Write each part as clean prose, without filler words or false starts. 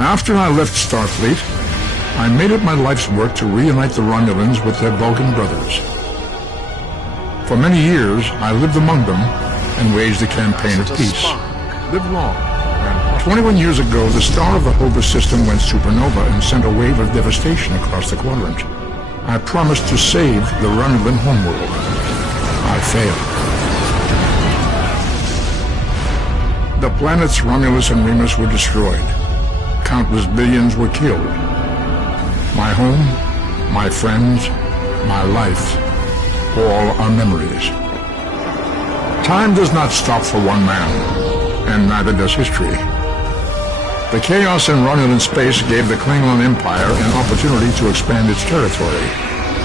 After I left Starfleet, I made it my life's work to reunite the Romulans with their Vulcan brothers. For many years, I lived among them and waged a campaign of peace. Live long. 21 years ago, the star of the Hova system went supernova and sent a wave of devastation across the quadrant. I promised to save the Romulan homeworld. I failed. The planets Romulus and Remus were destroyed. Countless billions were killed. My home, my friends, my life, all are memories. Time does not stop for one man, and neither does history. The chaos in Romulan space gave the Klingon Empire an opportunity to expand its territory.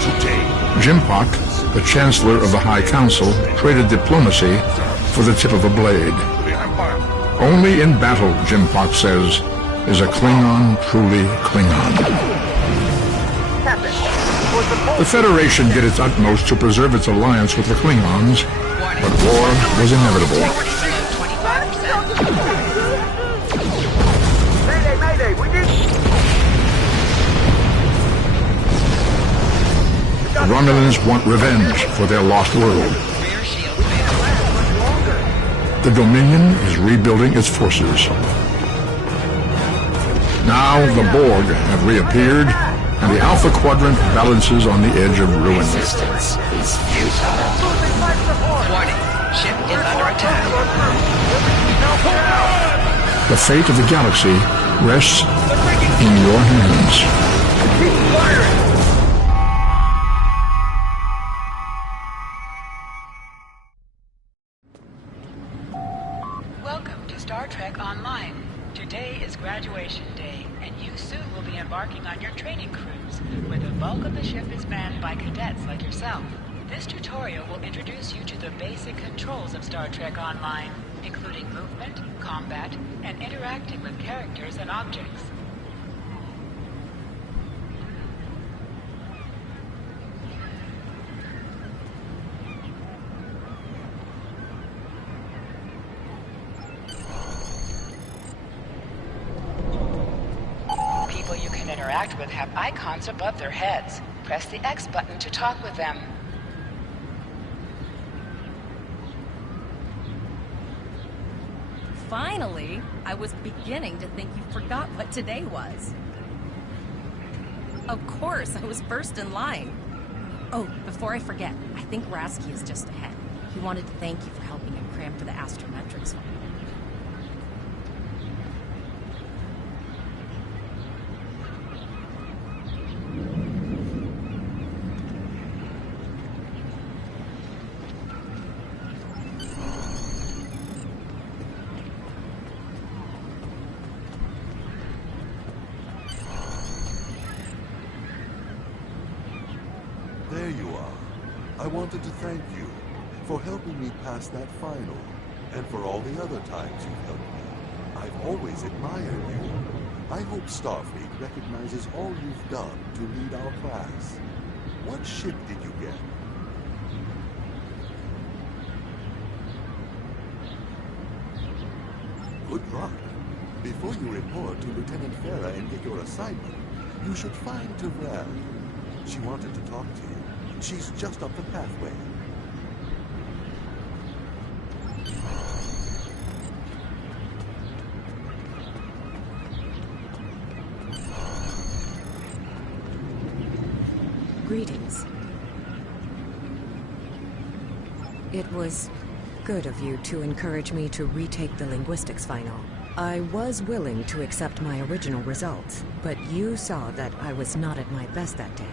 Today, Jimpak, the Chancellor of the High Council, traded diplomacy for the tip of a blade. Only in battle, Jimpak says, is a Klingon truly Klingon. The Federation did its utmost to preserve its alliance with the Klingons, but war was inevitable. Mayday, we need... The Romulans want revenge for their lost world. The Dominion is rebuilding its forces. Now the Borg have reappeared, and the Alpha Quadrant balances on the edge of ruin. resistance is futile. Warning, ship is under attack. The fate of the galaxy rests in your hands. Keep firing! Welcome to Star Trek Online. Today is graduation day, and you soon will be embarking on your training cruise, where the bulk of the ship is manned by cadets like yourself. This tutorial will introduce you to the basic controls of Star Trek Online, including movement, combat, and interacting with characters and objects. People you can interact with have icons above their heads. Press the X button to talk with them. Finally! I was beginning to think you forgot what today was. Of course, I was first in line. Oh, before I forget, I think Rasky is just ahead. He wanted to thank you for helping him cram for the astrometrics final. There you are. I wanted to thank you for helping me pass that final, and for all the other times you've helped me. I've always admired you. I hope Starfleet recognizes all you've done to lead our class. What ship did you get? Good luck. Before you report to Lieutenant Farah and get your assignment, you should find Terrell. She wanted to talk to you. She's just up the pathway. Greetings. It was good of you to encourage me to retake the linguistics final. I was willing to accept my original results, but you saw that I was not at my best that day.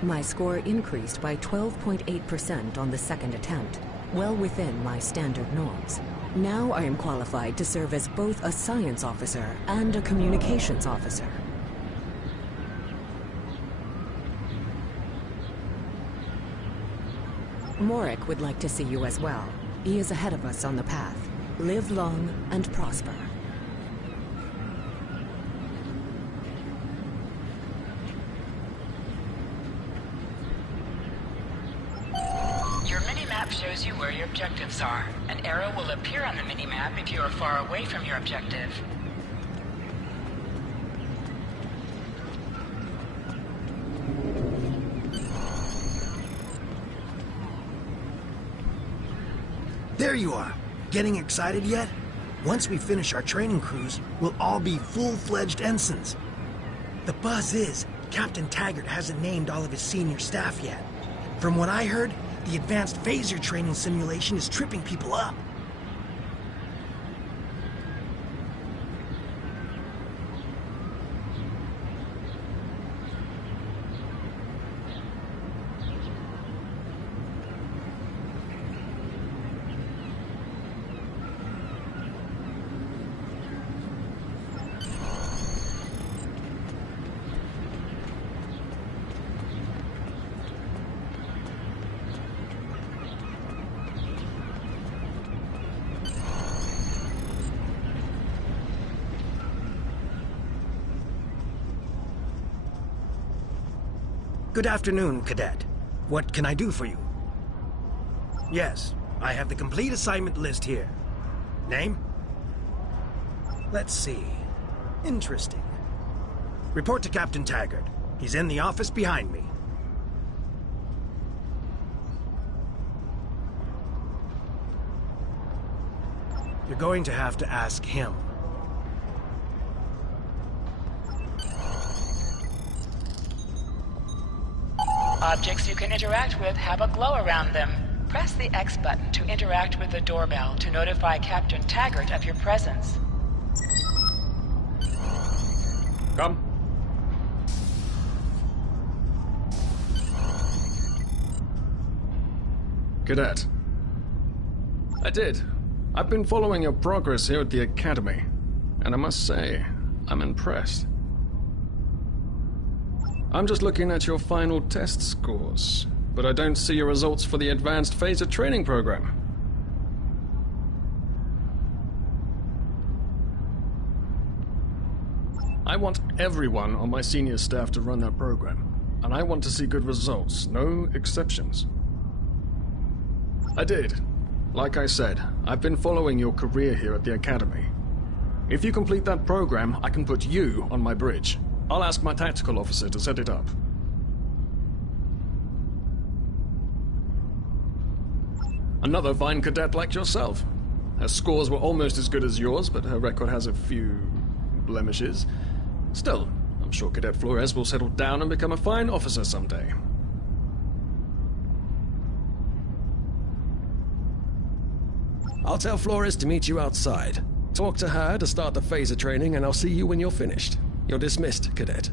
My score increased by 12.8% on the second attempt, well within my standard norms. Now I am qualified to serve as both a science officer and a communications officer. Morik would like to see you as well. He is ahead of us on the path. Live long and prosper. Your mini-map shows you where your objectives are. An arrow will appear on the mini-map if you are far away from your objective. there you are. Getting excited yet? Once we finish our training cruise, we'll all be full-fledged ensigns. The buzz is, Captain Taggart hasn't named all of his senior staff yet. From what I heard, the advanced phaser training simulation is tripping people up. Good afternoon, Cadet. What can I do for you? Yes, I have the complete assignment list here. Name? Let's see. Interesting. Report to Captain Taggart. He's in the office behind me. You're going to have to ask him. Objects you can interact with have a glow around them. Press the X button to interact with the doorbell to notify Captain Taggart of your presence. Come. Cadet. I did. I've been following your progress here at the Academy, and I must say, I'm impressed. I'm just looking at your final test scores, but I don't see your results for the Advanced Phaser Training Program. I want everyone on my senior staff to run that program, and I want to see good results, no exceptions. I did. Like I said, I've been following your career here at the Academy. If you complete that program, I can put you on my bridge. I'll ask my tactical officer to set it up. Another fine cadet like yourself. Her scores were almost as good as yours, but her record has a few blemishes. Still, I'm sure Cadet Flores will settle down and become a fine officer someday. I'll tell Flores to meet you outside. Talk to her to start the phaser training, and I'll see you when you're finished. You're dismissed, Cadet.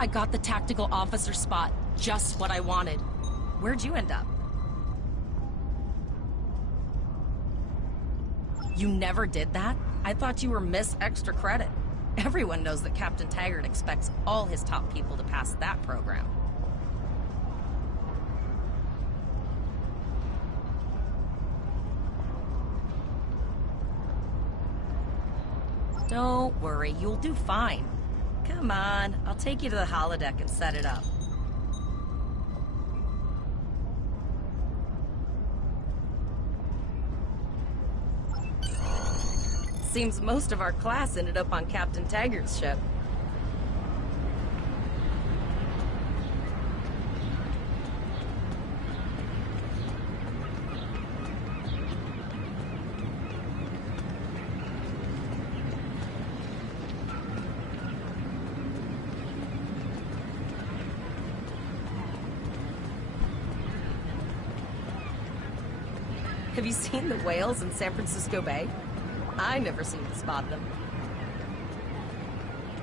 I got the tactical officer spot. Just what I wanted. Where'd you end up? You never did that? I thought you were Miss Extra Credit. Everyone knows that Captain Taggart expects all his top people to pass that program. Don't worry, you'll do fine. Come on, I'll take you to the holodeck and set it up. Seems most of our class ended up on Captain Taggart's ship. Have you seen the whales in San Francisco Bay? I never seem to spot them.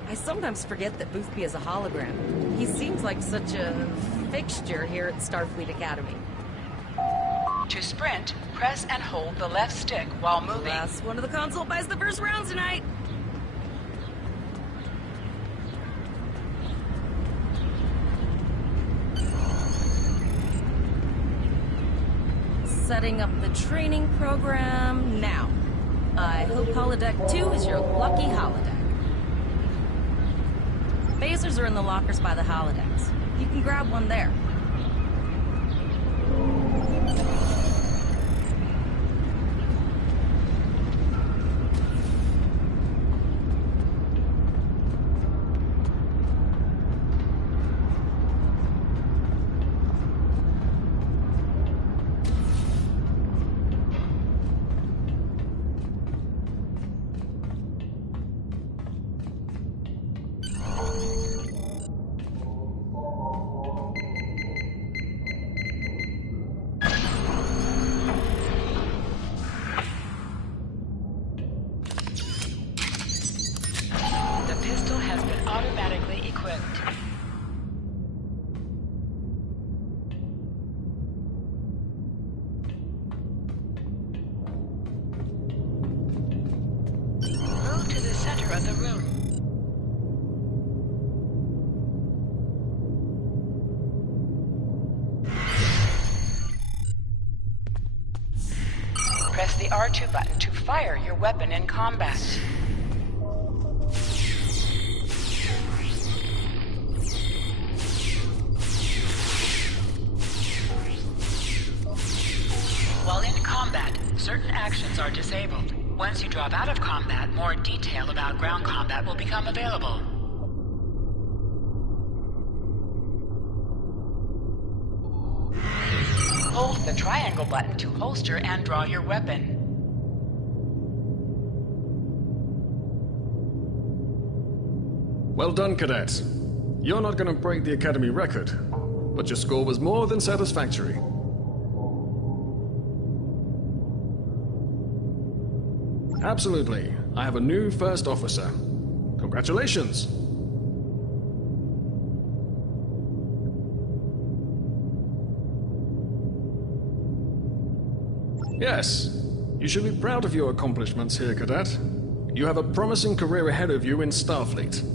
I sometimes forget that Boothby is a hologram. He seems like such a fixture here at Starfleet Academy. To sprint, press and hold the left stick while moving. Last one of the console buys the first round tonight. Setting up the training program now. I hope holodeck 2 is your lucky holodeck. Phasers are in the lockers by the holodecks. You can grab one there. Automatically equipped. Move to the center of the room. Press the R2 button to fire your weapon in combat. While in combat, certain actions are disabled. Once you drop out of combat, more detail about ground combat will become available. Hold the triangle button to holster and draw your weapon. Well done, cadets. You're not going to break the Academy record, but your score was more than satisfactory. Absolutely. I have a new first officer. Congratulations! Yes, you should be proud of your accomplishments here, Cadet. You have a promising career ahead of you in Starfleet.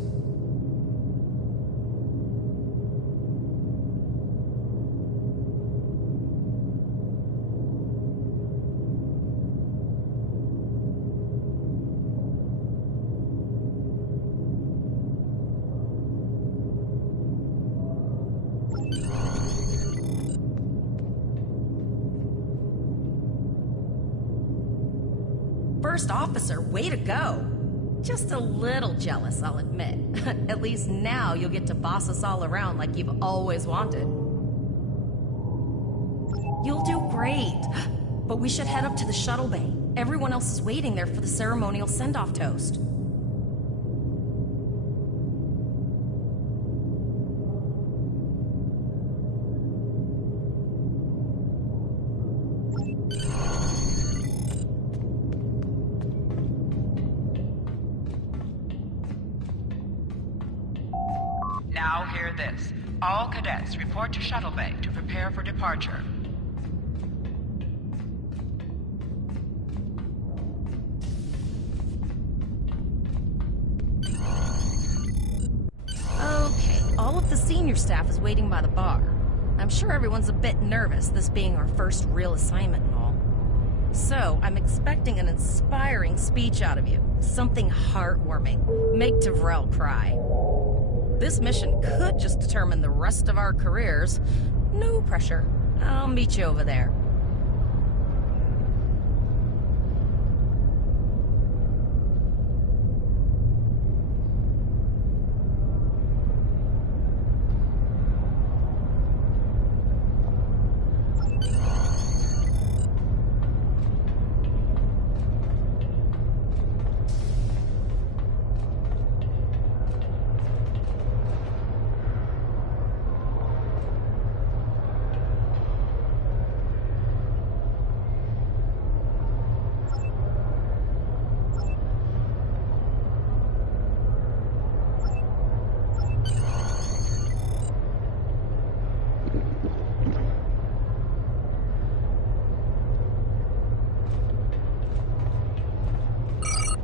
First officer, way to go. Just a little jealous, I'll admit. At least now you'll get to boss us all around like you've always wanted. You'll do great. But we should head up to the shuttle bay. Everyone else is waiting there for the ceremonial send-off toast. Now hear this. All cadets report to shuttle bay to prepare for departure. Okay, all of the senior staff is waiting by the bar. I'm sure everyone's a bit nervous, this being our first real assignment and all. So, I'm expecting an inspiring speech out of you. Something heartwarming. Make Devrel cry. This mission could just determine the rest of our careers. No pressure. I'll meet you over there.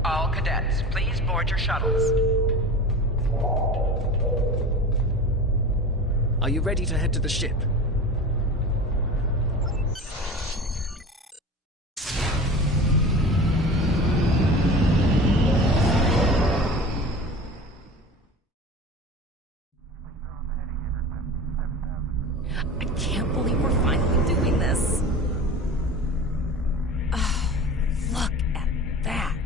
All cadets, please board your shuttles. Are you ready to head to the ship? I can't believe we're finally doing this. Oh, look at that.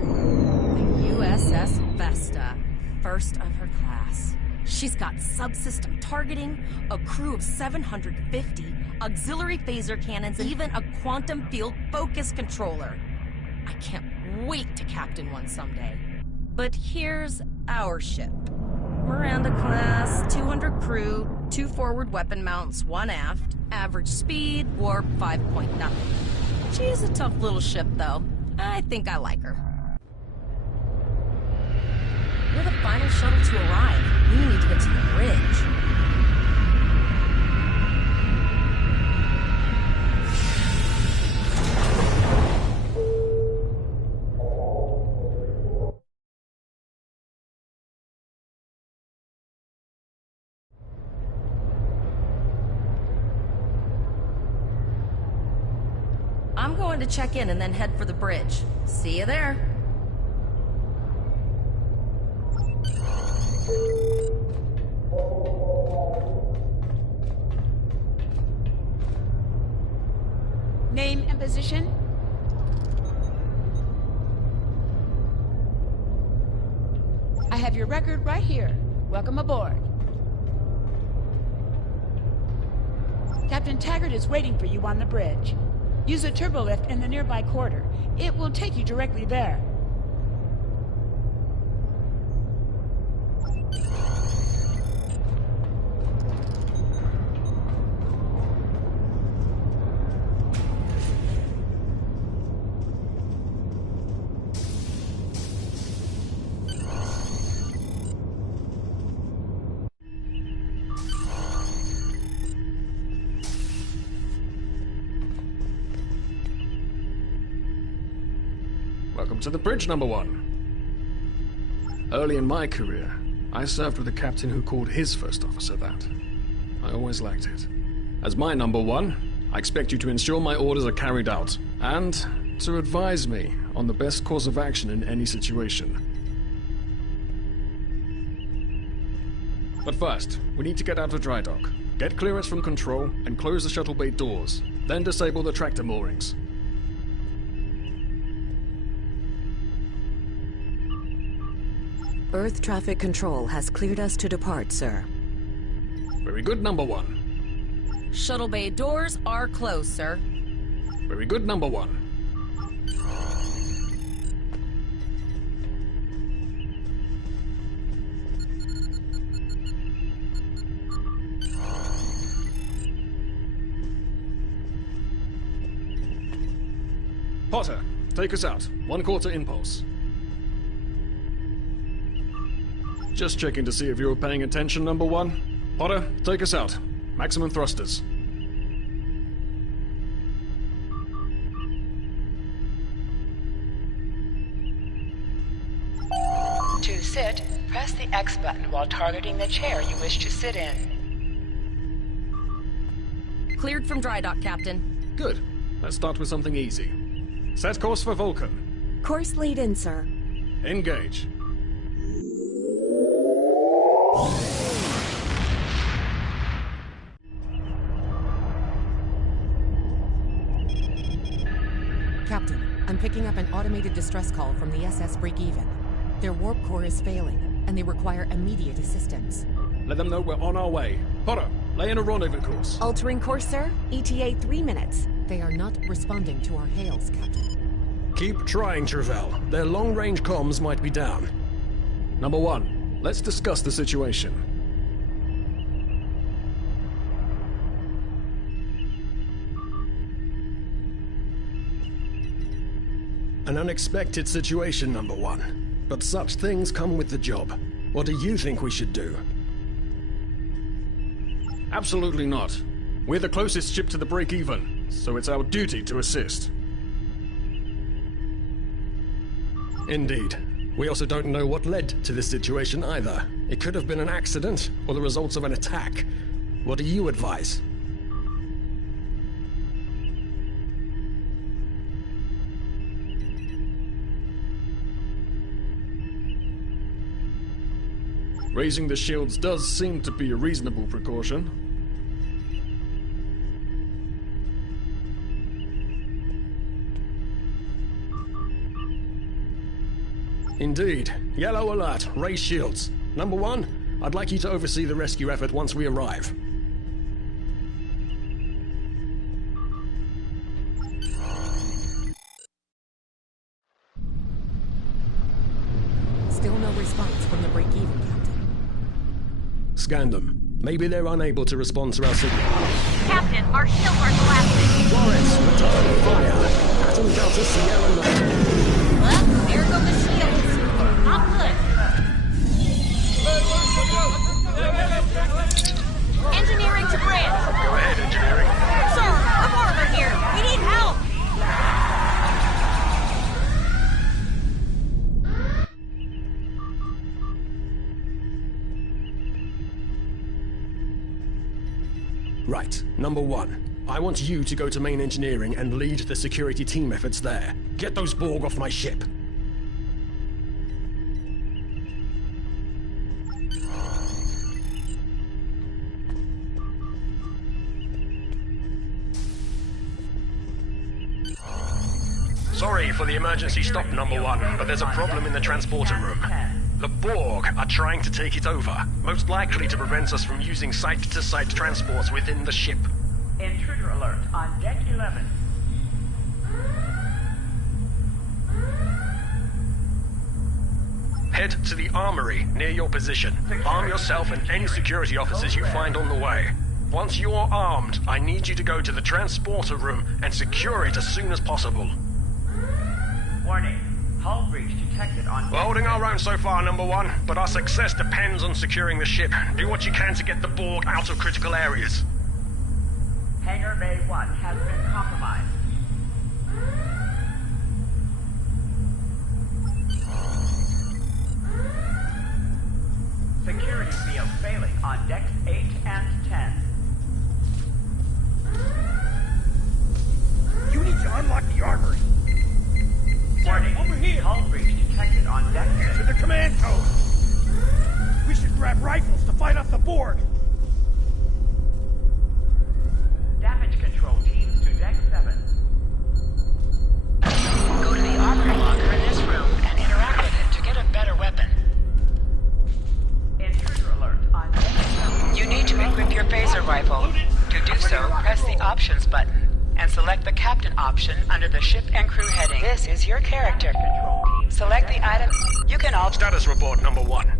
The USS Vesta, first of her class. She's got subsystem targeting, a crew of 750, auxiliary phaser cannons, and even a quantum field focus controller. I can't wait to captain one someday. But here's our ship. Miranda class, 200 crew, 2 forward weapon mounts, 1 aft, average speed, warp 5.0. She's a tough little ship, though. I think I like her. We're the final shuttle to arrive. We need to get to the bridge. I'm going to check in and then head for the bridge. See you there. Name and position? I have your record right here. Welcome aboard. Captain Taggart is waiting for you on the bridge. Use a turbolift in the nearby quarter. It will take you directly there. Welcome to the bridge, number 1. Early in my career, I served with a captain who called his first officer that. I always liked it. As my number 1, I expect you to ensure my orders are carried out, and to advise me on the best course of action in any situation. But first, we need to get out of dry dock, get clearance from control, and close the shuttle bay doors, then disable the tractor moorings. Earth traffic control has cleared us to depart, sir. Very good, number 1. Shuttle bay doors are closed, sir. Very good, number 1. Potter, take us out. 1/4 impulse. Just checking to see if you were paying attention, number 1. Potter, take us out. Maximum thrusters. To sit, press the X button while targeting the chair you wish to sit in. Cleared from dry dock, Captain. Good. Let's start with something easy. Set course for Vulcan. Course lead in, sir. Engage. Captain, I'm picking up an automated distress call from the SS Break-Even. Their warp core is failing, and they require immediate assistance. Let them know we're on our way. Potter, lay in a rendezvous course. Altering course, sir. ETA 3 minutes. They are not responding to our hails, Captain. Keep trying, Travell. Their long-range comms might be down. Number 1, let's discuss the situation. An unexpected situation, number 1. But such things come with the job. What do you think we should do? Absolutely not. We're the closest ship to the break-even, so it's our duty to assist. Indeed. We also don't know what led to this situation either. It could have been an accident, or the results of an attack. What do you advise? Raising the shields does seem to be a reasonable precaution. Indeed. Yellow alert. Raise shields. Number 1, I'd like you to oversee the rescue effort once we arrive. Still no response from the break-even, Captain. Scan them. Maybe they're unable to respond to our signal. Captain, our shields are collapsing. Flores, return fire. Pattern Delta Sierra 9. Well, there go the shields. Not good. Engineering to bridge. Go ahead, engineering. Sir, a martyr here. We need help. Right. Number 1. I want you to go to main engineering and lead the security team efforts there. Get those Borg off my ship. Sorry for the emergency stop, Number 1, but there's a problem in the transporter room. The Borg are trying to take it over, most likely to prevent us from using site-to-site transports within the ship. Intruder alert on deck 11. Head to the armory near your position. Arm yourself and any security officers you find on the way. Once you're armed, I need you to go to the transporter room and secure it as soon as possible. Warning. Hull breach detected on... We're holding our own so far, Number 1, but our success depends on securing the ship. Do what you can to get the Borg out of critical areas. Hangar Bay 1 has been compromised. Security field failing on decks 8 and 10. You need to unlock the armory. Warning. Over here. Hull breach detected on deck 6. To the command code. We should grab rifles to fight off the Borg. Damage control teams to deck 7. Go to the armory locker in this room and interact with it to get a better weapon. Intruder alert on deck 7. You need to equip your phaser rifle. To do so, press the Options button and select the Captain option under the Ship and Crew heading. This is your character. Select the item. You can alter... Status report, Number 1.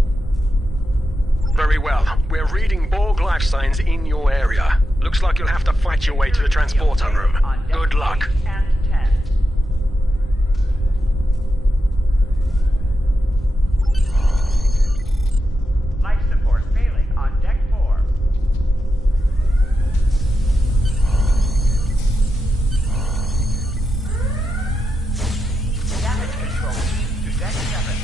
Very well. We're reading Borg life signs in your area. Looks like you'll have to fight your way to the transporter room. Good luck. And 10. Life support failing on deck 4. Damage control teams to deck 7.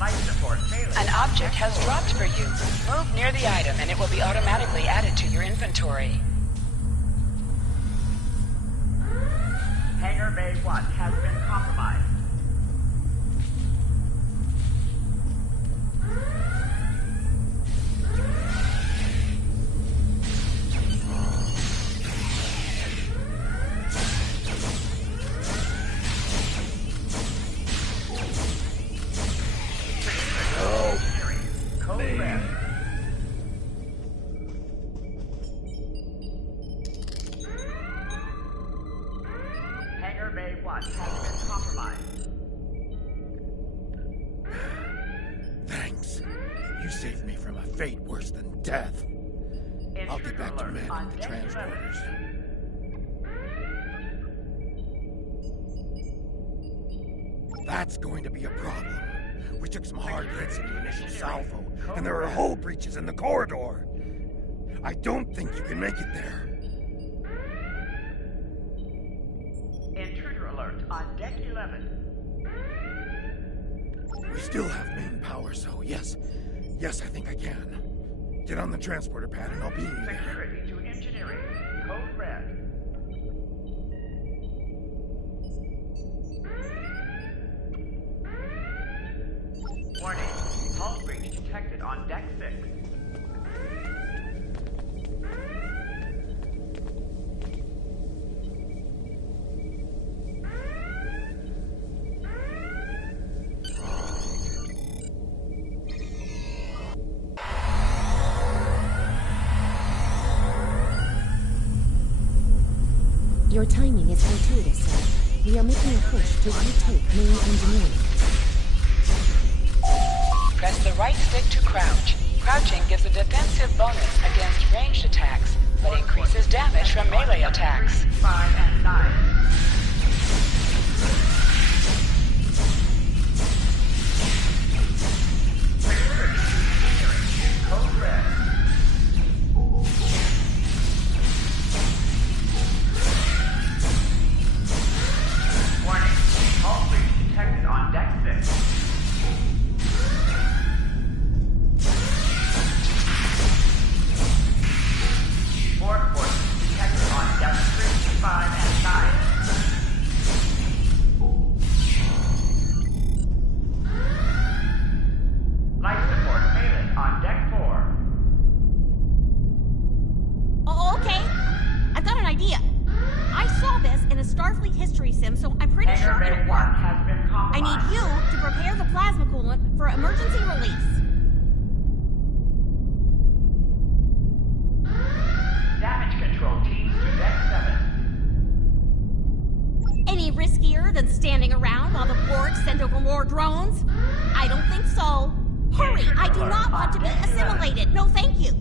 Life support failing. An object has dropped for you. Move near the item and it will be automatically added to your inventory. Hangar Bay 1 has been compromised. Code red. Hangar Bay 1 has been compromised. Thanks. You saved me from a fate worse than death. I'll get back to manning the transporters. That's going to be a problem. We took some hard hits in the initial salvo, and there are hull breaches in the corridor. I don't think you can make it there. Intruder alert on deck 11. We still have main power, so yes. Yes, I think I can. Get on the transporter pad and I'll be there. Security to engineering. Code red. Warning. Hull breach detected on deck 6. is fortuitous, sir. We are making a push to retake main engineering. Press the right stick to crouch. Crouching gives a defensive bonus against ranged attacks, but increases damage from melee attacks. 5 and 9. Code red. Warning. All breach detected on deck 6. Board forces detected on deck 3, 5, and 9. Life support failing on deck 4. Oh, okay. I've got an idea. I saw this in a Starfleet history sim, so I'm pretty Hangar sure Bay it'll 1 work. has been I compromised. need you to prepare the plasma coolant for emergency release. Damage control teams to deck 7. Any riskier than standing around while the Borg send over more drones? I don't think so. Hurry, I do not want to be assimilated. No, thank you.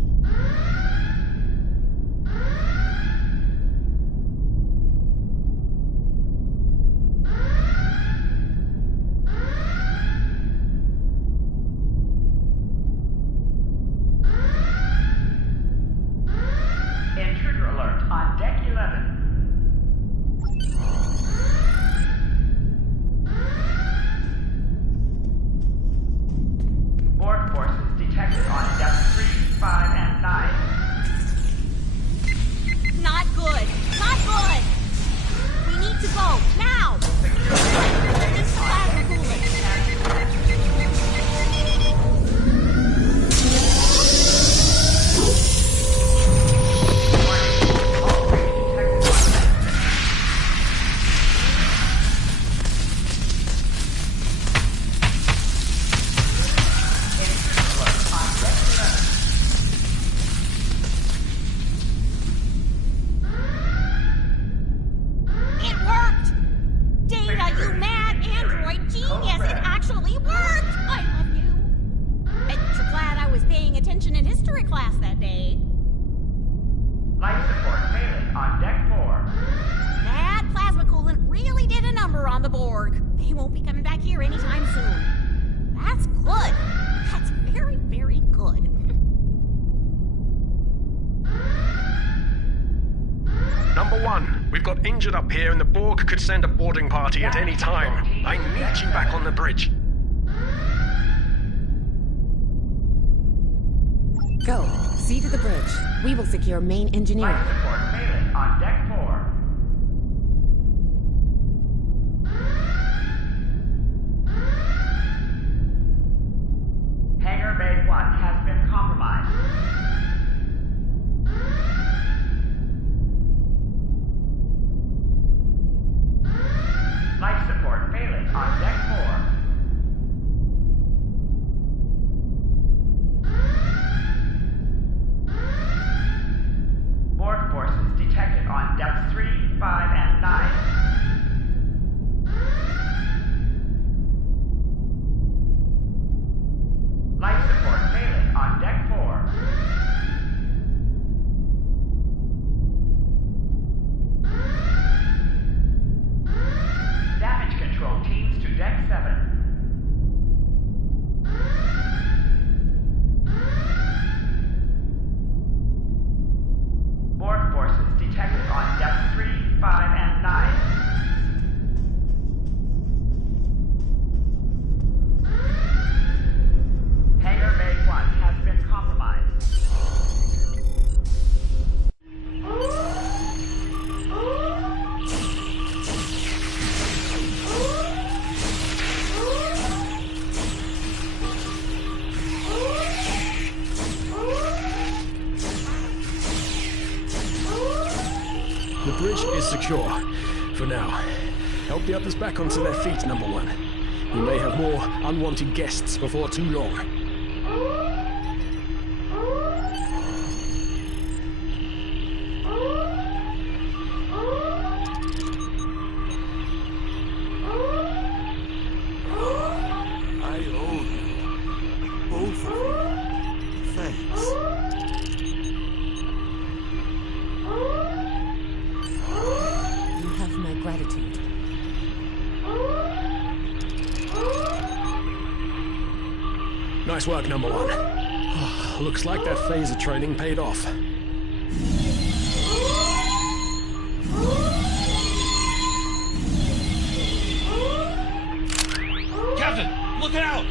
Intruder alert on deck 11. Borg forces detected on deck 3, 5, and 9. Not good. Not good. We need to go now. Release the plasma coolant. It worked! Data, you mad android genius! It actually worked! I love you. Bet you're glad I was paying attention in history class that day. Life support failing on deck 4. That plasma coolant really did a number on the Borg. They won't be coming back here anytime soon. That's good. That's very, very good. Number 1, we've got injured up here and the Borg could send a boarding party at any time. I need you back on the bridge. Go. See to the bridge. We will secure main engineering. Life support failing on deck 4. Hangar Bay 1 has been compromised. Life support failing on deck 4. Borg forces detected on depth 3, 5, and 9. Life support failing on deck 4. Damage control teams to deck 7. Borg forces detected on depth 3, 5, and 9. Hangar Bay 1 has been compromised. The bridge is secure. For now. Help the others back onto their feet, Number 1. We may have more unwanted guests before too long. Nice work, number one. Looks like that phaser training paid off. Captain, look out!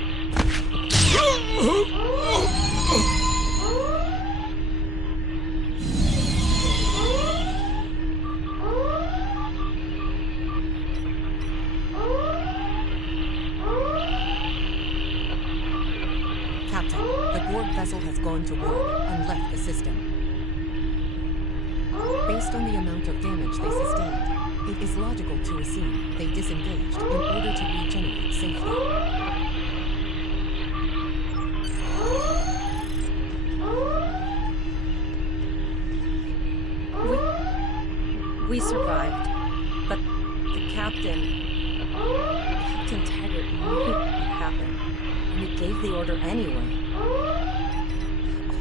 Captain, the Borg vessel has gone to war and left the system. Based on the amount of damage they sustained, it is logical to assume they disengaged in order to regenerate safely. We survived, but the Captain Taggart knew what happened, and he gave the order anyway.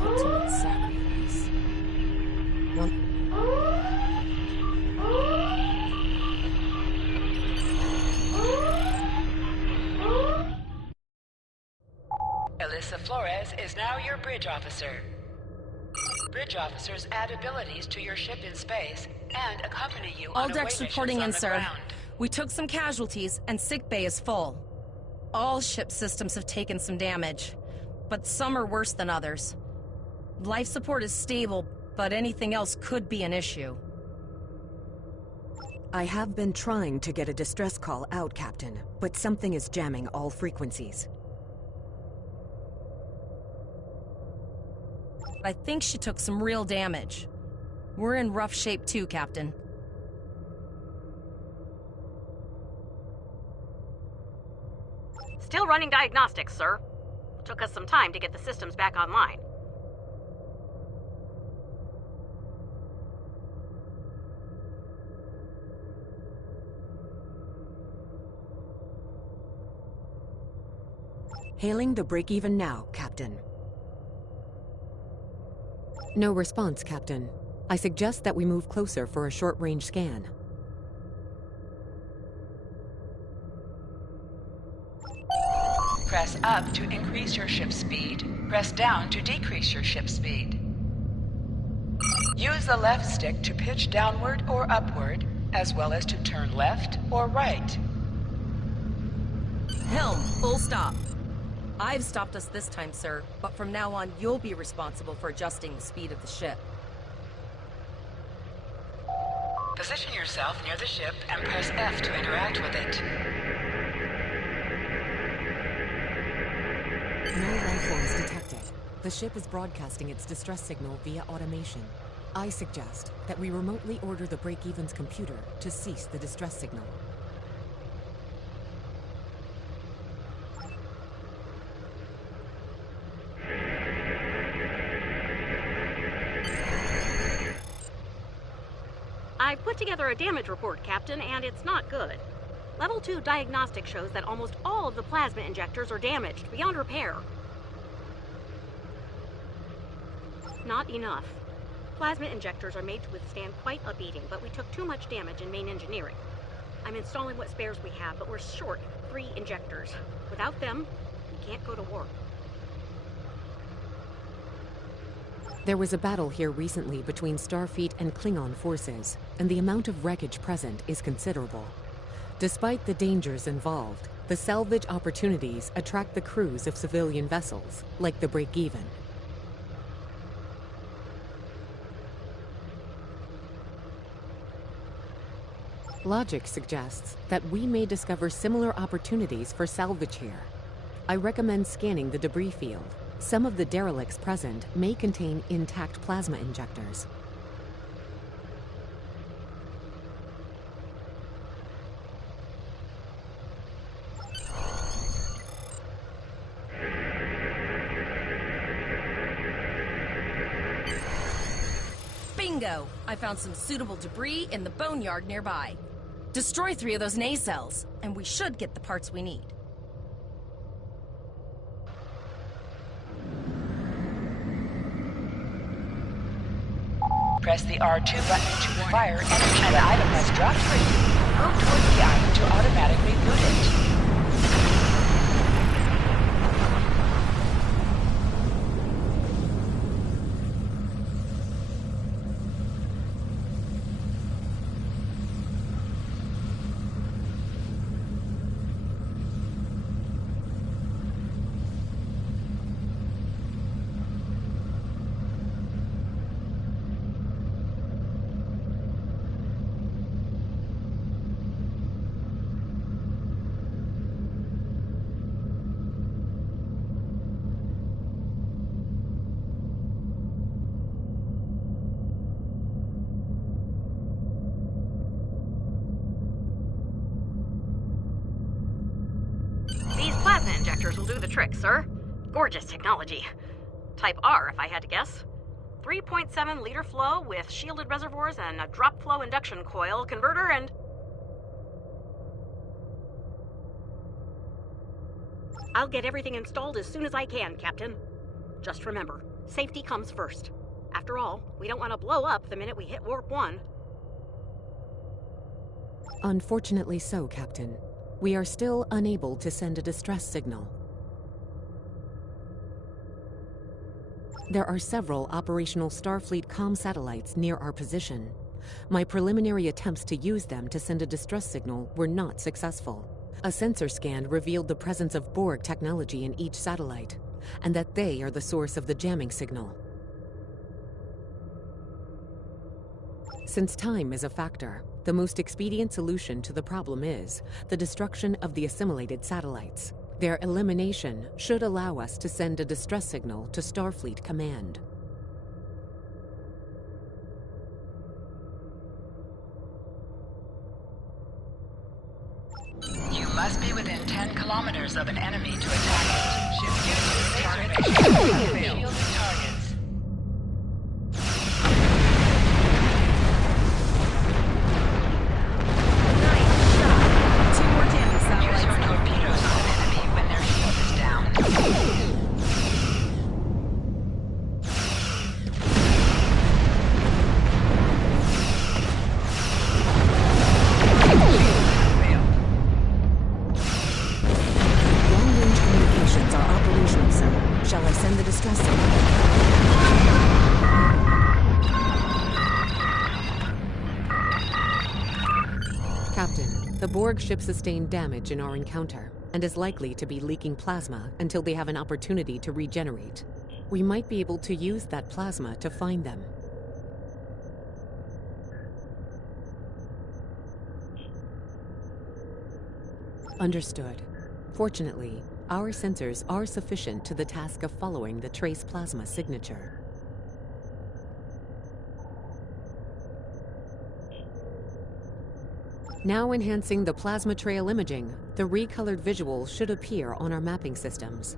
Ultimate sacrifice. Alyssa Flores is now your bridge officer. Bridge officers add abilities to your ship in space and accompany you All on away decks missions reporting on in, the sir. ground. We took some casualties, and sickbay is full. All ship systems have taken some damage, but some are worse than others. Life support is stable, but anything else could be an issue. I have been trying to get a distress call out, Captain, but something is jamming all frequencies. I think she took some real damage. We're in rough shape too, Captain. Still running diagnostics, sir. Took us some time to get the systems back online. Hailing the break-even now, Captain. No response, Captain. I suggest that we move closer for a short-range scan. Press up to increase your ship's speed. Press down to decrease your ship's speed. Use the left stick to pitch downward or upward, as well as to turn left or right. Helm, full stop. I've stopped us this time, sir, but from now on, you'll be responsible for adjusting the speed of the ship. Position yourself near the ship and press F to interact with it. No life forms detected. The ship is broadcasting its distress signal via automation. I suggest that we remotely order the break-even's computer to cease the distress signal. I put together a damage report, Captain, and it's not good. Level 2 diagnostic shows that almost all of the plasma injectors are damaged beyond repair. Not enough. Plasma injectors are made to withstand quite a beating, but we took too much damage in main engineering. I'm installing what spares we have, but we're short 3 injectors. Without them, we can't go to war. There was a battle here recently between Starfleet and Klingon forces, and the amount of wreckage present is considerable. Despite the dangers involved, the salvage opportunities attract the crews of civilian vessels, like the Break-Even. Logic suggests that we may discover similar opportunities for salvage here. I recommend scanning the debris field. Some of the derelicts present may contain intact plasma injectors. Bingo! I found some suitable debris in the boneyard nearby. Destroy 3 of those nacelles, and we should get the parts we need. Press the R2 button to fire energy. An item has dropped for you. Move towards the item to automatically boot it. trick, sir. Gorgeous technology. Type R, if I had to guess. 3.7 liter flow with shielded reservoirs and a drop flow induction coil converter and... I'll get everything installed as soon as I can, Captain. Just remember, safety comes first. After all, we don't want to blow up the minute we hit Warp 1. Unfortunately so, Captain. We are still unable to send a distress signal. There are several operational Starfleet comm satellites near our position. My preliminary attempts to use them to send a distress signal were not successful. A sensor scan revealed the presence of Borg technology in each satellite, and that they are the source of the jamming signal. Since time is a factor, the most expedient solution to the problem is the destruction of the assimilated satellites. Their elimination should allow us to send a distress signal to Starfleet Command. You must be within 10 kilometers of an enemy to attack it. Shift target. Shield targets. The Borg ship sustained damage in our encounter, and is likely to be leaking plasma until they have an opportunity to regenerate. We might be able to use that plasma to find them. Understood. Fortunately, our sensors are sufficient to the task of following the trace plasma signature. Now enhancing the plasma trail imaging, the recolored visual should appear on our mapping systems.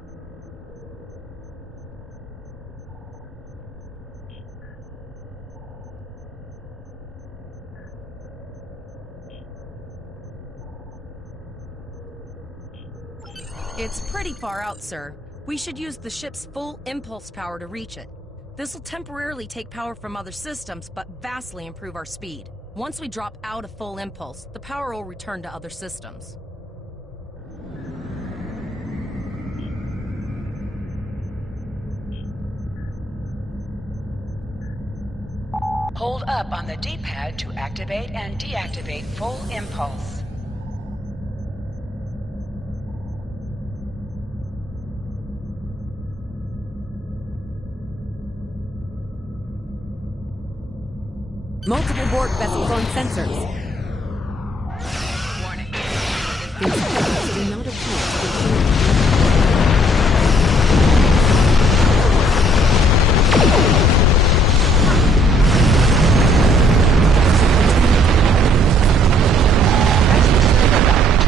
It's pretty far out, sir. We should use the ship's full impulse power to reach it. This will temporarily take power from other systems, but vastly improve our speed. Once we drop out of full impulse, the power will return to other systems. Hold up on the D-pad to activate and deactivate full impulse. Multiple Borg vessels on sensors. Warning. These vessels do not appear to be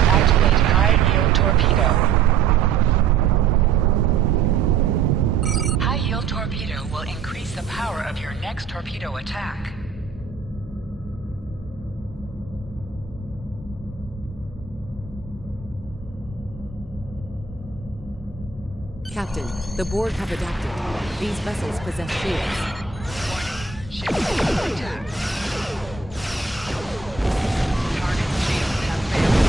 Activate high-yield torpedo. High-yield torpedo will increase the power of your next torpedo attack. Captain, the Borg have adapted. These vessels possess shields. Warning. Ship under attack. Target shields have failed.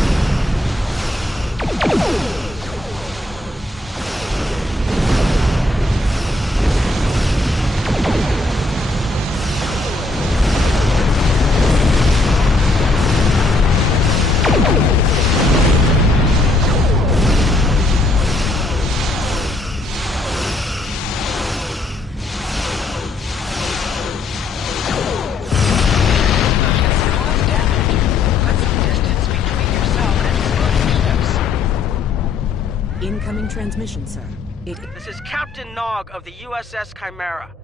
Incoming transmission, sir. This is Captain Nog of the USS Chimera.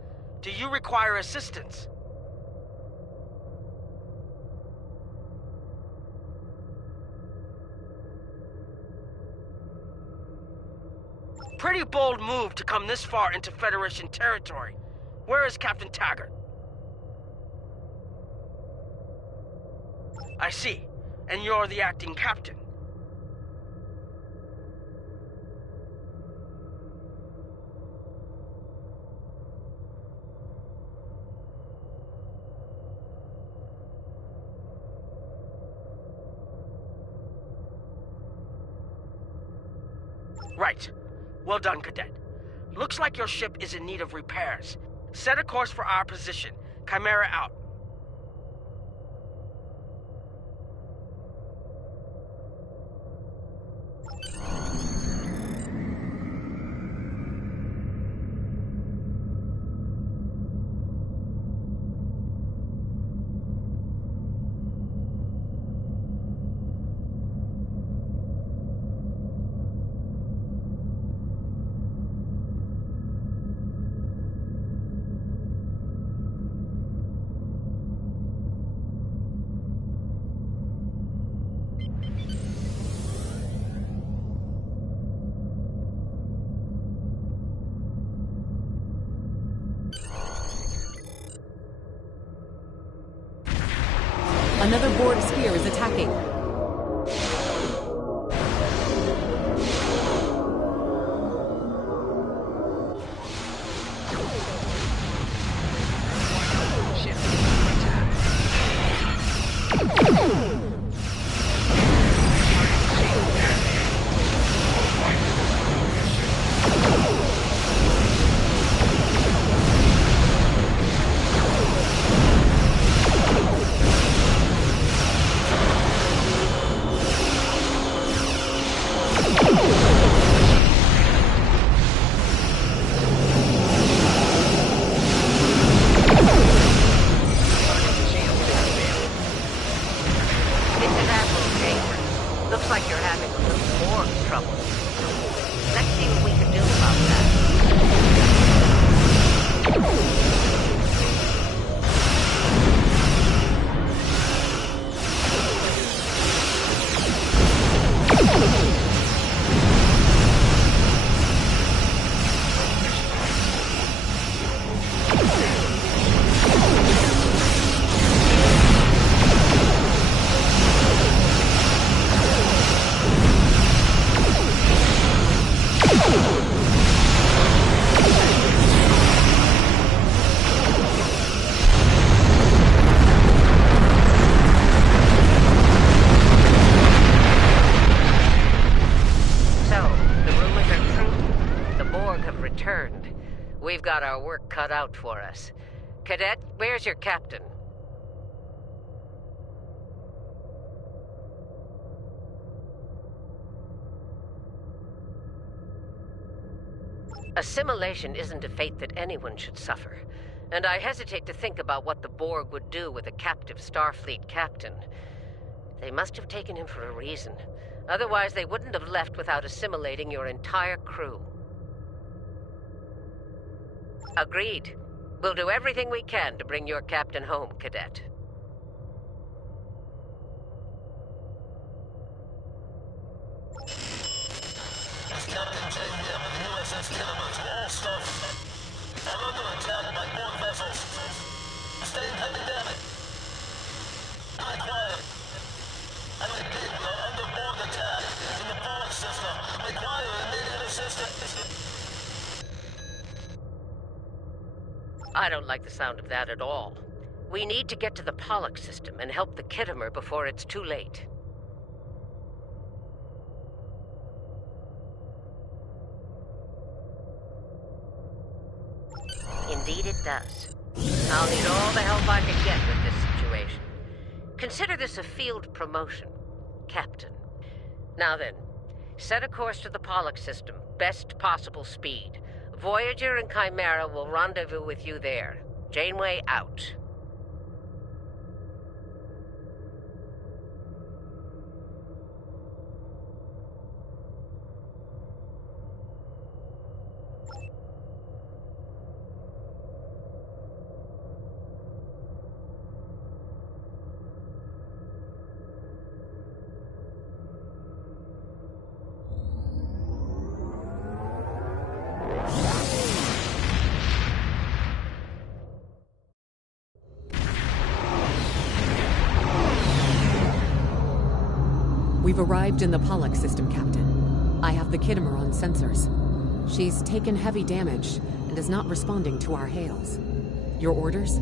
Do you require assistance? pretty bold move to come this far into Federation territory. Where is Captain Taggart? I see. And you're the acting captain. Right. Well done, Cadet. Looks like your ship is in need of repairs. Set a course for our position. Chimera out. Another Borg sphere is attacking. We've got our work cut out for us. Cadet, where's your captain? Assimilation isn't a fate that anyone should suffer, and I hesitate to think about what the Borg would do with a captive Starfleet captain. They must have taken him for a reason. Otherwise, they wouldn't have left without assimilating your entire crew. Agreed. We'll do everything we can to bring your captain home, Cadet. Captain Jane here with the USS Kinema to all Starfleet. I'm under attack by Borg vessels. Sustain heavy damage. Be quiet. I repeat, we are under Borg attack in the Borg system. Require immediate assistance. I don't like the sound of that at all. We need to get to the Pollux system and help the Kittimer before it's too late. Indeed it does. I'll need all the help I can get with this situation. Consider this a field promotion, Captain. Now then, set a course to the Pollux system, best possible speed. Voyager and Chimera will rendezvous with you there. Janeway out. We've arrived in the Pollux system, Captain. I have the Kittimer on sensors. She's taken heavy damage and is not responding to our hails. Your orders?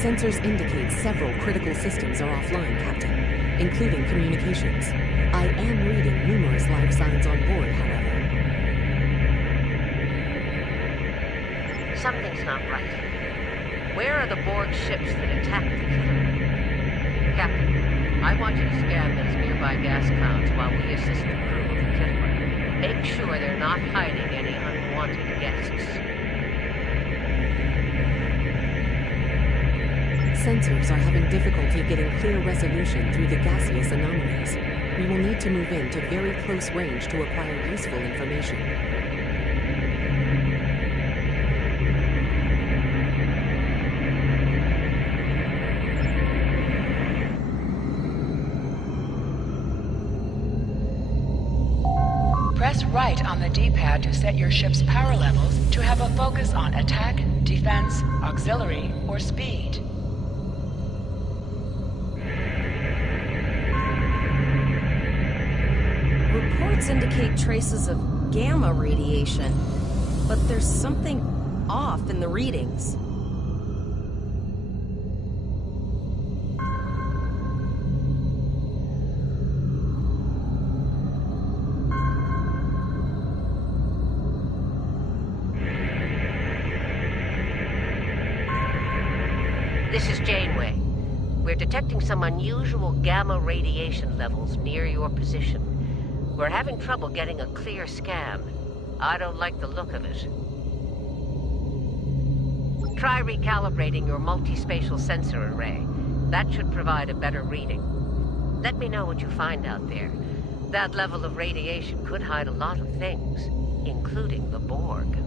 Sensors indicate several critical systems are offline, Captain, including communications. I am reading numerous life signs on board, however. Something's not right. Where are the Borg ships that attacked the Kittimer? Captain, I want you to scan these nearby gas clouds while we assist the crew of the Kittimer. Make sure they're not hiding any unwanted guests. Sensors are having difficulty getting clear resolution through the gaseous anomalies. We will need to move into very close range to acquire useful information. Press right on the D-pad to set your ship's power levels to have a focus on attack, defense, auxiliary, or speed. Reports indicate traces of gamma radiation, but there's something off in the readings. This is Janeway. We're detecting some unusual gamma radiation levels near your position. We're having trouble getting a clear scan. I don't like the look of it. Try recalibrating your multispatial sensor array. That should provide a better reading. Let me know what you find out there. That level of radiation could hide a lot of things, including the Borg.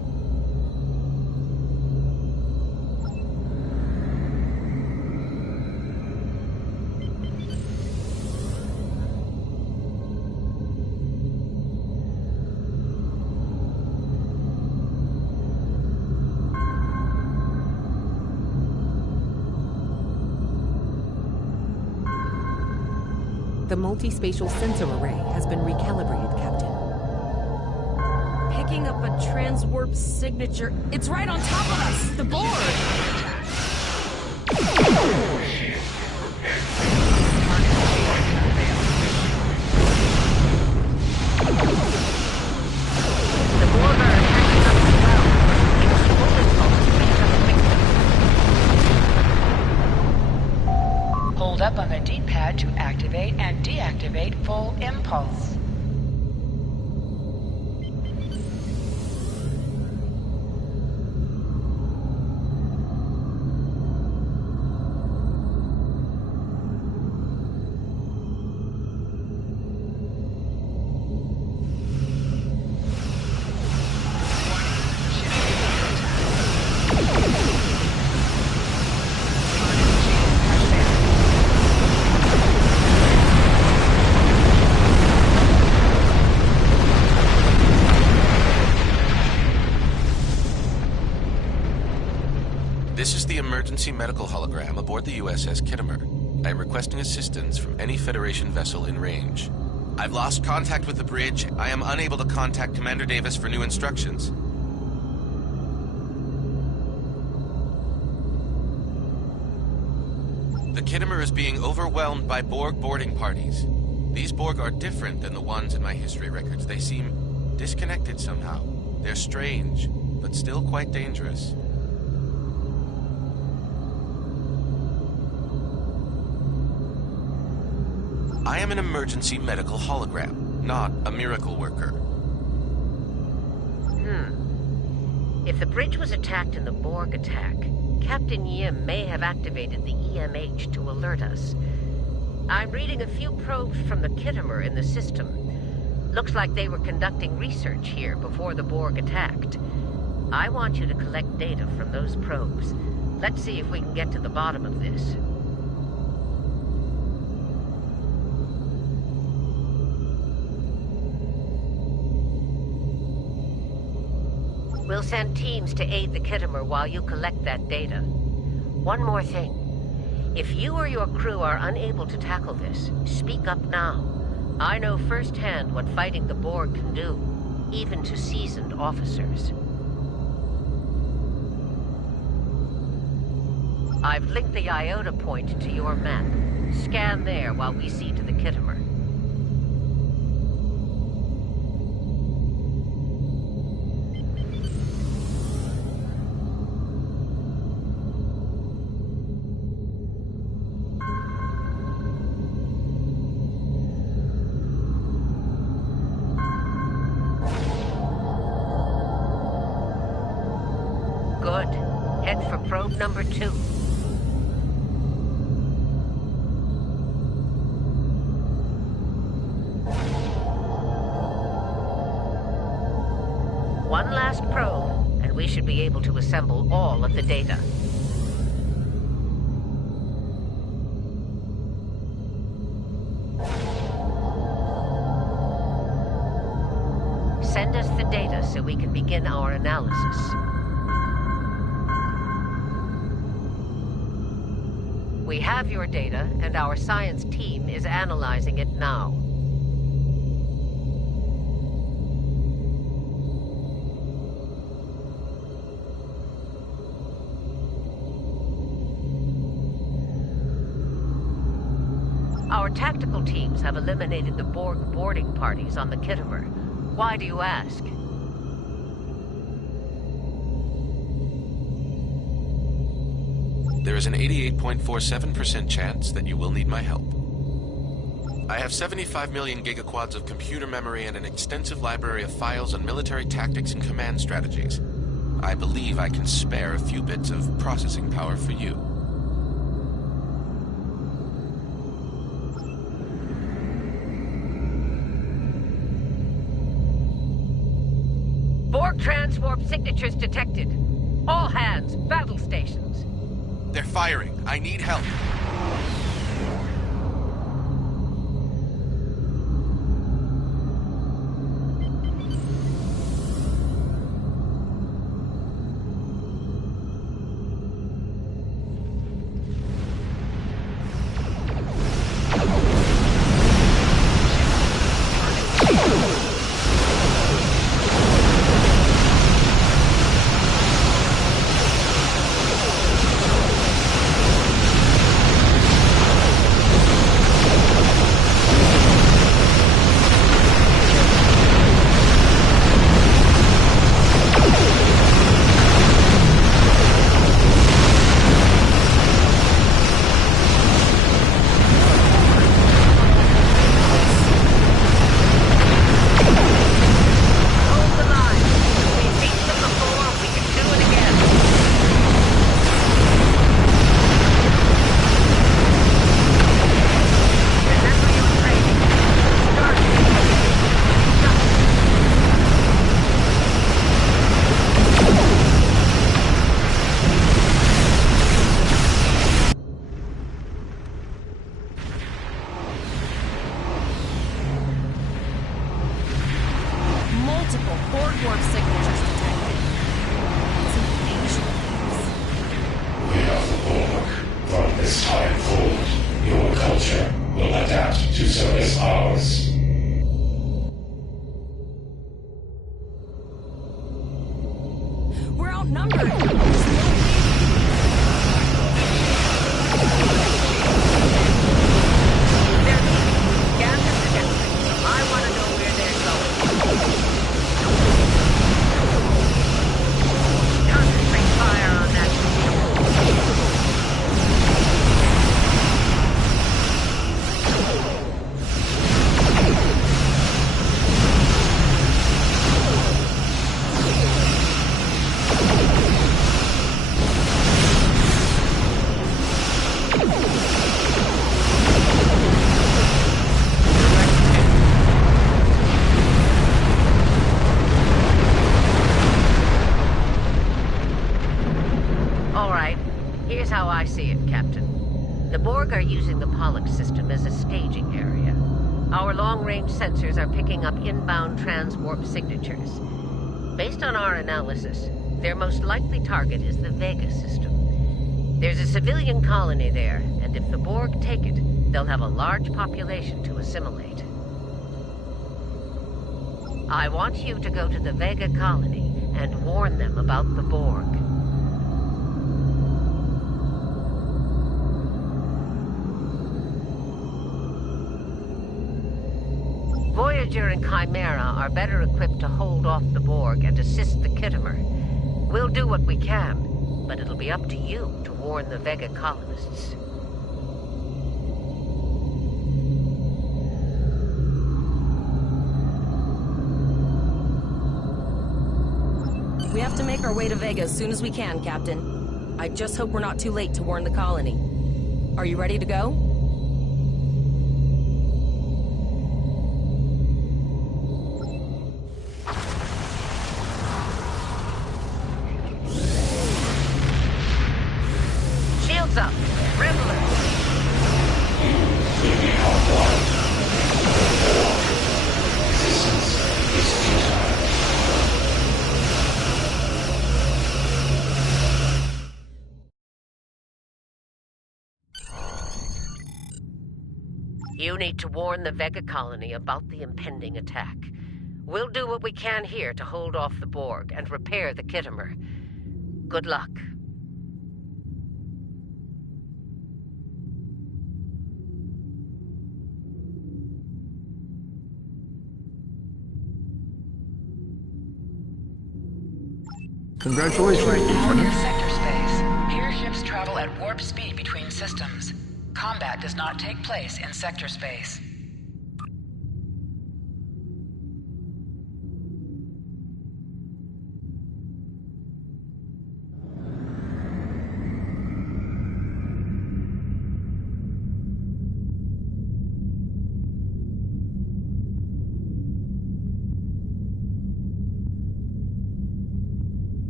The multispatial sensor array has been recalibrated, Captain. Picking up a transwarp signature. It's right on top of us! The Borg! The Borg are attacking us as well. Use full impulse to reach them quickly. Hold up on the D-pad to activate and deactivate full impulse. This is the emergency medical hologram aboard the USS Kittimer. I am requesting assistance from any Federation vessel in range. I've lost contact with the bridge. I am unable to contact Commander Davis for new instructions. The Kittimer is being overwhelmed by Borg boarding parties. These Borg are different than the ones in my history records. They seem disconnected somehow. They're strange, but still quite dangerous. I am an emergency medical hologram, not a miracle worker. If the bridge was attacked in the Borg attack, Captain Yim may have activated the EMH to alert us. I'm reading a few probes from the Kittimer in the system. Looks like they were conducting research here before the Borg attacked. I want you to collect data from those probes. Let's see if we can get to the bottom of this. We'll send teams to aid the Kittimer while you collect that data. One more thing. If you or your crew are unable to tackle this, speak up now. I know firsthand what fighting the Borg can do, even to seasoned officers. I've linked the Iota point to your map. Scan there while we see to the Kittimer. Good. Head for probe number 2. One last probe, and we should be able to assemble all of the data. Send us the data so we can begin our analysis. We have your data, and our science team is analyzing it now. Our tactical teams have eliminated the Borg boarding parties on the Kittimer. Why do you ask? There is an 88.47% chance that you will need my help. I have 75 million gigaquads of computer memory and an extensive library of files on military tactics and command strategies. I believe I can spare a few bits of processing power for you. Borg transwarp signatures detected. All hands, battle stations. They're firing. I need help. hydraulic system as a staging area. Our long-range sensors are picking up inbound transwarp signatures. Based on our analysis, their most likely target is the Vega system. There's a civilian colony there, and if the Borg take it, they'll have a large population to assimilate. I want you to go to the Vega colony and warn them about the Borg. Voyager and Chimera are better equipped to hold off the Borg and assist the Khitomer. We'll do what we can, but it'll be up to you to warn the Vega colonists. We have to make our way to Vega as soon as we can, Captain. I just hope we're not too late to warn the colony. Are you ready to go? Shields up! Red alert! You need to warn the Vega colony about the impending attack. We'll do what we can here to hold off the Borg and repair the Khitomer. Good luck. Congratulations, Lieutenant. Sector space. Here ships travel at warp speed between systems. Combat does not take place in sector space.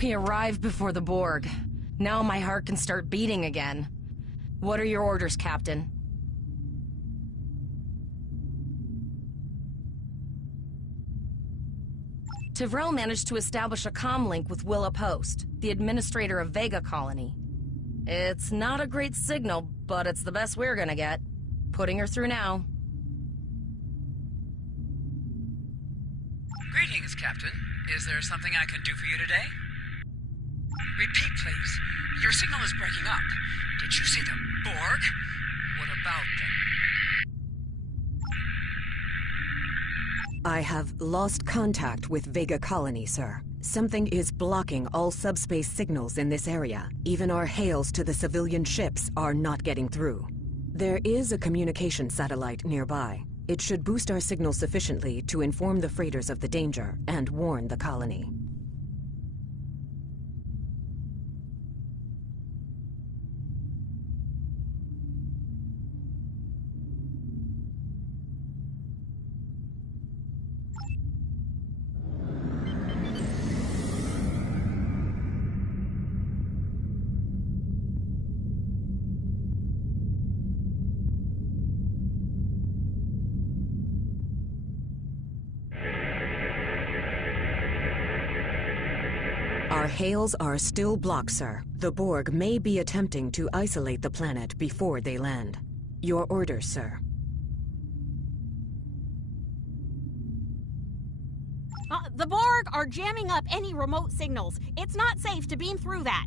We arrived before the Borg. Now my heart can start beating again. What are your orders, Captain? Tyrell managed to establish a comm link with Willa Post, the administrator of Vega Colony. It's not a great signal, but it's the best we're gonna get. Putting her through now. Greetings, Captain. Is there something I can do for you today? Repeat, please. Your signal is breaking up. Did you say the Borg? What about them? I have lost contact with Vega Colony, sir. Something is blocking all subspace signals in this area. Even our hails to the civilian ships are not getting through. There is a communication satellite nearby. It should boost our signal sufficiently to inform the freighters of the danger and warn the colony. Our hails are still blocked, sir. The Borg may be attempting to isolate the planet before they land. Your orders, sir. The Borg are jamming up any remote signals. It's not safe to beam through that.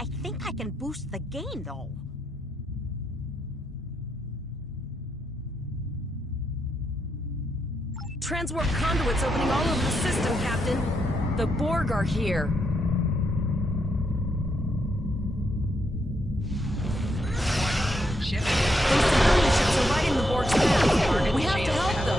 I think I can boost the gain, though. Transwarp conduits opening all over the system, Captain. The Borg are here. Those civilian ships are right in the Borg's path. We have to help them.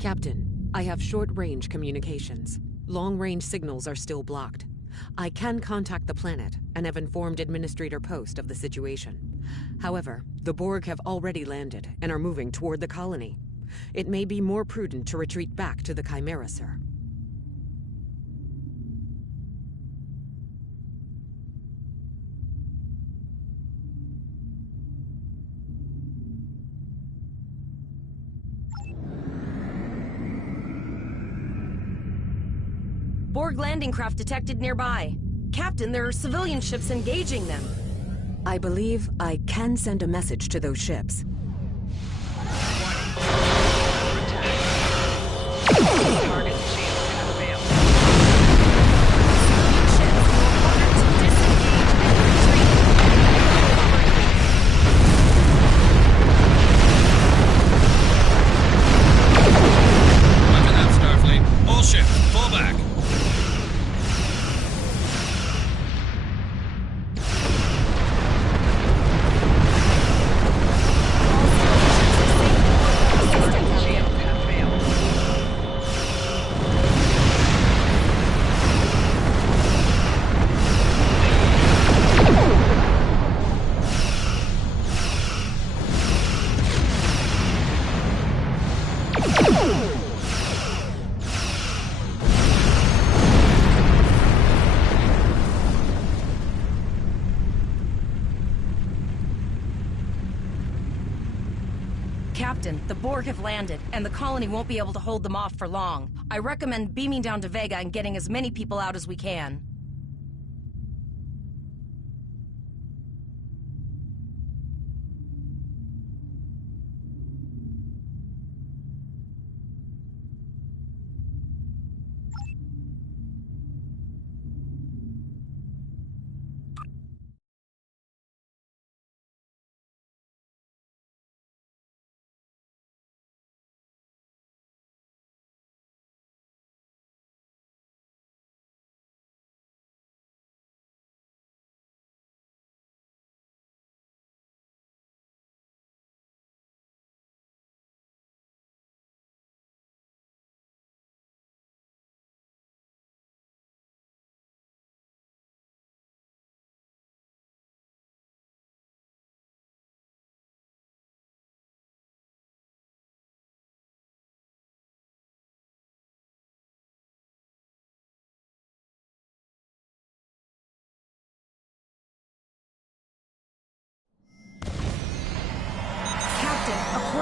Captain, I have short-range communications. Long-range signals are still blocked. I can contact the planet and have informed Administrator Post of the situation. However, the Borg have already landed and are moving toward the colony. It may be more prudent to retreat back to the Chimera, sir. Borg landing craft detected nearby. Captain, there are civilian ships engaging them. I believe I can send a message to those ships. Target shield has failed. Roger that, Starfleet. All ships, fall back. Captain, the Borg have landed, and the colony won't be able to hold them off for long. I recommend beaming down to Vega and getting as many people out as we can.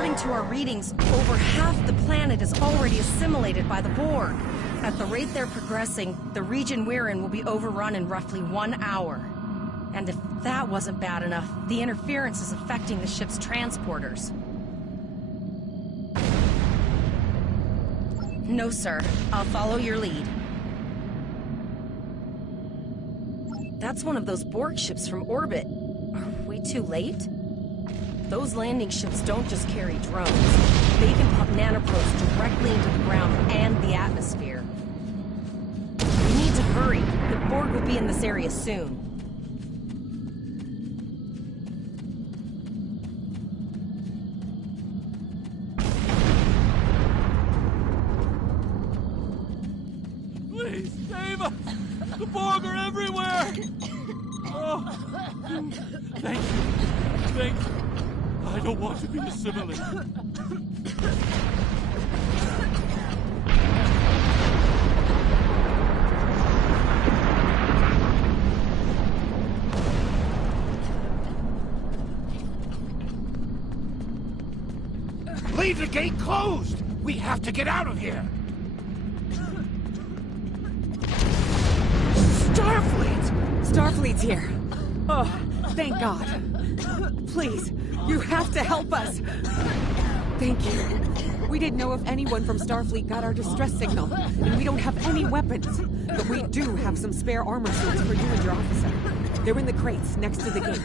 According to our readings, over half the planet is already assimilated by the Borg. At the rate they're progressing, the region we're in will be overrun in roughly 1 hour. And if that wasn't bad enough, the interference is affecting the ship's transporters. No, sir. I'll follow your lead. That's one of those Borg ships from orbit. Are we too late? Those landing ships don't just carry drones. They can pump nanoprobes directly into the ground and the atmosphere. We need to hurry. The Borg will be in this area soon. Please, save us! The Borg are everywhere! Oh, thank you. Thank you. I don't want to be assimilated. Leave the gate closed! We have to get out of here! Starfleet's here. Oh, thank God. Please, you have to help us. Thank you. We didn't know if anyone from Starfleet got our distress signal, and we don't have any weapons. But we do have some spare armor suits for you and your officer. They're in the crates next to the gate.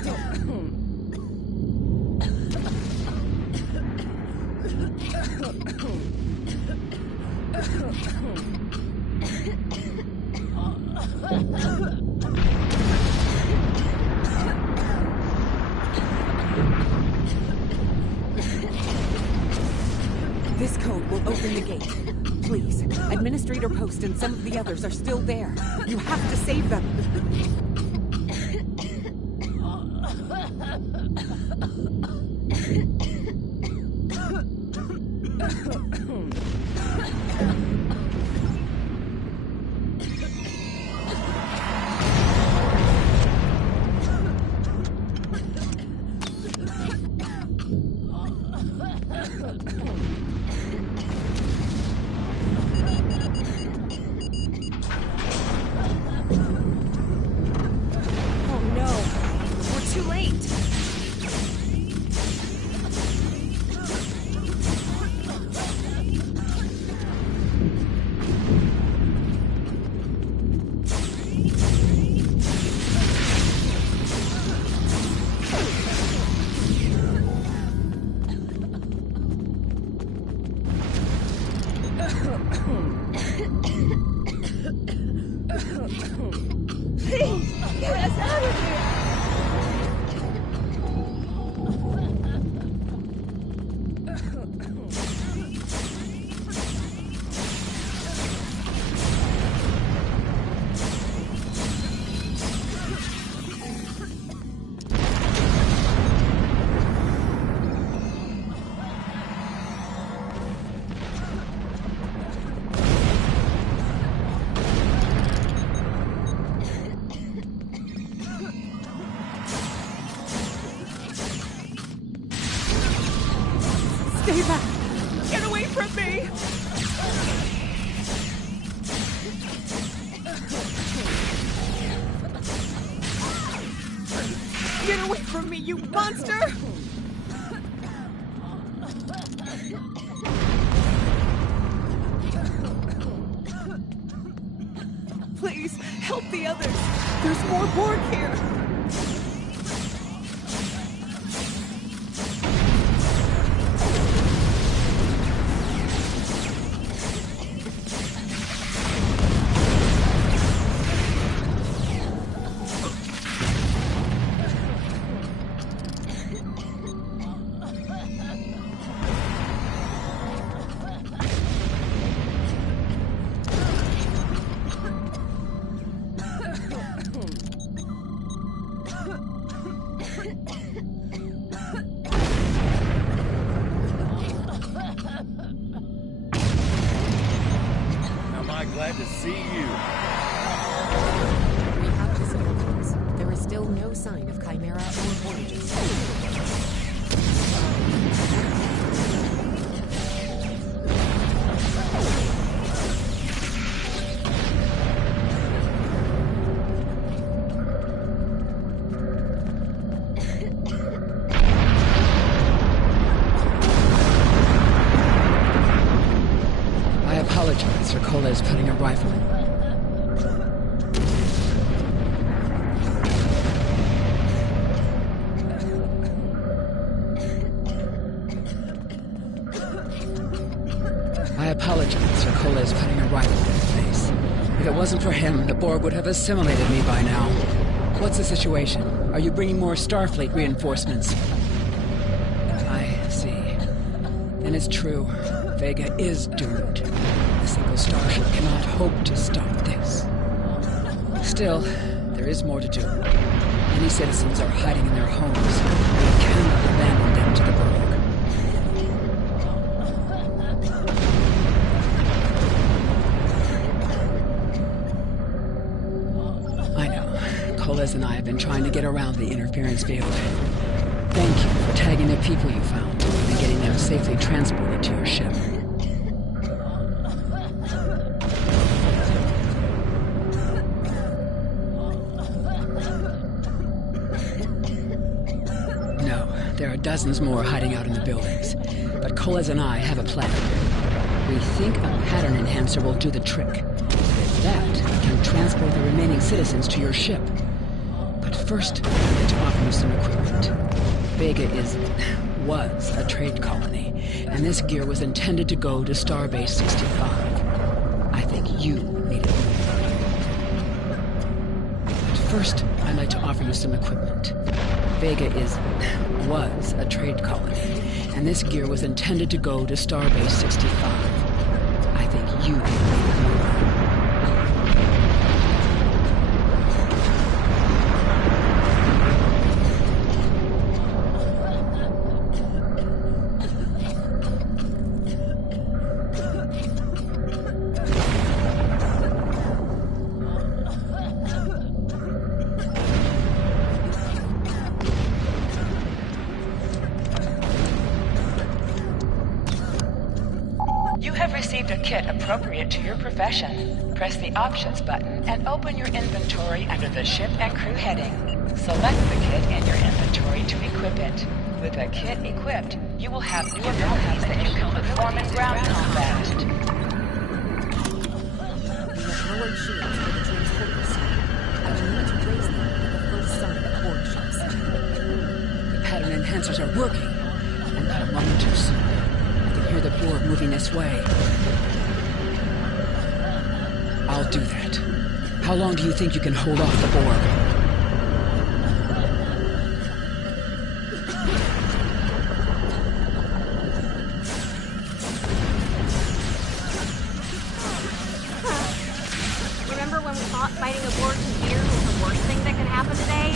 This code will open the gate. Please, Administrator Post and some of the others are still there. You have to save them. Stay back! Get away from me! Get away from me, you monster! Please, help the others! There's more Borg here! Glad to see you. We have the skeletons. There is still no sign of Chimera or Voyagers. Cole's putting a rifle in. I apologize for Cole's putting a rifle in my face. If it wasn't for him, the Borg would have assimilated me by now. What's the situation? Are you bringing more Starfleet reinforcements? I see. And it's true. Vega is doomed. A single starship cannot hope to stop this. Still, there is more to do. Many citizens are hiding in their homes. We cannot abandon them to the Borg. Coles and I have been trying to get around the interference field. Thank you for tagging the people you found and getting them safely transported to your ship. No, there are dozens more hiding out in the buildings. But Coles and I have a plan. We think a pattern enhancer will do the trick. With that, we can transport the remaining citizens to your ship. First, I need to offer you some equipment. Vega was a trade colony, and this gear was intended to go to Starbase 65. I think you need it. But first, I'd like to offer you some equipment. Vega was a trade colony, and this gear was intended to go to Starbase 65. I think you need it. Appropriate to your profession. Press the Options button and open your inventory under the Ship and Crew heading. Select the kit in your inventory to equip it. With a kit equipped, you will have new abilities that you can perform in ground combat. We have lowered shields for the transporters. I will need to raise them at the first sign of Borg ships. The pattern enhancers are working, and not a moment too soon. I can hear the Borg moving this way. I'll do that. How long do you think you can hold off the Borg? Remember when we thought fighting a Borg in here was the worst thing that could happen today?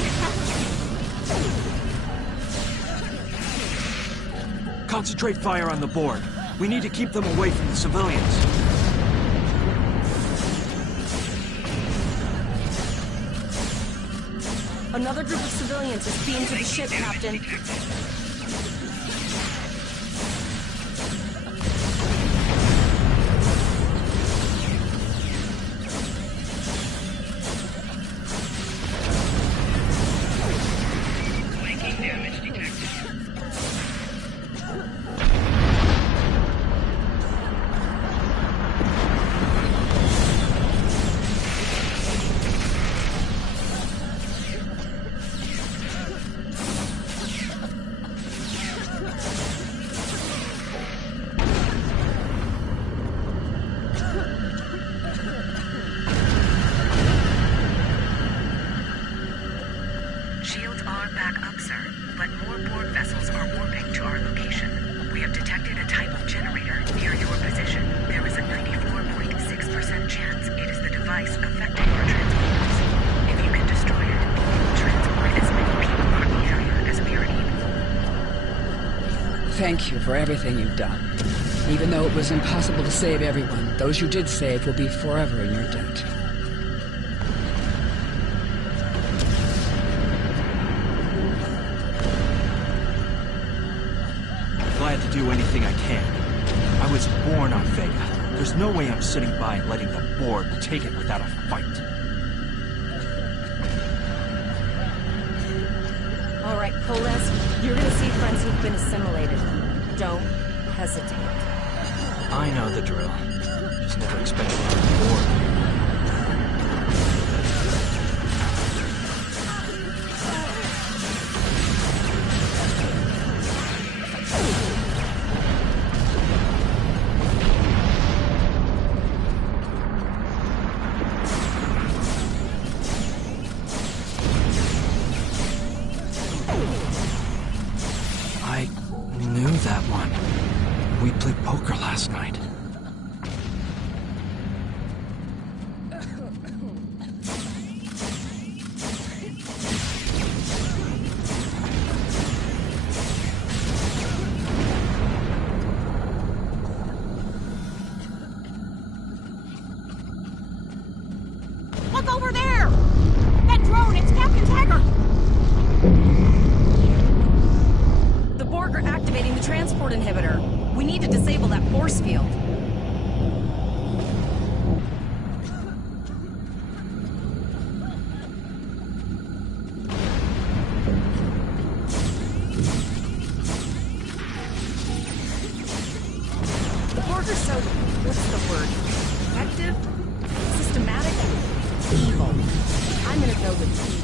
Concentrate fire on the Borg. We need to keep them away from the civilians. Another group of civilians is beamed to the ship, Captain. Making damage detected. Shields are back up, sir, but more Borg vessels are warping to our location. We have detected a type of generator near your position. There is a 94.6% chance it is the device affecting our transporters. If you can destroy it, you will transport as many people from the area as we are able. Thank you for everything you've done. Even though it was impossible to save everyone, those you did save will be forever in your debt. Glad to do anything I can. I was born on Vega. There's no way I'm sitting by and letting the Borg take it without a fight. All right, Coles, you're gonna see friends who've been assimilated. Don't hesitate. I know the drill. Just never expected to be bored. I knew that one. We played poker last night. Look over there! That drone, it's Captain Taggart! The Borg are activating the transport inhibitor. We need to disable that force field. The Borg are so, what's the word? Effective? Systematic? Evil. I'm gonna go with evil.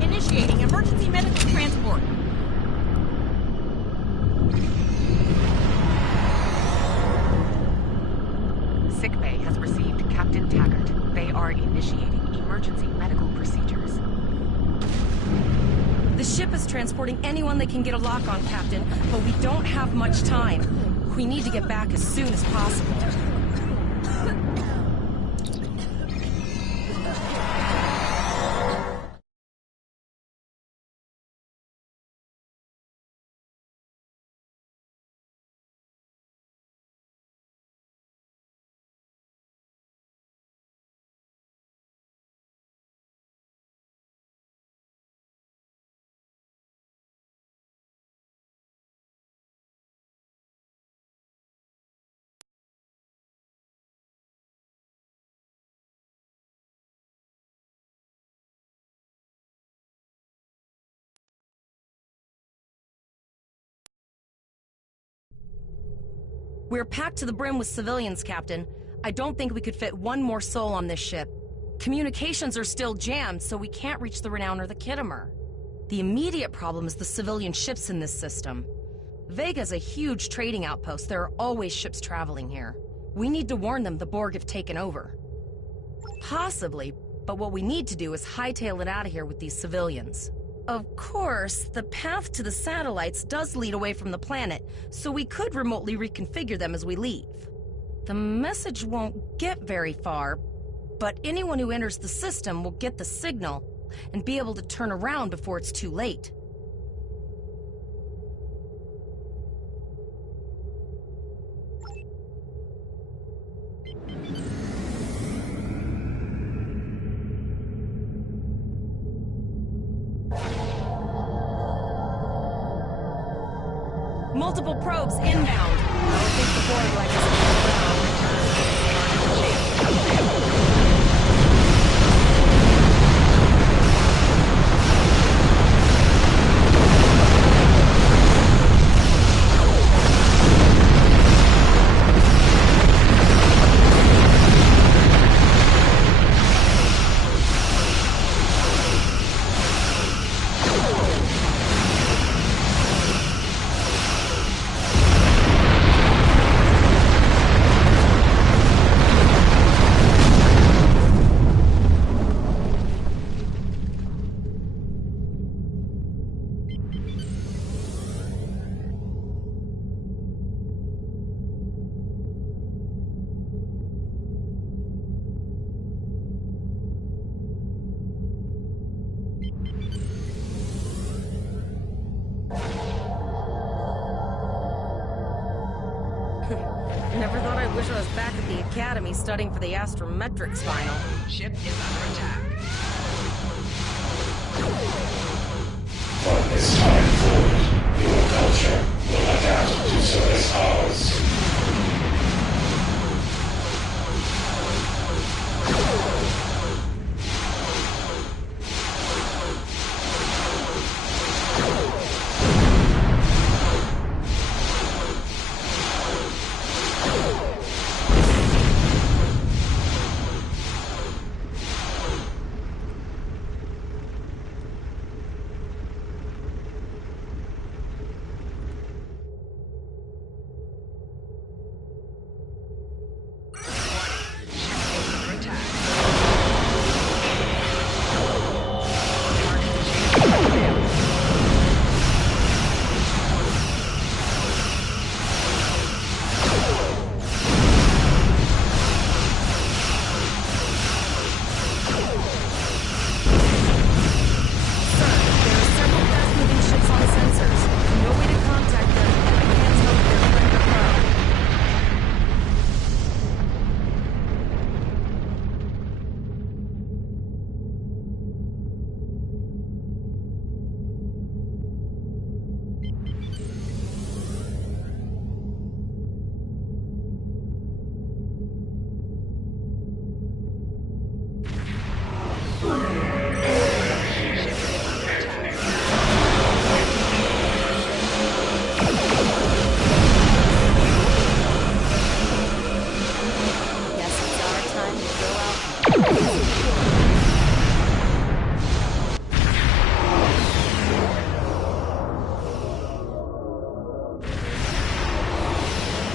Initiating emergency medical transport. Sickbay has received Captain Taggart. They are initiating emergency medical procedures. The ship is transporting anyone they can get a lock on, Captain, but we don't have much time. We need to get back as soon as possible. We're packed to the brim with civilians, Captain. I don't think we could fit one more soul on this ship. Communications are still jammed, so we can't reach the Renown or the Kittimer. The immediate problem is the civilian ships in this system. Vega's a huge trading outpost. There are always ships traveling here. We need to warn them the Borg have taken over. Possibly, but what we need to do is hightail it out of here with these civilians. Of course, the path to the satellites does lead away from the planet, so we could remotely reconfigure them as we leave. The message won't get very far, but anyone who enters the system will get the signal and be able to turn around before it's too late. Multiple probes inbound. I don't think the Borg like us wish I was back at the academy studying for the astrometrics final. Ship is under attack. From this time forward, your culture will adapt to service ours.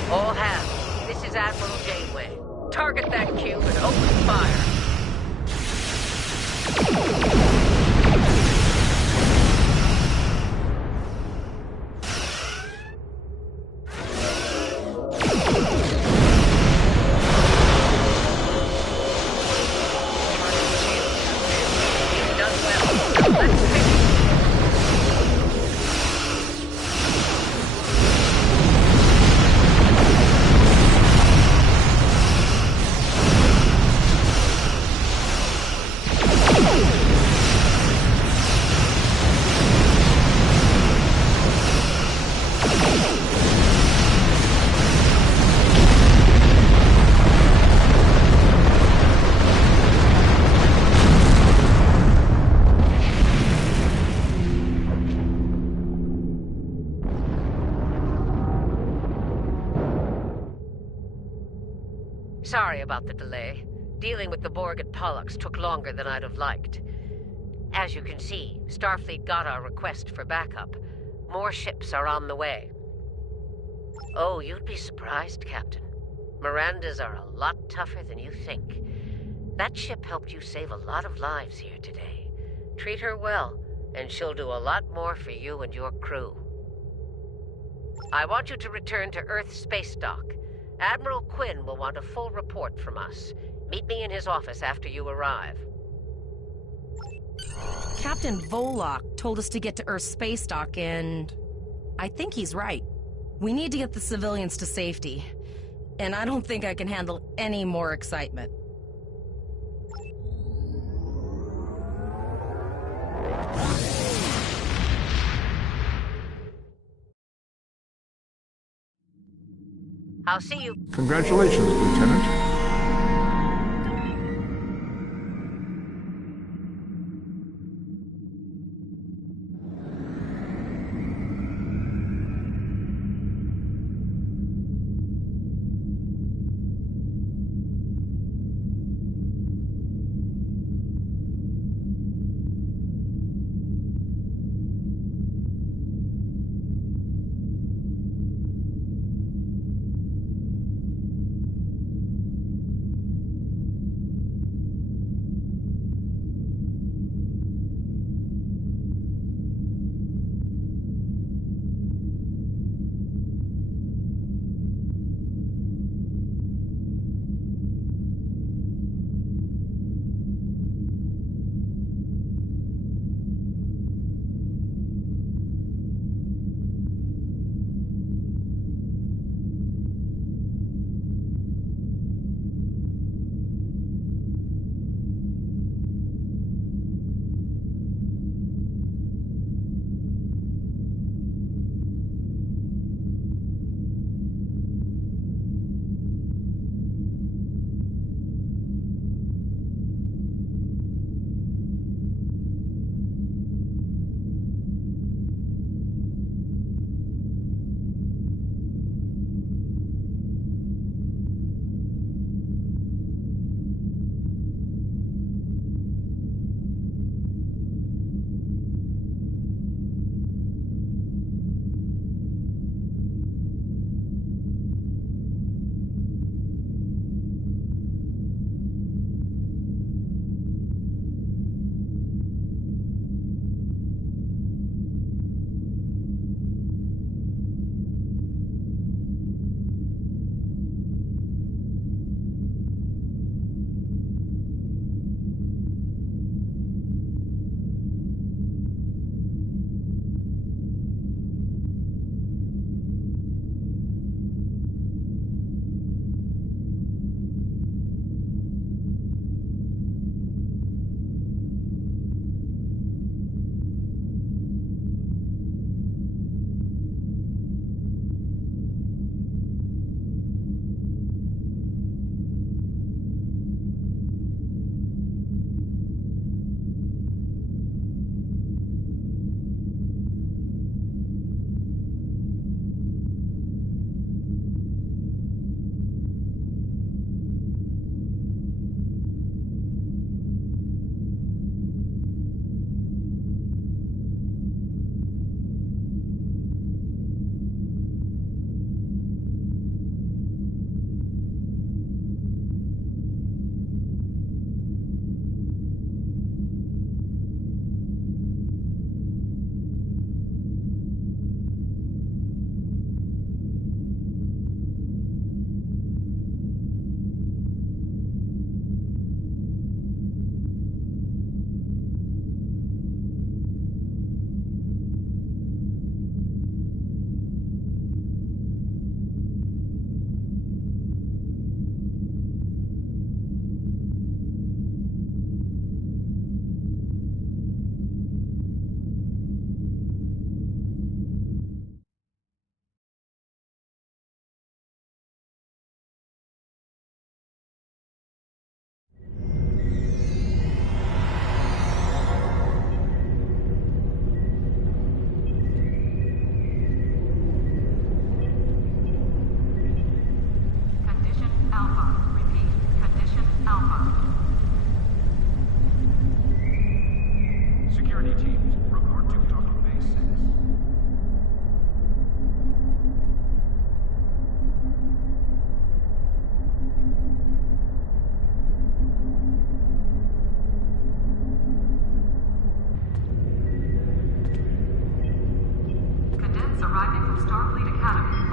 All hands, this is Admiral Janeway. Target that cube and open fire. Sorry about the delay. Dealing with the Borg at Pollux took longer than I'd have liked. As you can see, Starfleet got our request for backup. More ships are on the way. Oh, you'd be surprised, Captain. Mirandas are a lot tougher than you think. That ship helped you save a lot of lives here today. Treat her well, and she'll do a lot more for you and your crew. I want you to return to Earth Space Dock. Admiral Quinn will want a full report from us. Meet me in his office after you arrive. Captain Volok told us to get to Earth Space Dock, and I think he's right. We need to get the civilians to safety, and I don't think I can handle any more excitement. I'll see you. Congratulations, Lieutenant.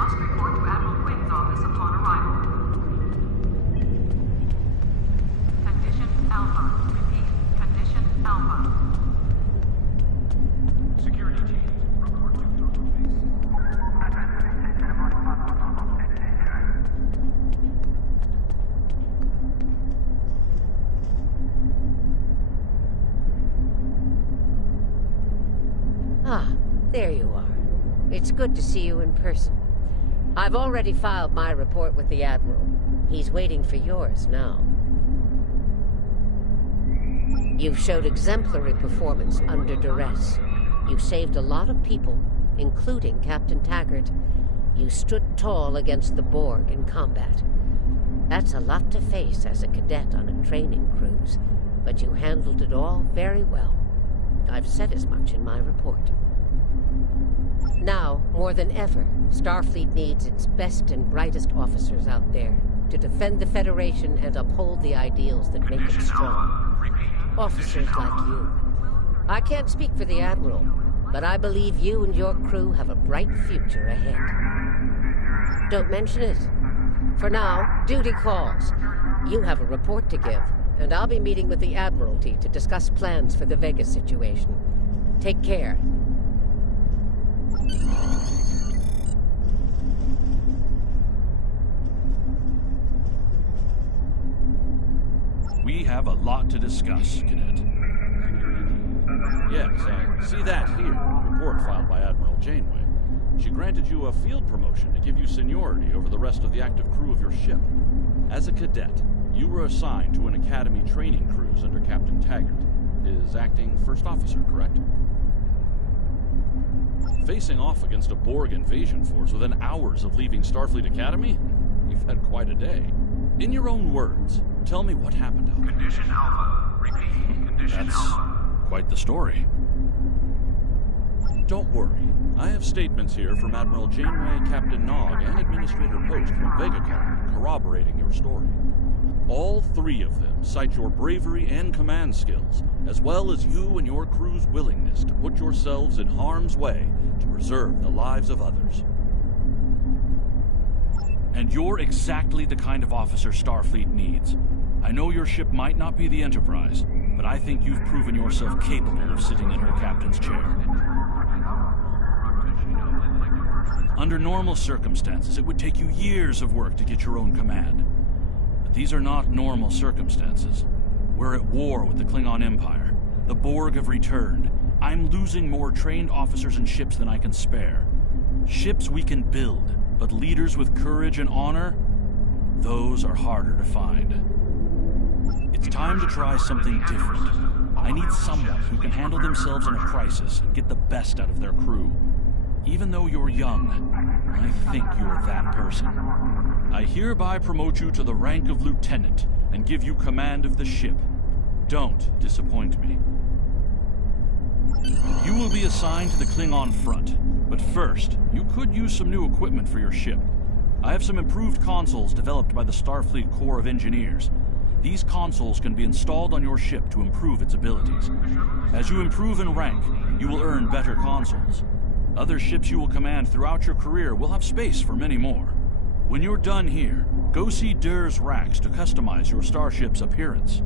must report to Admiral Quinn's office upon arrival. Condition Alpha. Repeat. Condition Alpha. Security teams, report to total base. Ah, there you are. It's good to see you in person. I've already filed my report with the Admiral. He's waiting for yours now. You've showed exemplary performance under duress. You saved a lot of people, including Captain Taggart. You stood tall against the Borg in combat. That's a lot to face as a cadet on a training cruise, but you handled it all very well. I've said as much in my report. Now, more than ever, Starfleet needs its best and brightest officers out there to defend the Federation and uphold the ideals that make it strong. Officers like you. I can't speak for the Admiral, but I believe you and your crew have a bright future ahead. Don't mention it. For now, duty calls. You have a report to give, and I'll be meeting with the Admiralty to discuss plans for the Vega situation. Take care. We have a lot to discuss, Cadet. Yes, I see that here in the report filed by Admiral Janeway. She granted you a field promotion to give you seniority over the rest of the active crew of your ship. As a cadet, you were assigned to an Academy training cruise under Captain Taggart, his acting first officer, correct? Facing off against a Borg invasion force within hours of leaving Starfleet Academy? You've had quite a day. In your own words, tell me what happened out there. Condition Alpha. Repeat. Condition Alpha. Quite the story. Don't worry. I have statements here from Admiral Janeway, Captain Nog, and Administrator Post from Vega Colony corroborating your story. All three of them cite your bravery and command skills, as well as you and your crew's willingness to put yourselves in harm's way to preserve the lives of others. And you're exactly the kind of officer Starfleet needs. I know your ship might not be the Enterprise, but I think you've proven yourself capable of sitting in her captain's chair. Under normal circumstances, it would take you years of work to get your own command. But these are not normal circumstances. We're at war with the Klingon Empire. The Borg have returned. I'm losing more trained officers and ships than I can spare. Ships we can build, but leaders with courage and honor, those are harder to find. It's time to try something different. I need someone who can handle themselves in a crisis and get the best out of their crew. Even though you're young, I think you're that person. I hereby promote you to the rank of lieutenant and give you command of the ship. Don't disappoint me. You will be assigned to the Klingon front, but first, you could use some new equipment for your ship. I have some improved consoles developed by the Starfleet Corps of Engineers. These consoles can be installed on your ship to improve its abilities. As you improve in rank, you will earn better consoles. Other ships you will command throughout your career will have space for many more. When you're done here, go see Dur's racks to customize your starship's appearance.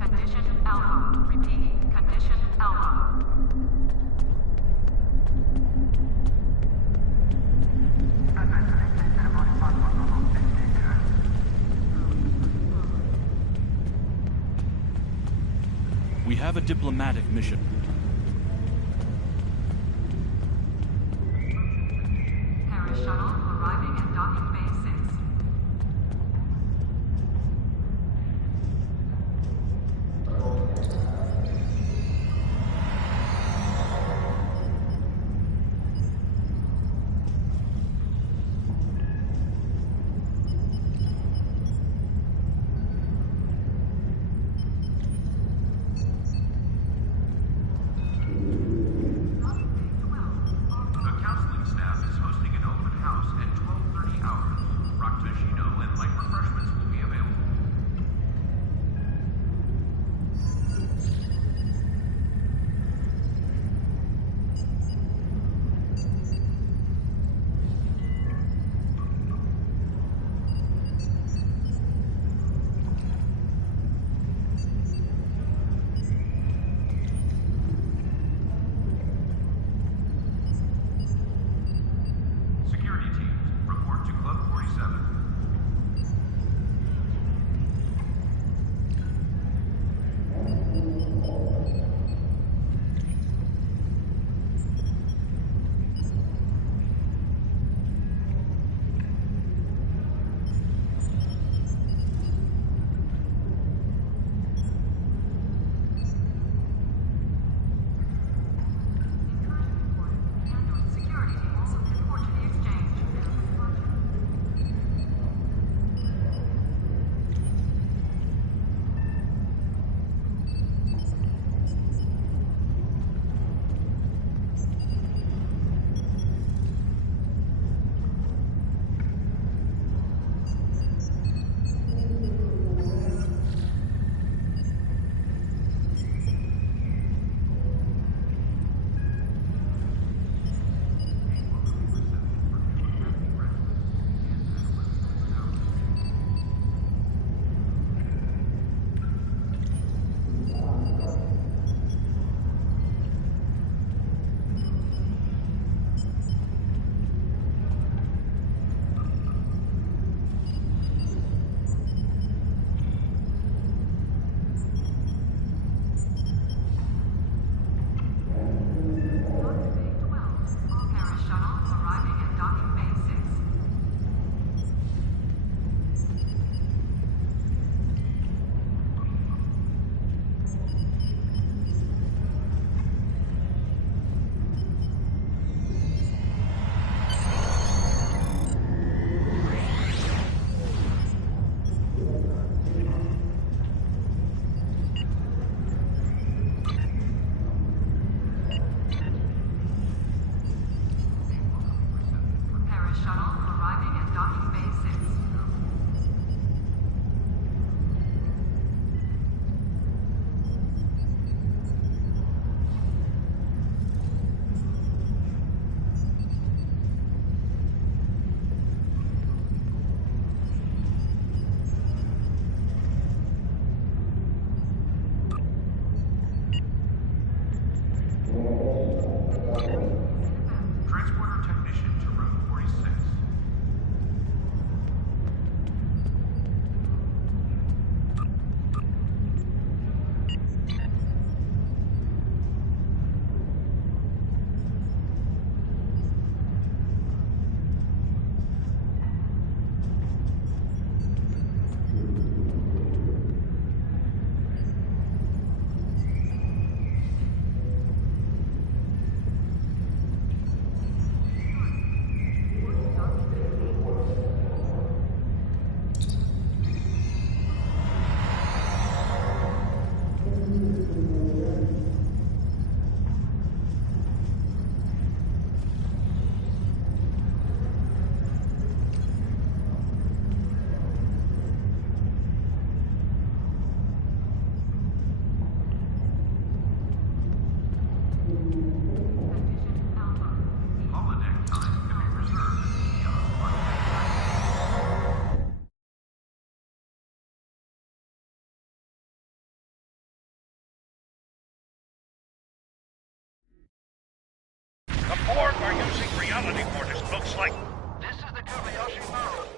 Condition Alpha. Repeat. Condition Alpha. We have a diplomatic mission. Paris shuttle arriving at docking bay 6. Starfleet. This is the Kobayashi Maru.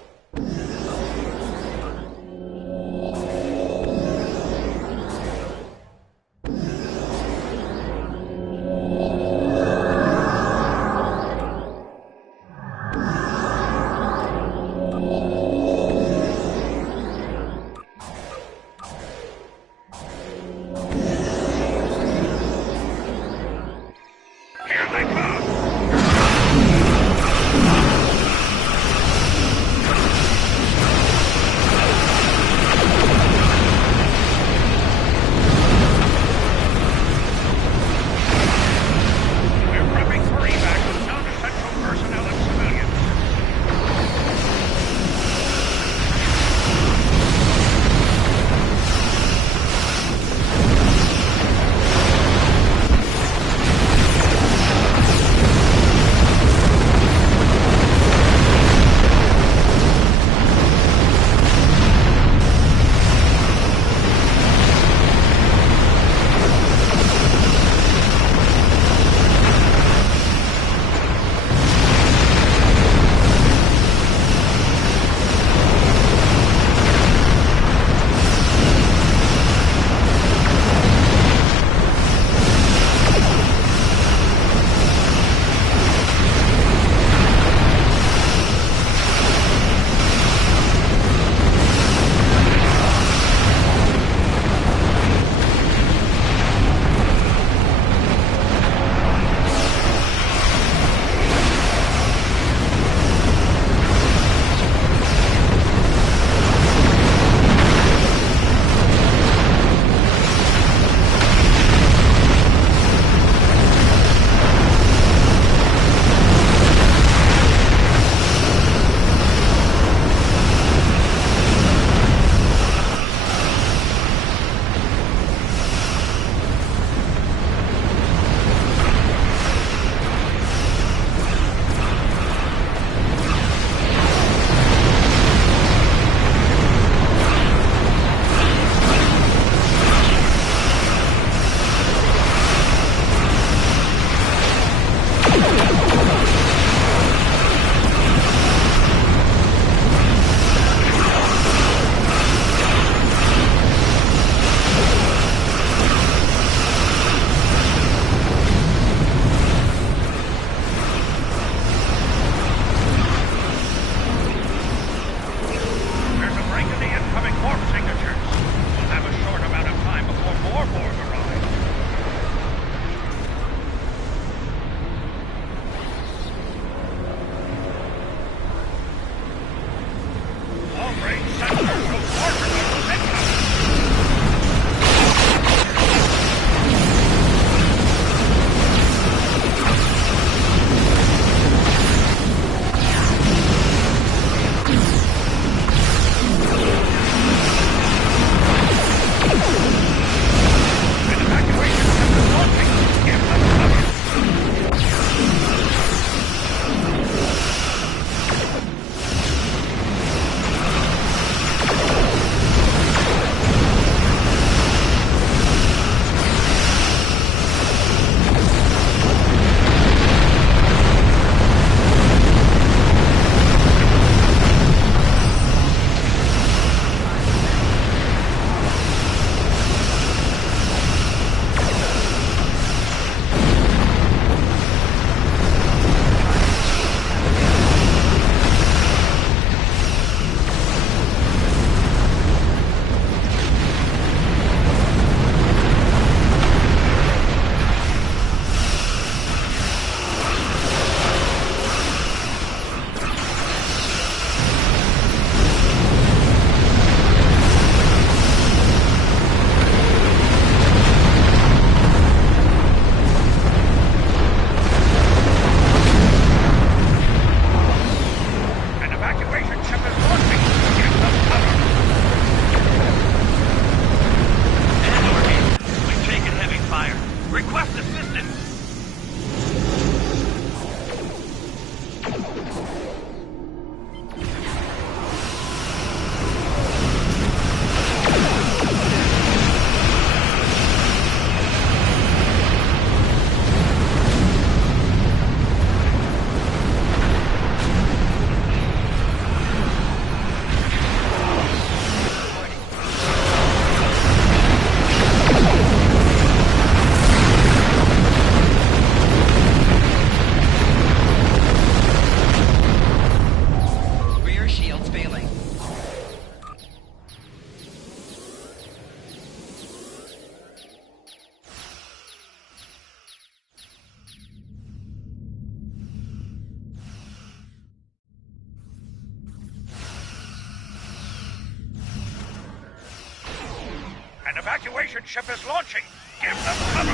evacuation ship is launching! Give them cover!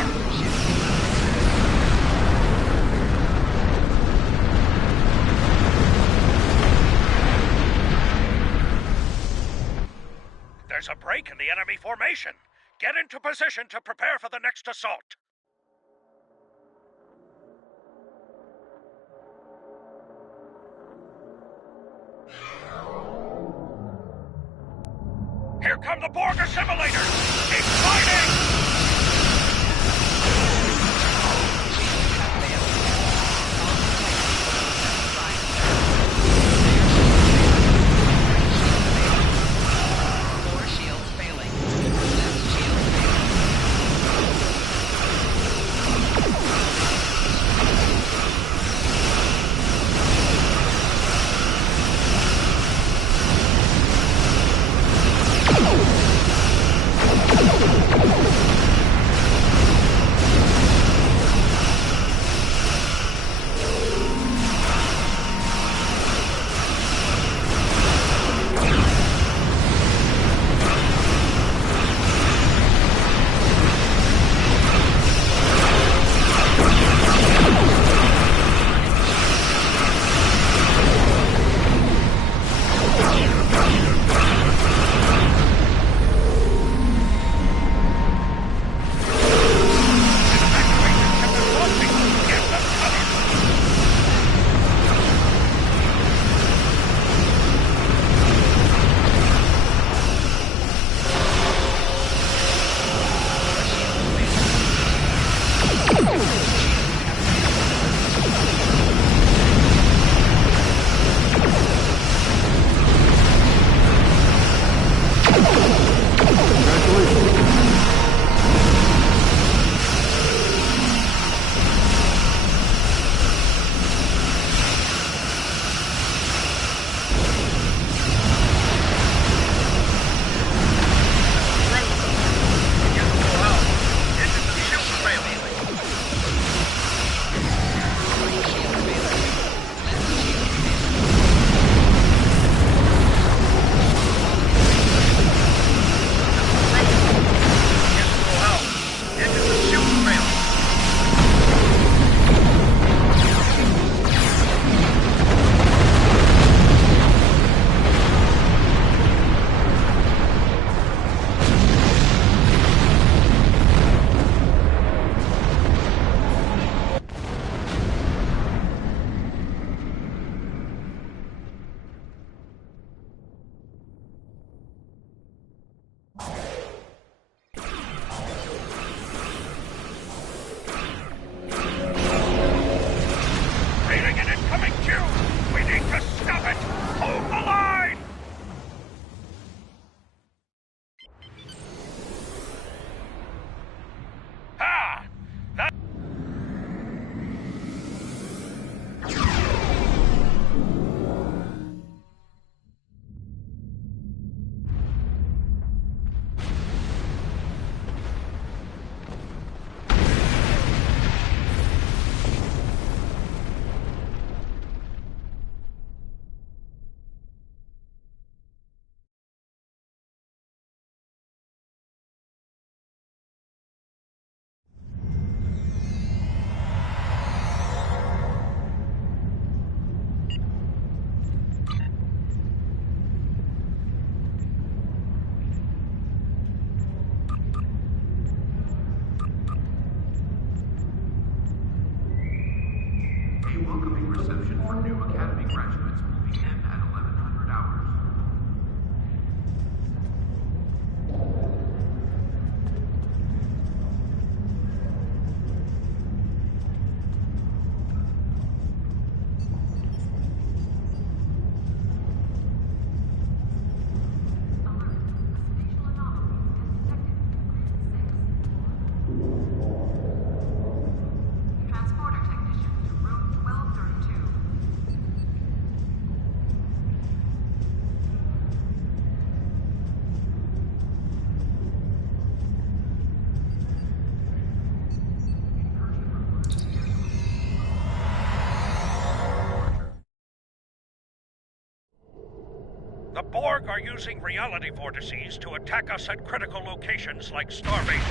There's a break in the enemy formation. Get into position to prepare for the next assault. Here come the Borg assimilators! Keep fighting! Borg are using reality vortices to attack us at critical locations like Starbase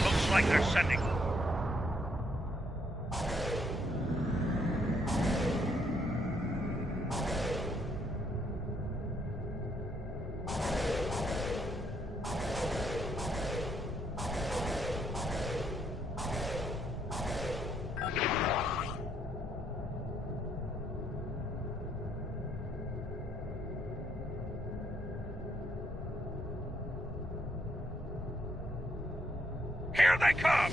1. Looks like they're sending... Here they come!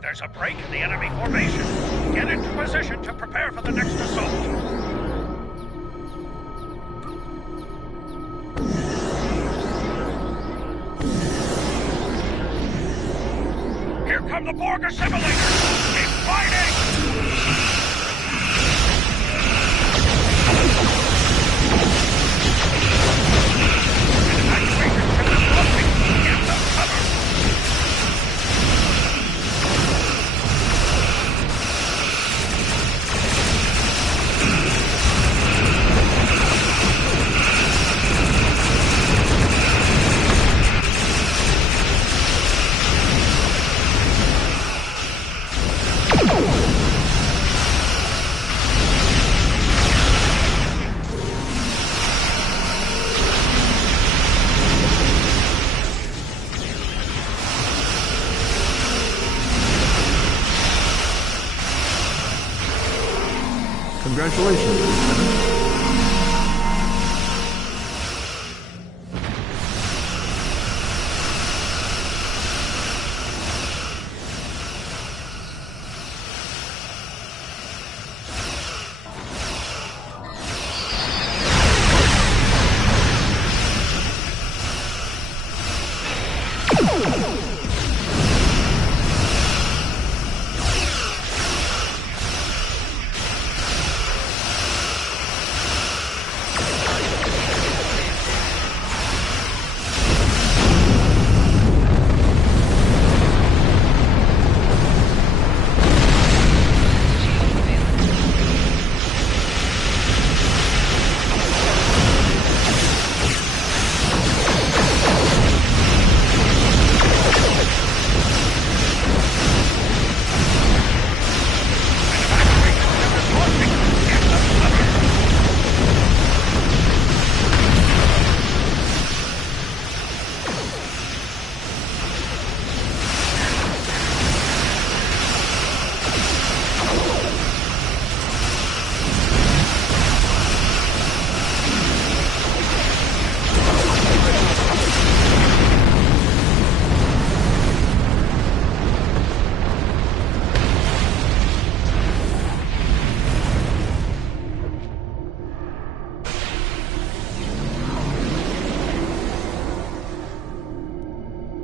There's a break in the enemy formation. Get into position to prepare for the next assault. Here come the Borg assimilators! Keep fighting! Congratulations, Lieutenant.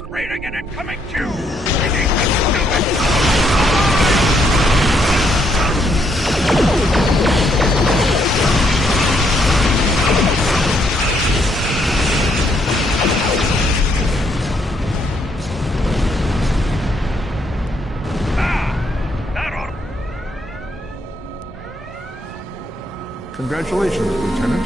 Rating and incoming Q! We need to stop it! Congratulations, Lieutenant.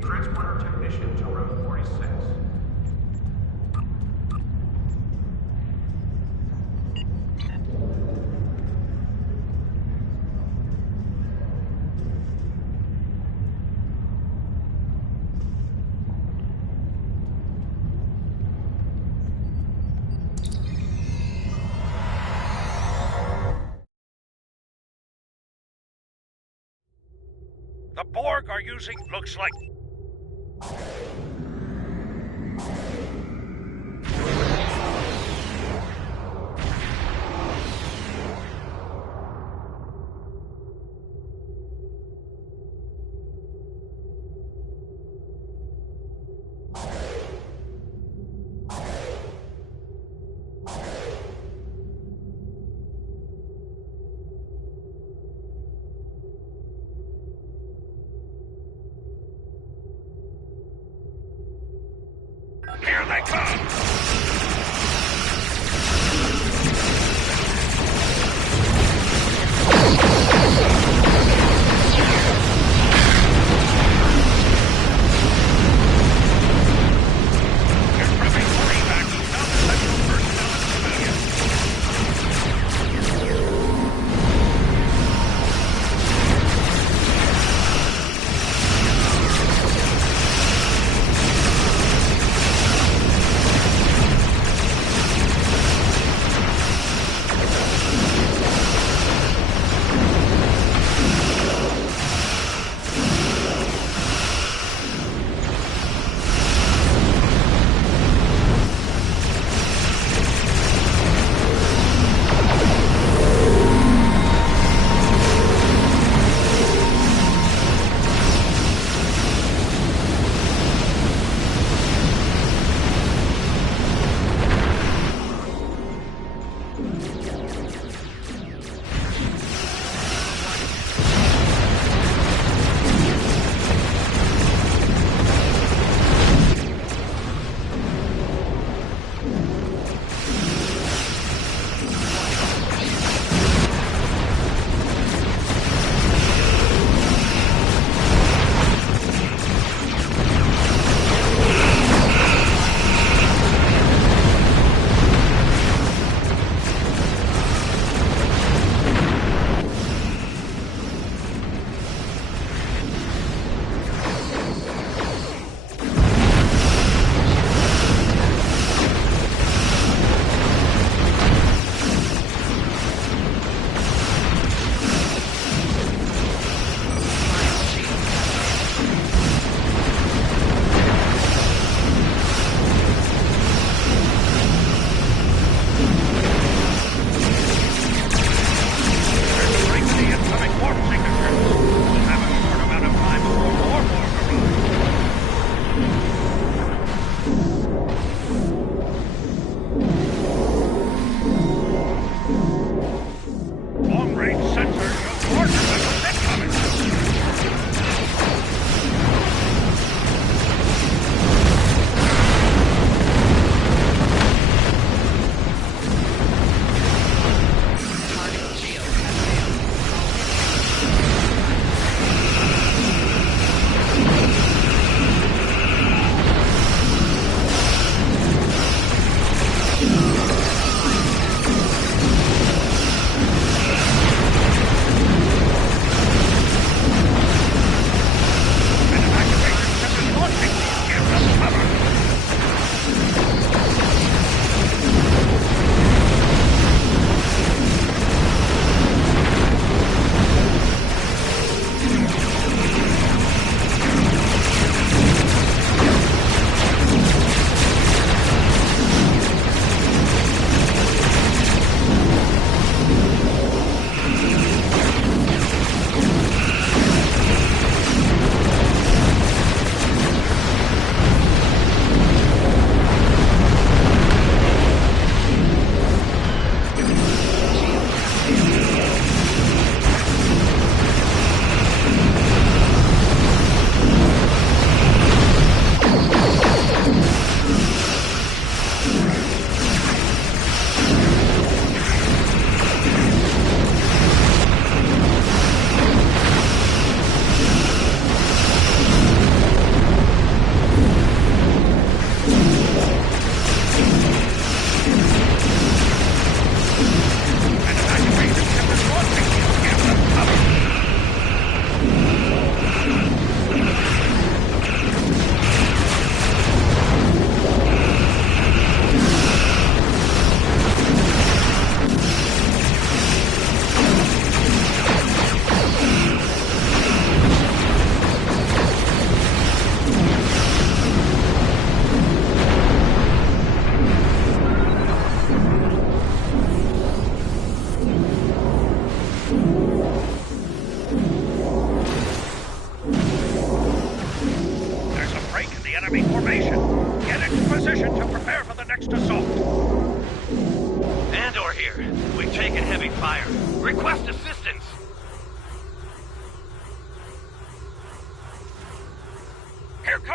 Transporter technician to room 46. The Borg are using... looks like...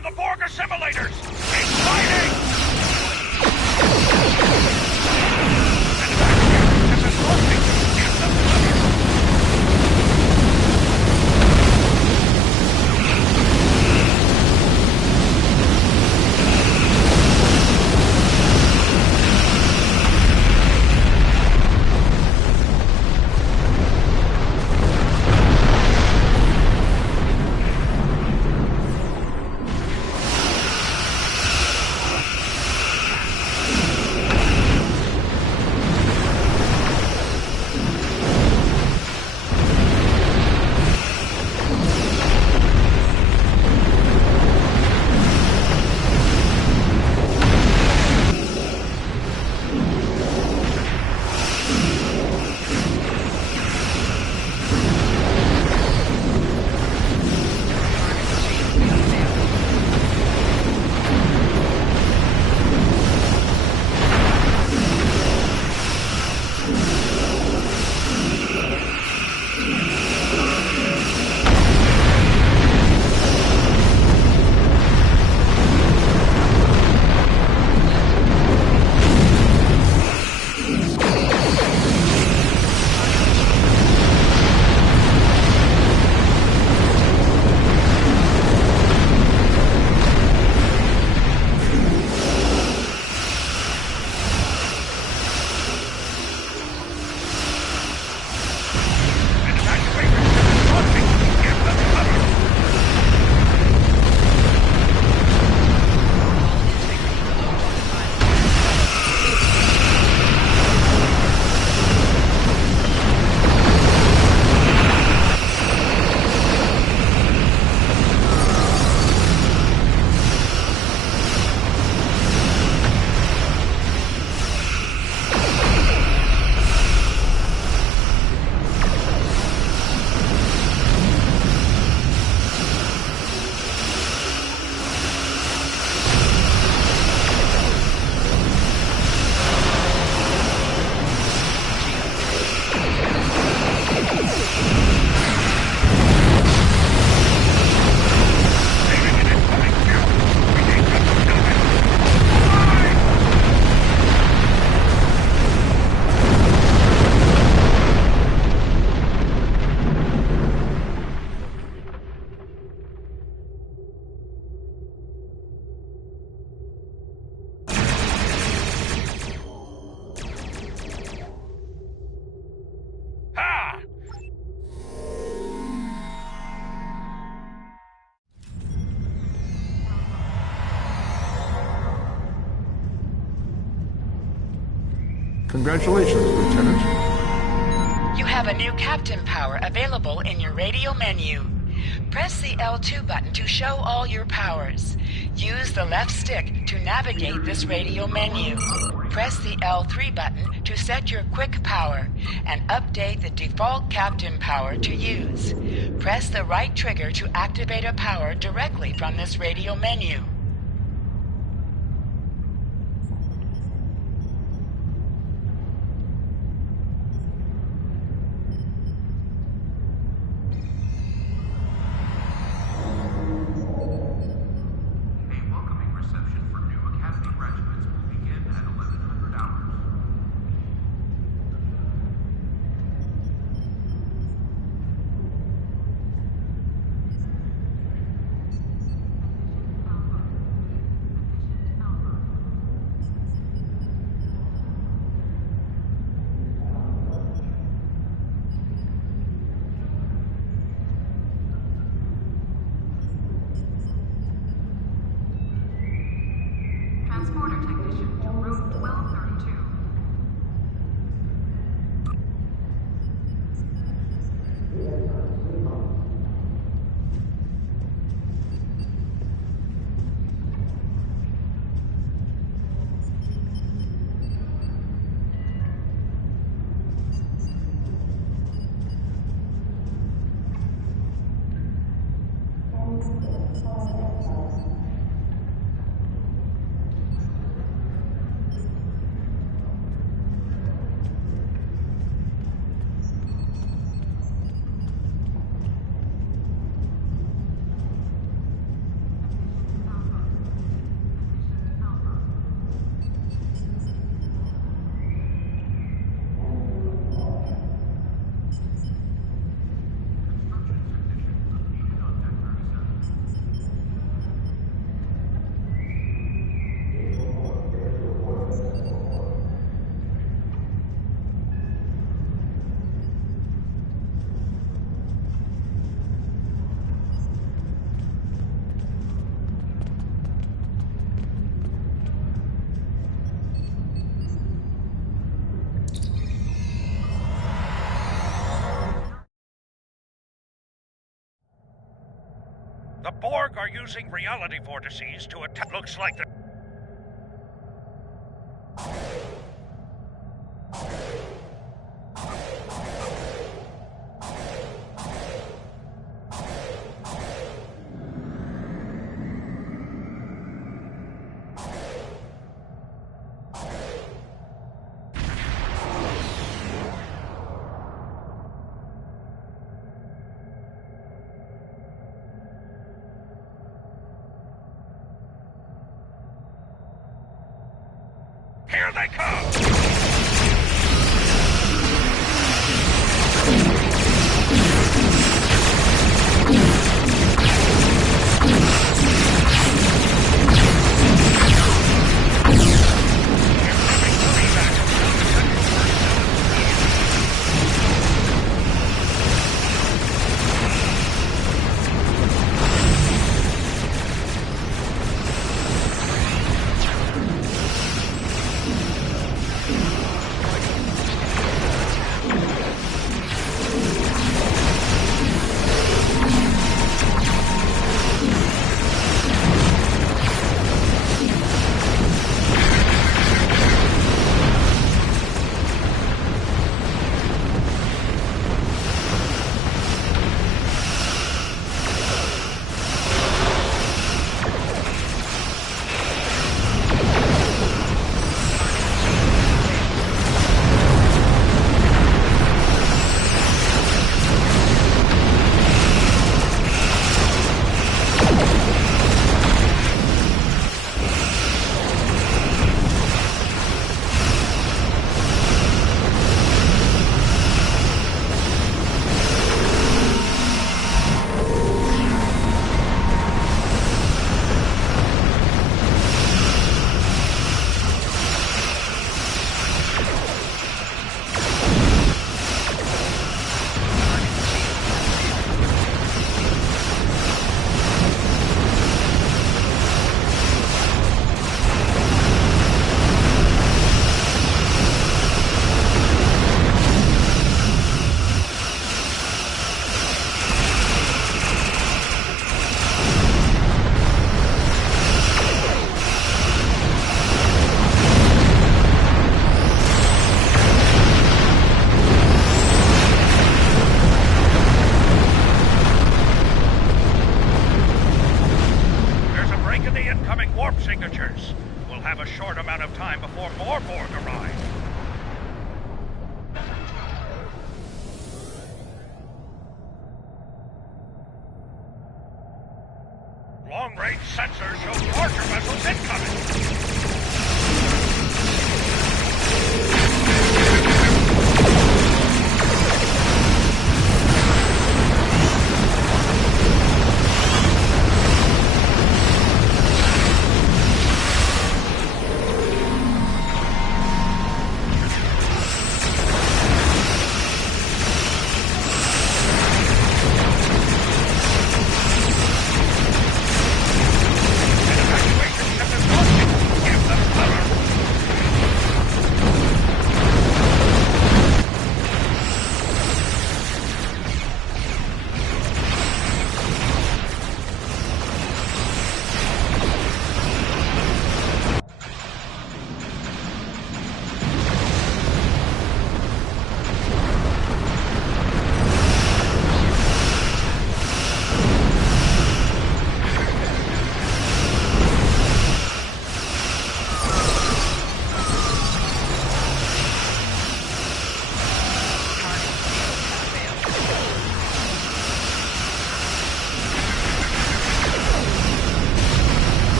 from the Borg assimilators! Keep fighting! This is working! Give them cover! Congratulations, Lieutenant. You have a new captain power available in your radio menu. Press the L2 button to show all your powers. Use the left stick to navigate this radio menu. Press the L3 button to set your quick power and update the default captain power to use. Press the right trigger to activate a power directly from this radio menu. The Borg are using reality vortices to attack. Looks like the... Here they come! signatures. We'll have a short amount of time before more Borg arrive. Long-range sensors show larger vessels incoming. Evacuation ship is launching.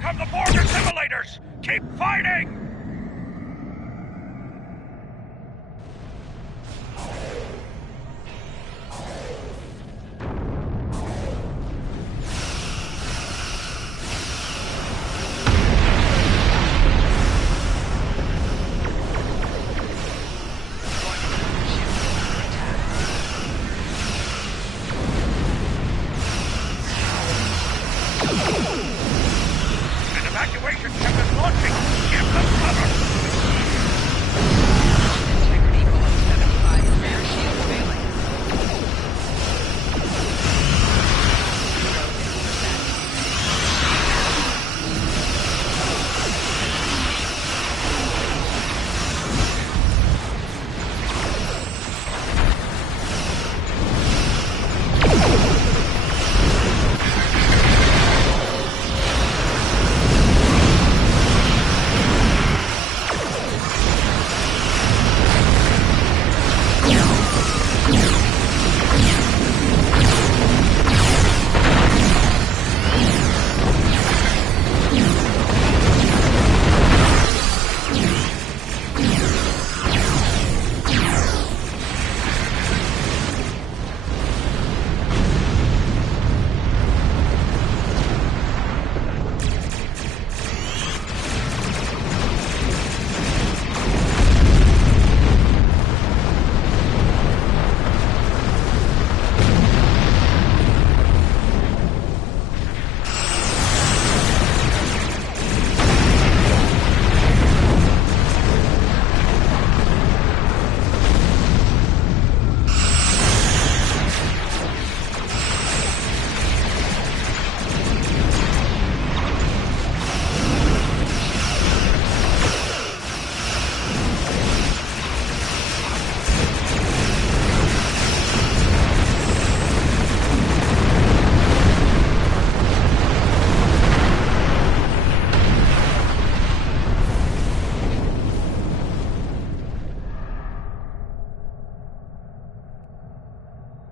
come the Borg assimilators! Keep fighting!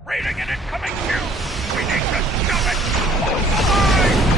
Reading an incoming cue! We need to stop it! Hold the line!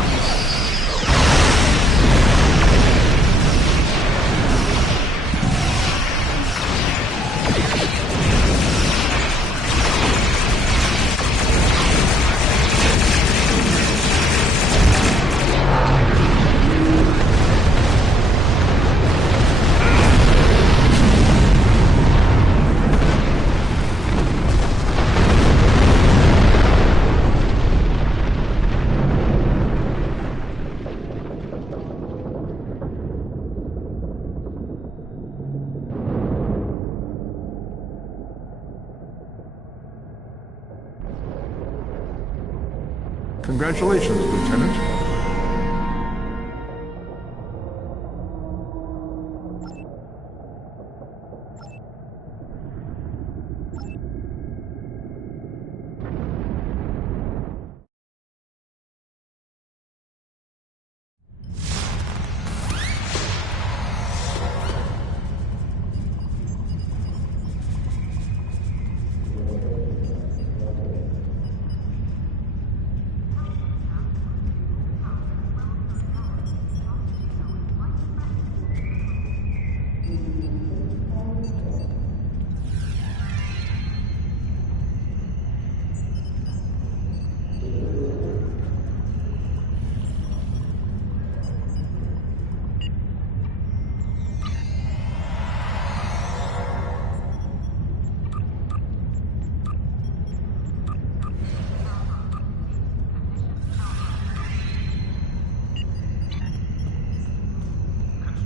Congratulations, Lieutenant.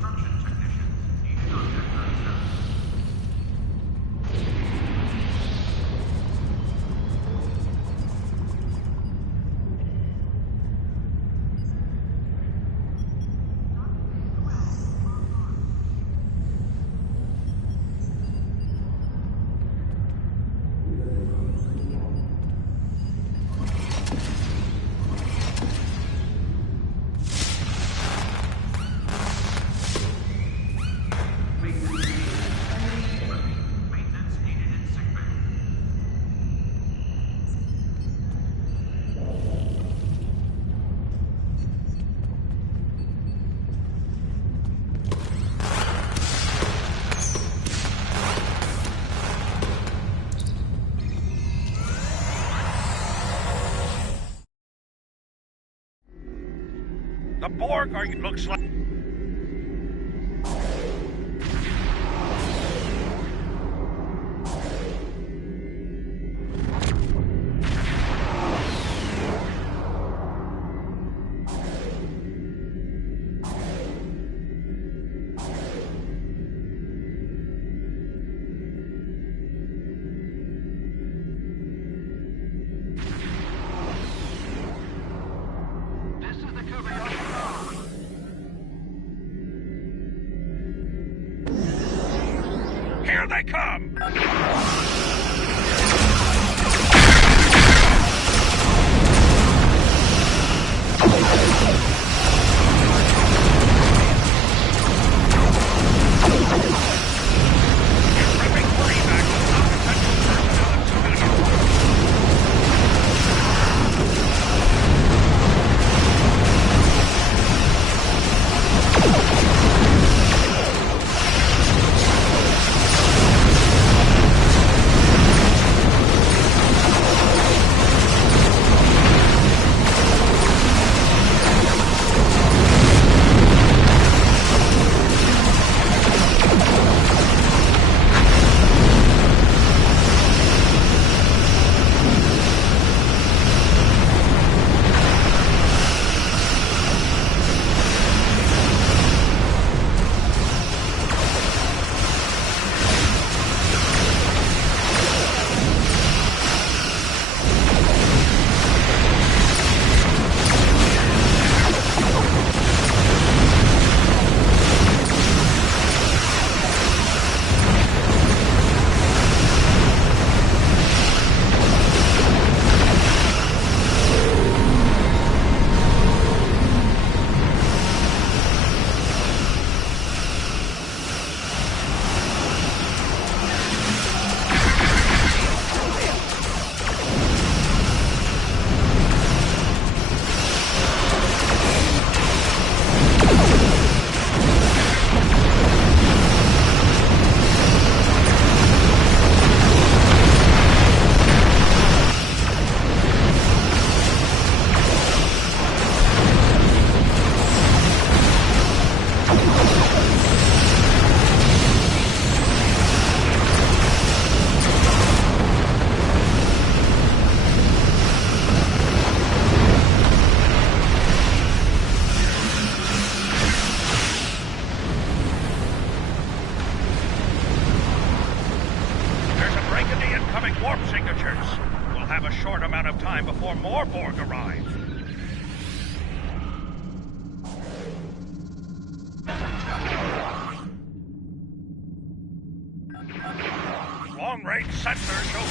Construction technicians, each object The Borg are... looks like... Here they come! Warp signatures. We'll have a short amount of time before more Borg arrive. Long-range sensors show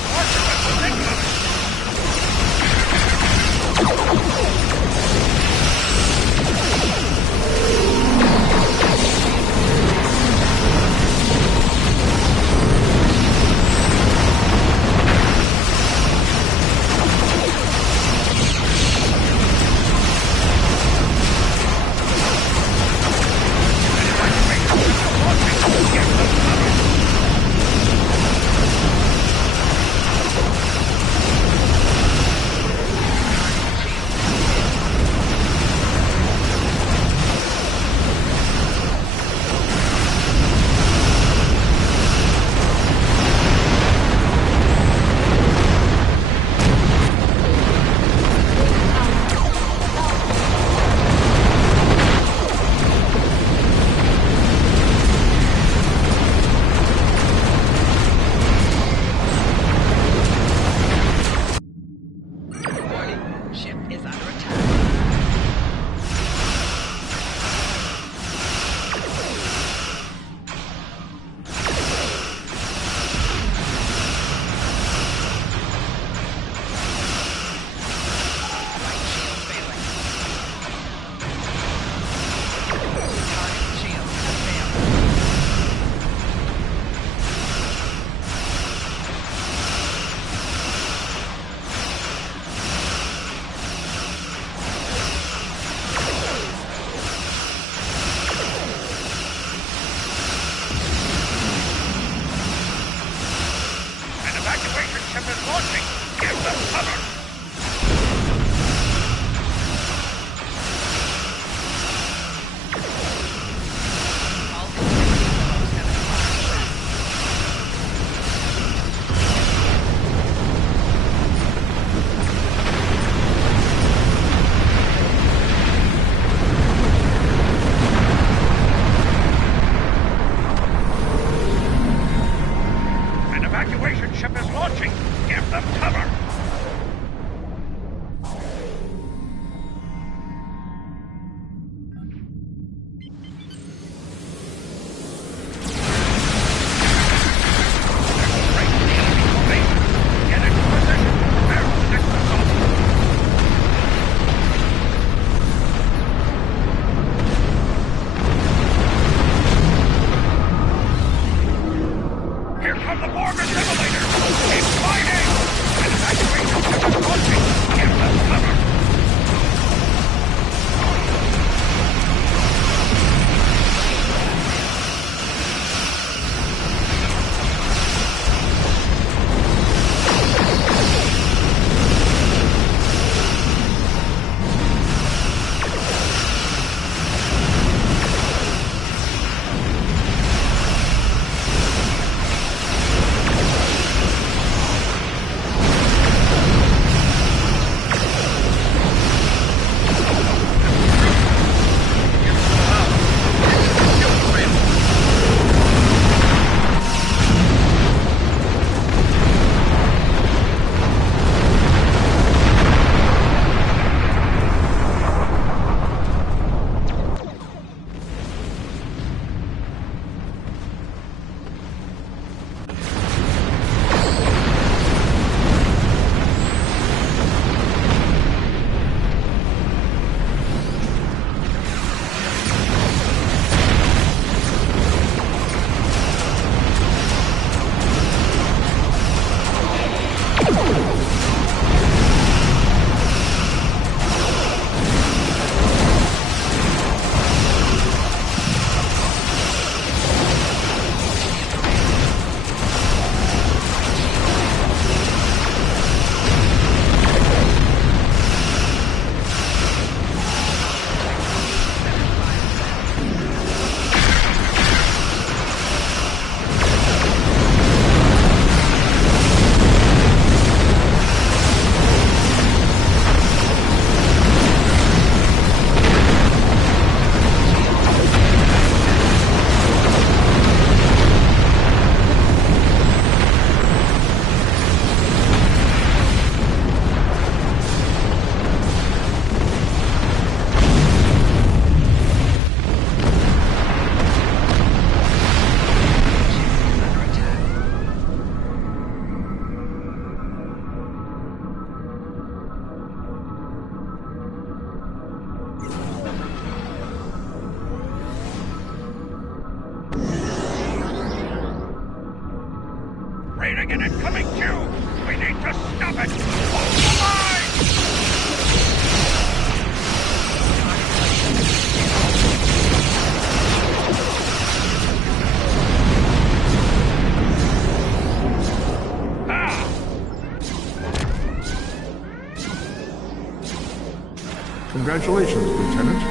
Congratulations, Lieutenant.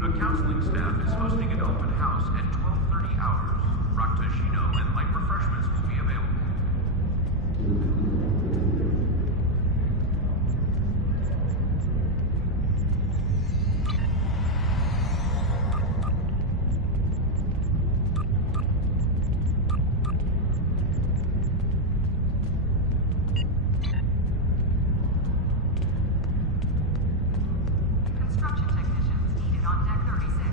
The counseling staff is hosting an open house at 12:30 hours. Raktoshino and light refreshments will be available. Construction technicians needed on deck 36.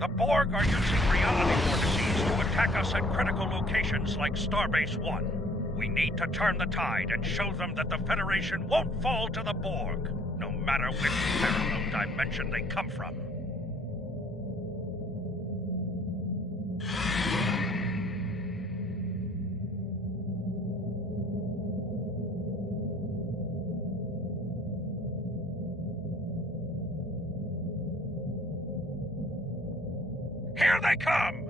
The Borg are using reality vortices to attack us at critical locations like Starbase 1. We need to turn the tide and show them that the Federation won't fall to the Borg, no matter which parallel dimension they come from. Here they come!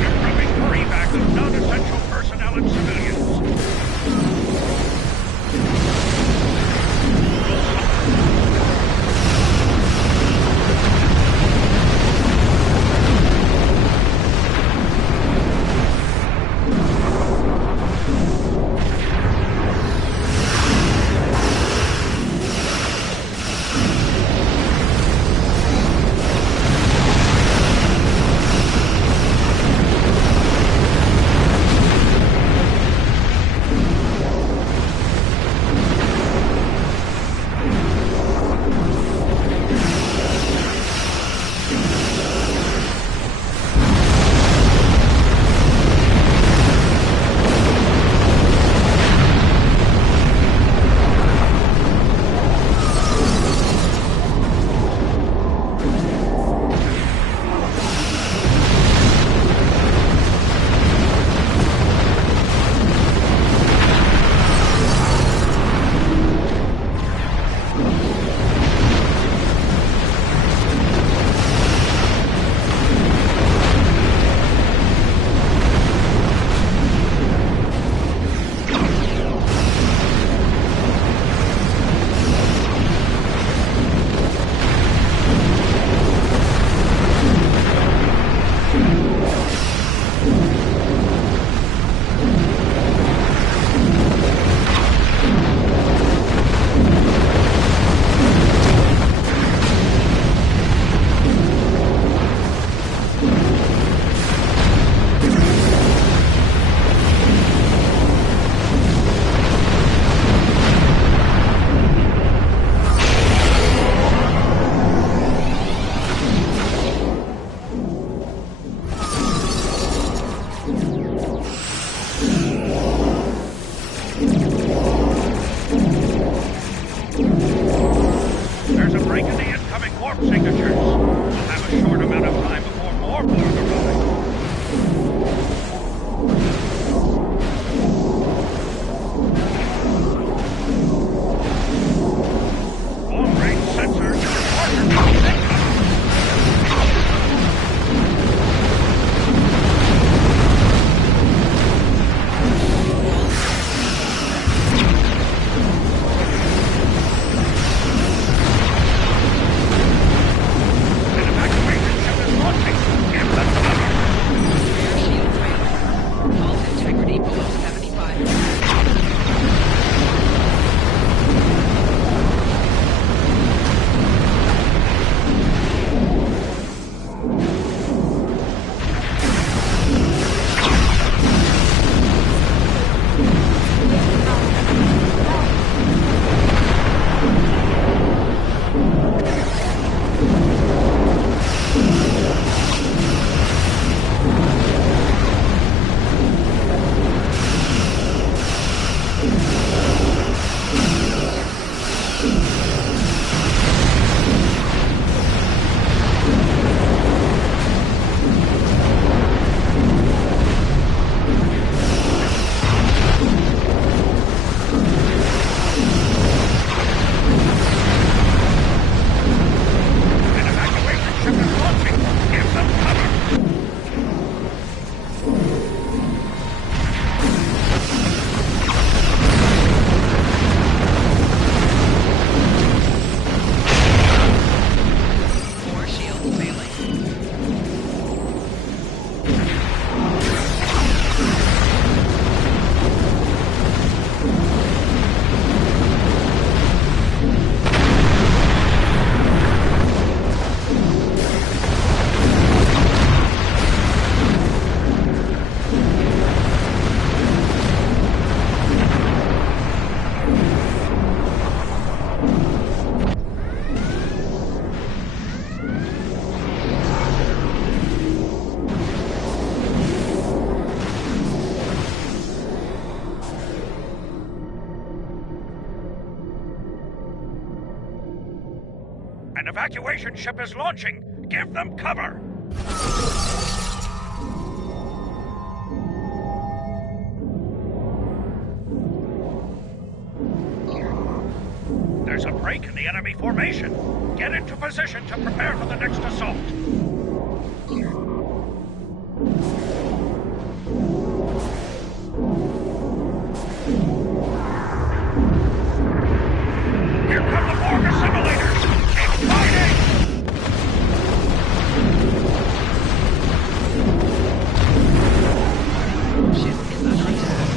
Incoming evac of non-essential personnel and civilians. in the incoming warp signatures. We'll have a short amount of time before more Borg arrive. Long-range sensors are An evacuation ship is launching. Give them cover. There's a break in the enemy formation. Get into position to prepare for the next assault. Here come the Borg assimilators! Keep fighting! Ship is under attack.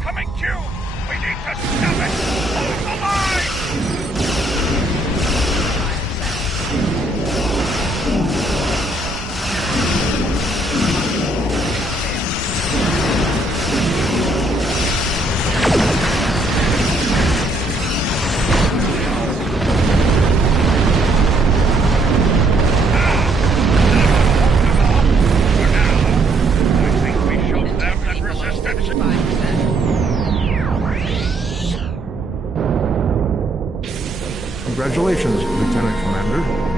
incoming cube! We need to stop it! Hold the line! Congratulations, Lieutenant Commander.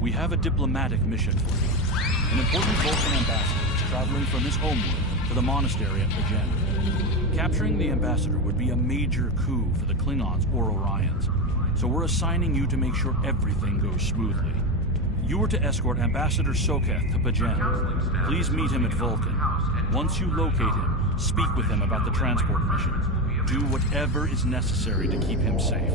We have a diplomatic mission for you. An important Vulcan ambassador is traveling from his homeworld to the monastery at Pagen. Capturing the ambassador would be a major coup for the Klingons or Orions, so we're assigning you to make sure everything goes smoothly. You are to escort Ambassador Soketh to Pagen. Please meet him at Vulcan. Once you locate him, speak with him about the transport mission. Do whatever is necessary to keep him safe.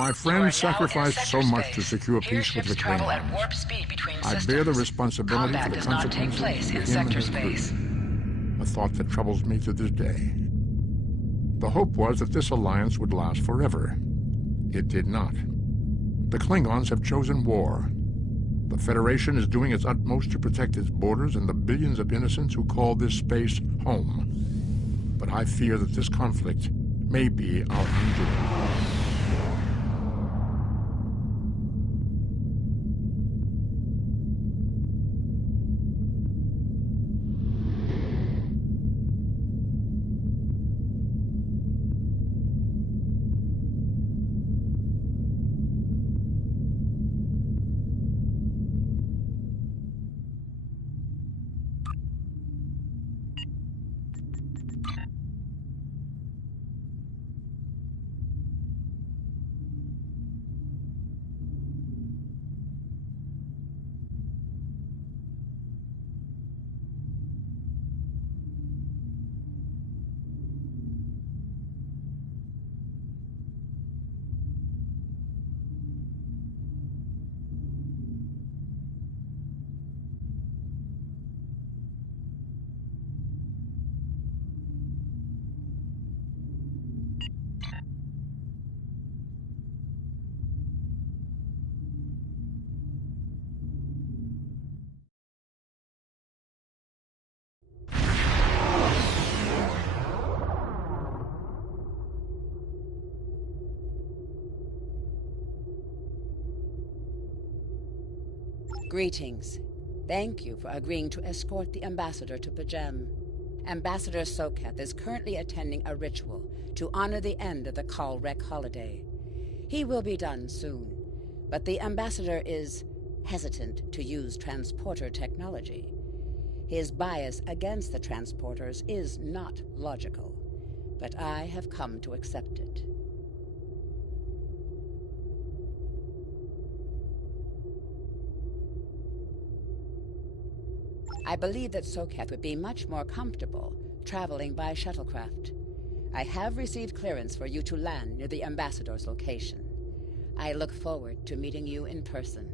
My friends sacrificed so much to secure peace with the travel at Klingons. warp speed between I systems. bear the responsibility Combat for the does not take consequences place in to him and sector his crew. space. A thought that troubles me to this day. The hope was that this alliance would last forever. It did not. The Klingons have chosen war. The Federation is doing its utmost to protect its borders and the billions of innocents who call this space home. But I fear that this conflict may be our undoing. Greetings. Thank you for agreeing to escort the ambassador to Pajem. Ambassador Sokath is currently attending a ritual to honor the end of the Kalrek holiday. He will be done soon, but the ambassador is hesitant to use transporter technology. His bias against the transporters is not logical, but I have come to accept it. I believe that Sokath would be much more comfortable traveling by shuttlecraft. I have received clearance for you to land near the ambassador's location. I look forward to meeting you in person.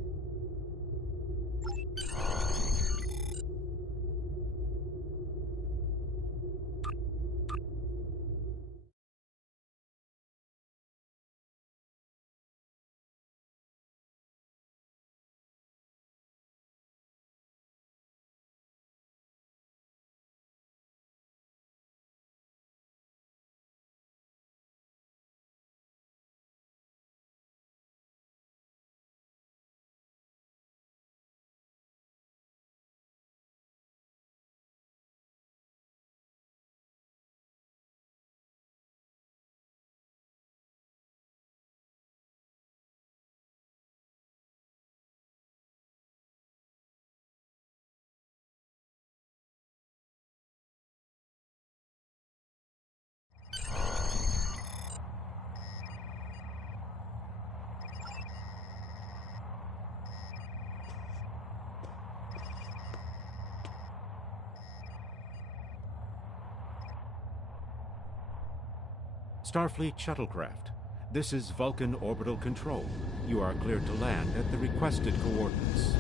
Starfleet shuttlecraft. This is Vulcan Orbital Control. You are cleared to land at the requested coordinates.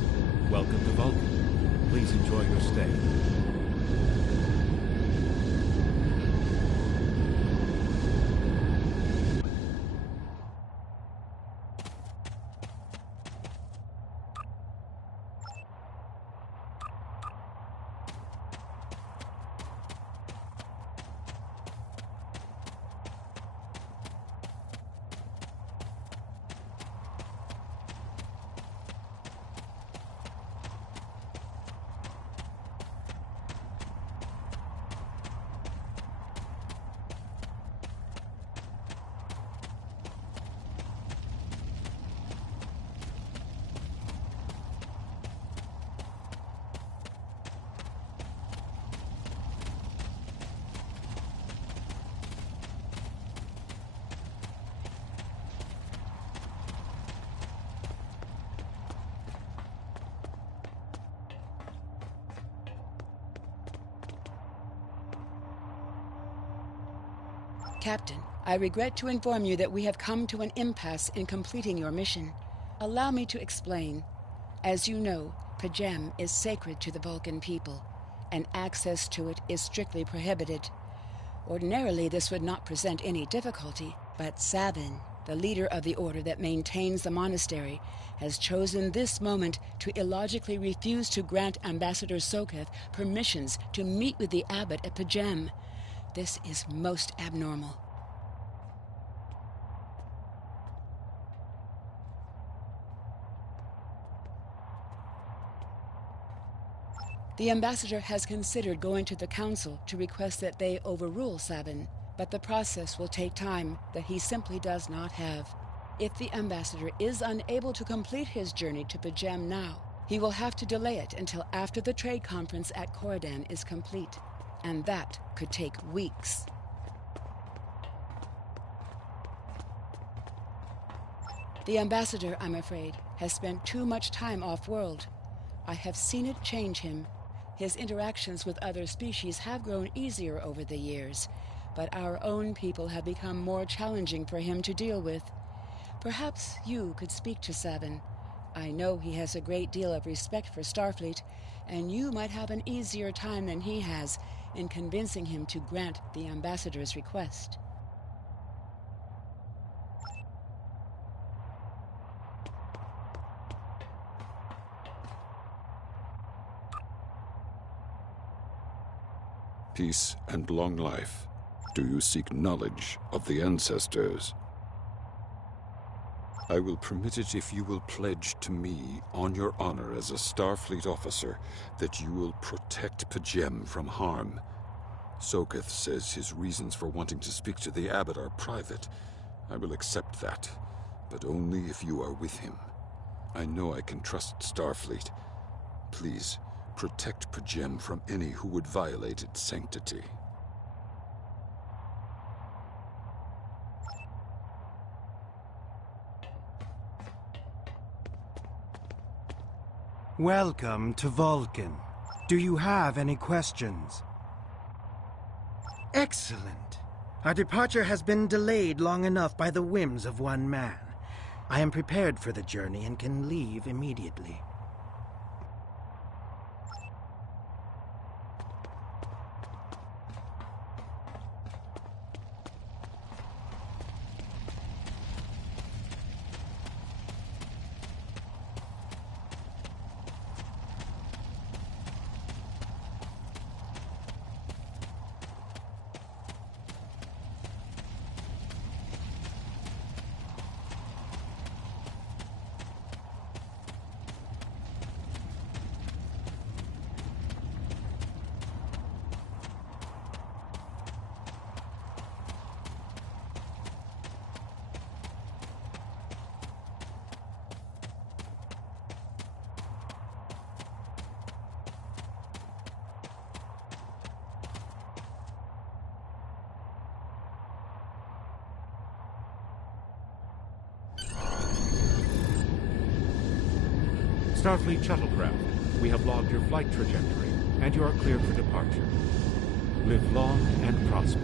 Welcome to Vulcan. Please enjoy your stay. Captain, I regret to inform you that we have come to an impasse in completing your mission. Allow me to explain. As you know, Pajem is sacred to the Vulcan people, and access to it is strictly prohibited. Ordinarily, this would not present any difficulty, but Savin, the leader of the order that maintains the monastery, has chosen this moment to illogically refuse to grant Ambassador Soketh permissions to meet with the abbot at Pajem. This is most abnormal. The ambassador has considered going to the council to request that they overrule Sabin, but the process will take time that he simply does not have. If the ambassador is unable to complete his journey to Pajem now, he will have to delay it until after the trade conference at Corridan is complete, and that could take weeks. The ambassador, I'm afraid, has spent too much time off-world. I have seen it change him. His interactions with other species have grown easier over the years, but our own people have become more challenging for him to deal with. Perhaps you could speak to Savin. I know he has a great deal of respect for Starfleet, and you might have an easier time than he has in convincing him to grant the ambassador's request. Peace and long life. Do you seek knowledge of the ancestors? I will permit it if you will pledge to me, on your honor as a Starfleet officer, that you will protect Pajem from harm. Soketh says his reasons for wanting to speak to the abbot are private. I will accept that, but only if you are with him. I know I can trust Starfleet. Please, protect Pajem from any who would violate its sanctity. Welcome to Vulcan. Do you have any questions? Excellent. Our departure has been delayed long enough by the whims of one man. I am prepared for the journey and can leave immediately. Starfleet shuttlecraft, we have logged your flight trajectory, and you are cleared for departure. Live long and prosper.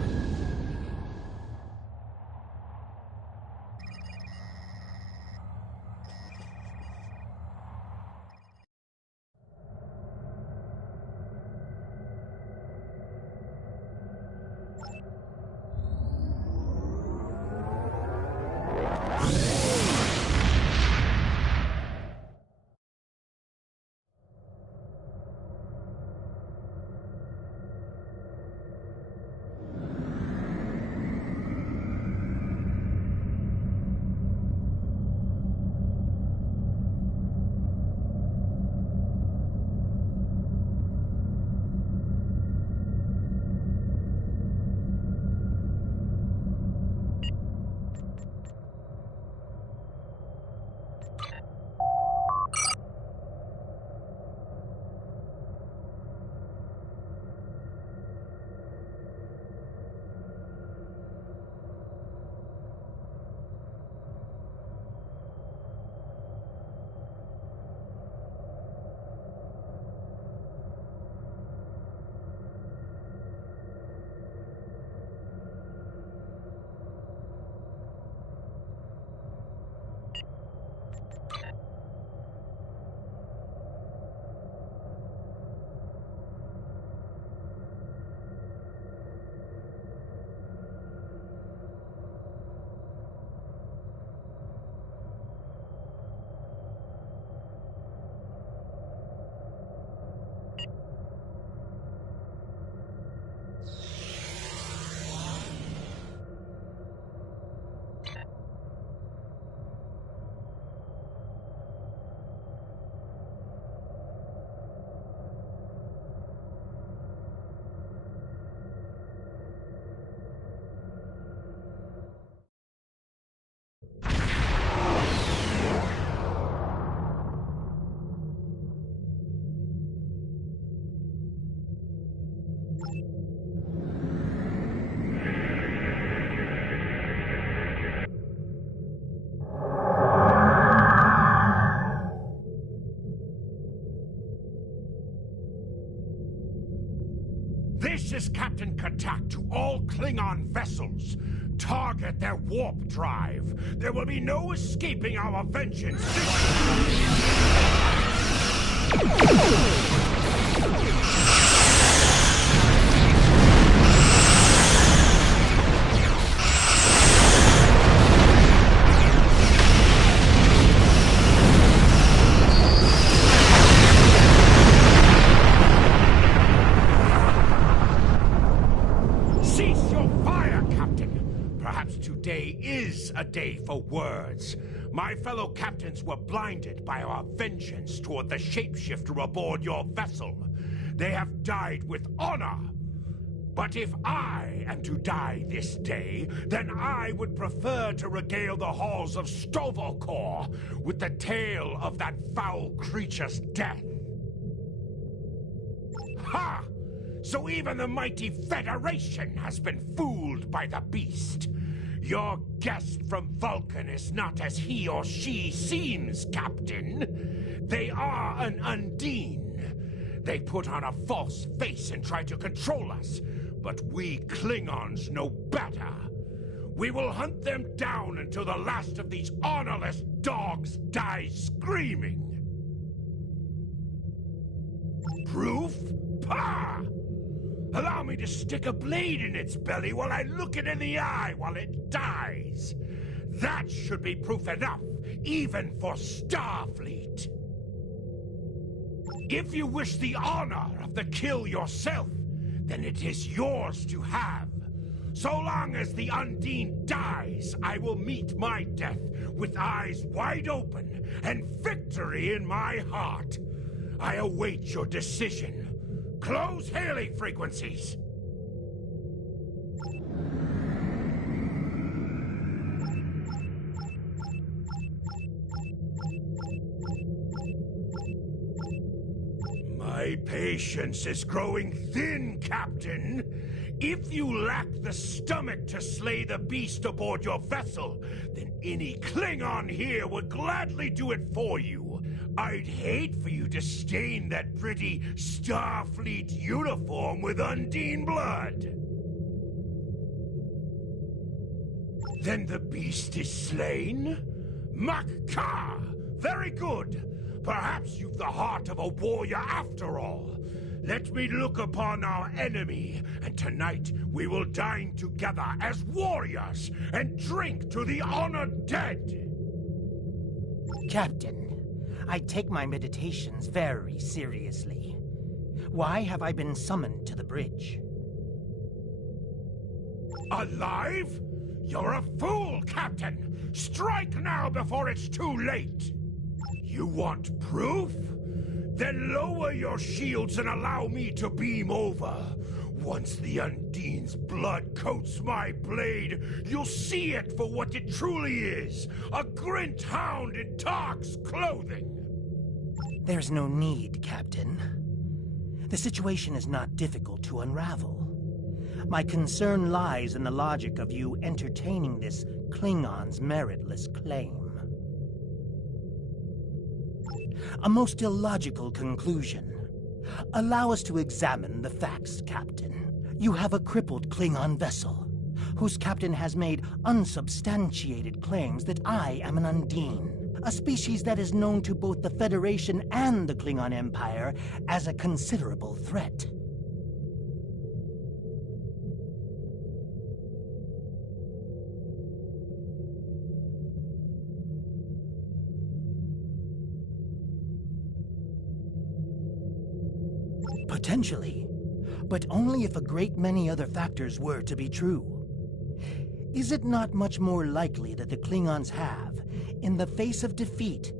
is Captain Katak to all Klingon vessels. Target their warp drive. There will be no escaping our vengeance. Cease your fire, Captain. Perhaps today is a day for words. My fellow captains were blinded by our vengeance toward the shapeshifter aboard your vessel. They have died with honor. But if I am to die this day, then I would prefer to regale the halls of Stovokor with the tale of that foul creature's death. Ha! So even the mighty Federation has been fooled by the beast. Your guest from Vulcan is not as he or she seems, Captain. They are an Undine. They put on a false face and try to control us, but we Klingons know better. We will hunt them down until the last of these honorless dogs dies screaming. Proof? Pah! Allow me to stick a blade in its belly while I look it in the eye while it dies. That should be proof enough, even for Starfleet. If you wish the honor of the kill yourself, then it is yours to have. So long as the Undine dies, I will meet my death with eyes wide open and victory in my heart. I await your decision. Close hailing frequencies! My patience is growing thin, Captain. If you lack the stomach to slay the beast aboard your vessel, then any Klingon here would gladly do it for you. I'd hate for you to stain that pretty Starfleet uniform with Undine blood. Then the beast is slain? Makka! Very good. Perhaps you've the heart of a warrior after all. Let me look upon our enemy, and tonight we will dine together as warriors and drink to the honored dead. Captain, I take my meditations very seriously. Why have I been summoned to the bridge? Alive? You're a fool, Captain! Strike now before it's too late! You want proof? Then lower your shields and allow me to beam over. Once the Undine's blood coats my blade, you'll see it for what it truly is. A Grint hound in Tark's clothing. There's no need, Captain. The situation is not difficult to unravel. My concern lies in the logic of you entertaining this Klingon's meritless claim. A most illogical conclusion. Allow us to examine the facts, Captain. You have a crippled Klingon vessel, whose captain has made unsubstantiated claims that I am an Undine, a species that is known to both the Federation and the Klingon Empire as a considerable threat. Potentially, but only if a great many other factors were to be true. Is it not much more likely that the Klingons have, in the face of defeat,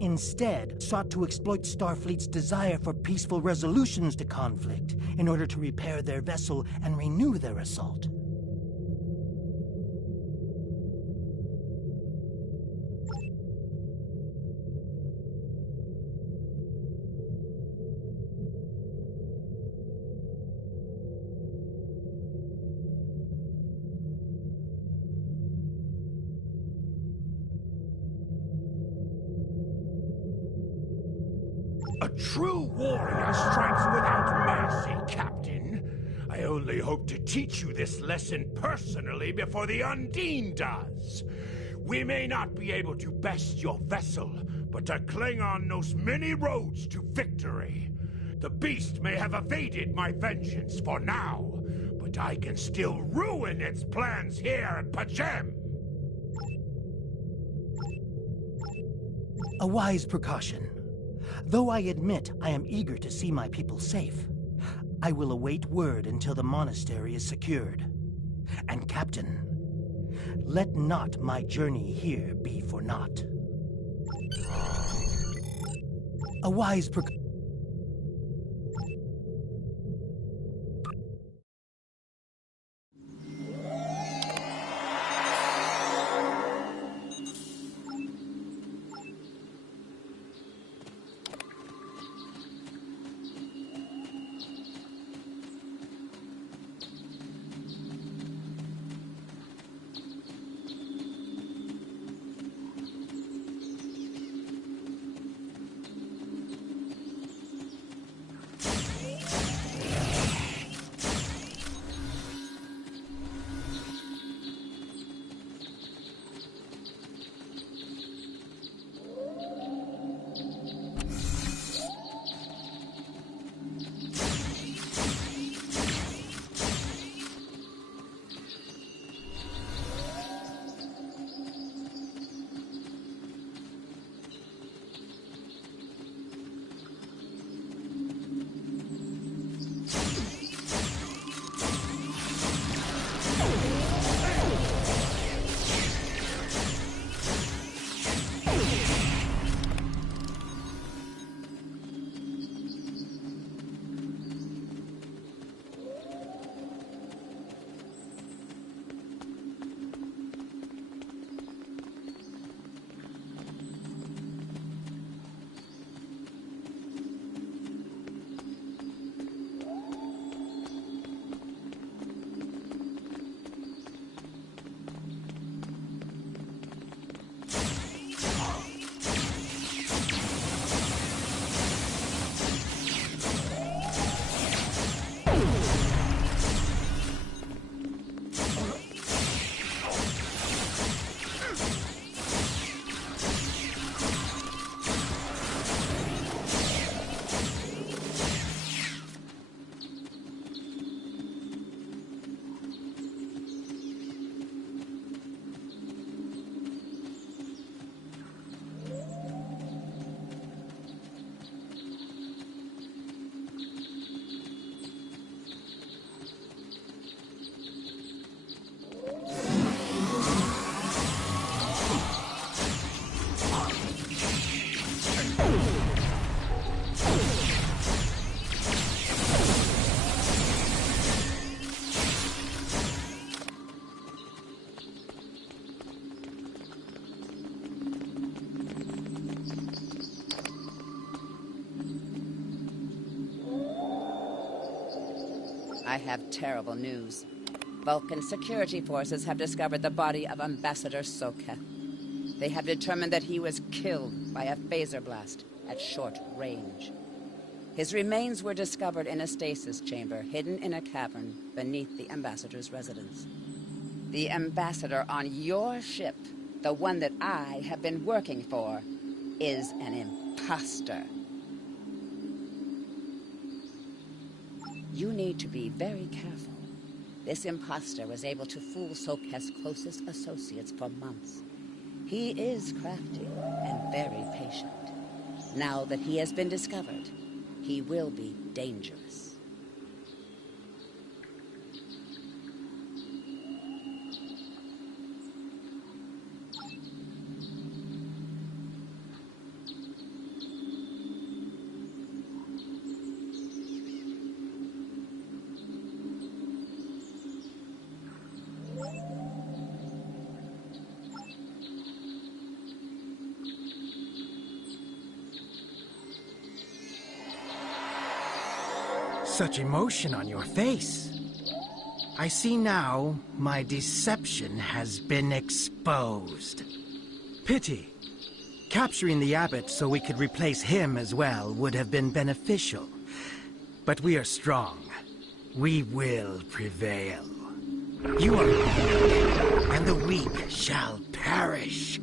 instead sought to exploit Starfleet's desire for peaceful resolutions to conflict in order to repair their vessel and renew their assault? A true warrior strikes without mercy, Captain. I only hope to teach you this lesson personally before the Undine does. We may not be able to best your vessel, but a Klingon knows many roads to victory. The beast may have evaded my vengeance for now, but I can still ruin its plans here at Pajem. A wise precaution. Though I admit I am eager to see my people safe, I will await word until the monastery is secured. And Captain, let not my journey here be for naught. A wise precaution. I have terrible news. Vulcan security forces have discovered the body of Ambassador Soketh. They have determined that he was killed by a phaser blast at short range. His remains were discovered in a stasis chamber hidden in a cavern beneath the Ambassador's residence. The Ambassador on your ship, the one that I have been working for, is an imposter. You need to be very careful. This imposter was able to fool Soketh's closest associates for months. He is crafty and very patient. Now that he has been discovered, he will be dangerous. Such emotion on your face. I see now my deception has been exposed. Pity. Capturing the abbot so we could replace him as well would have been beneficial. But we are strong. We will prevail. You are weak, and the weak shall perish.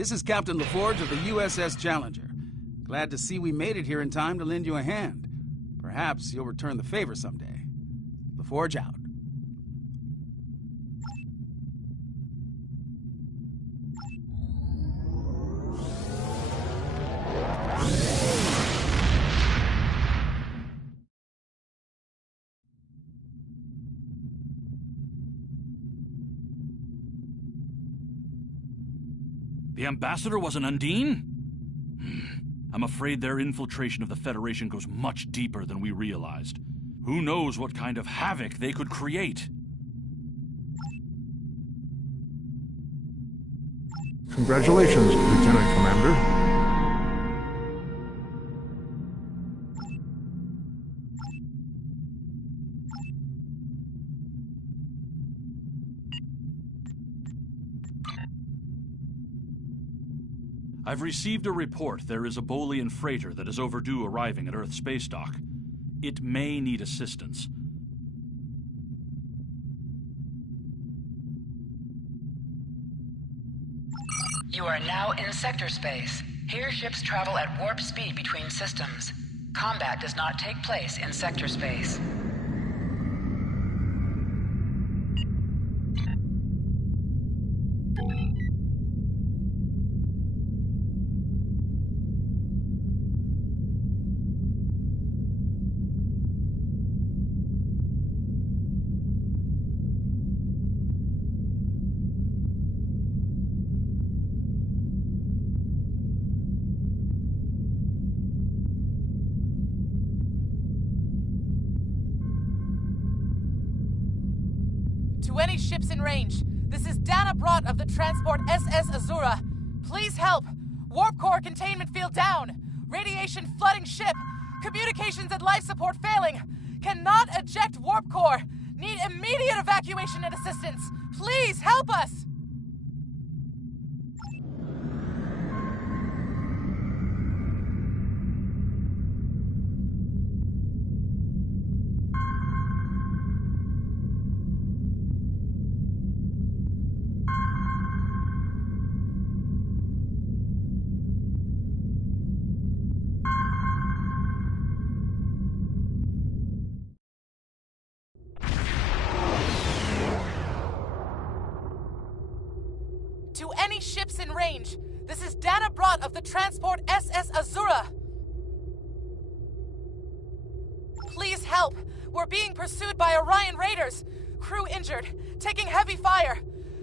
This is Captain LaForge of the USS Challenger. Glad to see we made it here in time to lend you a hand. Perhaps you'll return the favor someday. LaForge out. The ambassador was an Undine? I'm afraid their infiltration of the Federation goes much deeper than we realized. Who knows what kind of havoc they could create? Congratulations, Lieutenant Commander. I've received a report there is a Bolian freighter that is overdue arriving at Earth space dock. It may need assistance. You are now in sector space. Here ships travel at warp speed between systems. Combat does not take place in sector space. To any ships in range, this is Dana Brott of the transport SS Azura. Please help. Warp core containment field down. Radiation flooding ship. Communications and life support failing. Cannot eject warp core. Need immediate evacuation and assistance. Please help us. To any ships in range, this is Dana Brott of the transport SS Azura. Please help. We're being pursued by Orion raiders. Crew injured, taking heavy fire.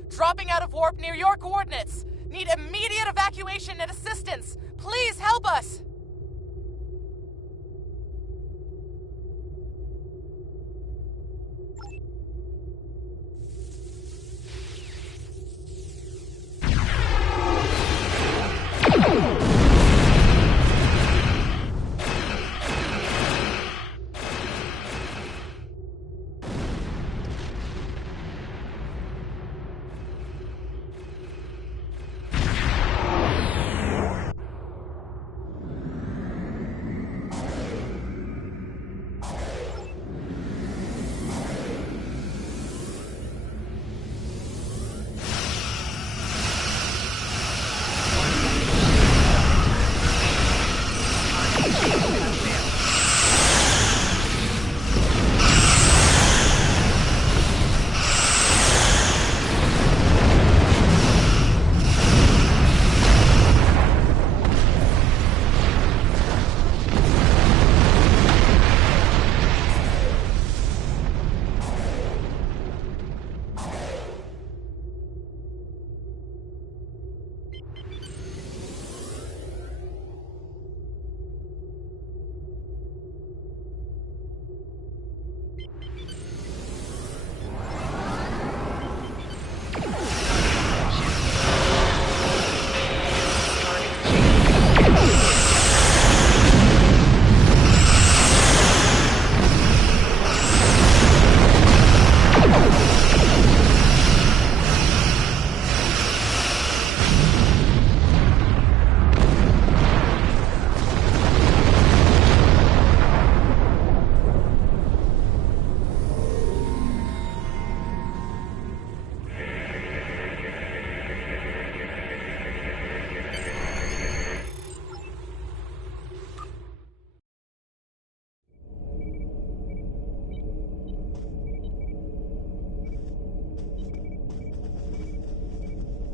Dropping out of warp near your coordinates. Need immediate evacuation and assistance. Please help us.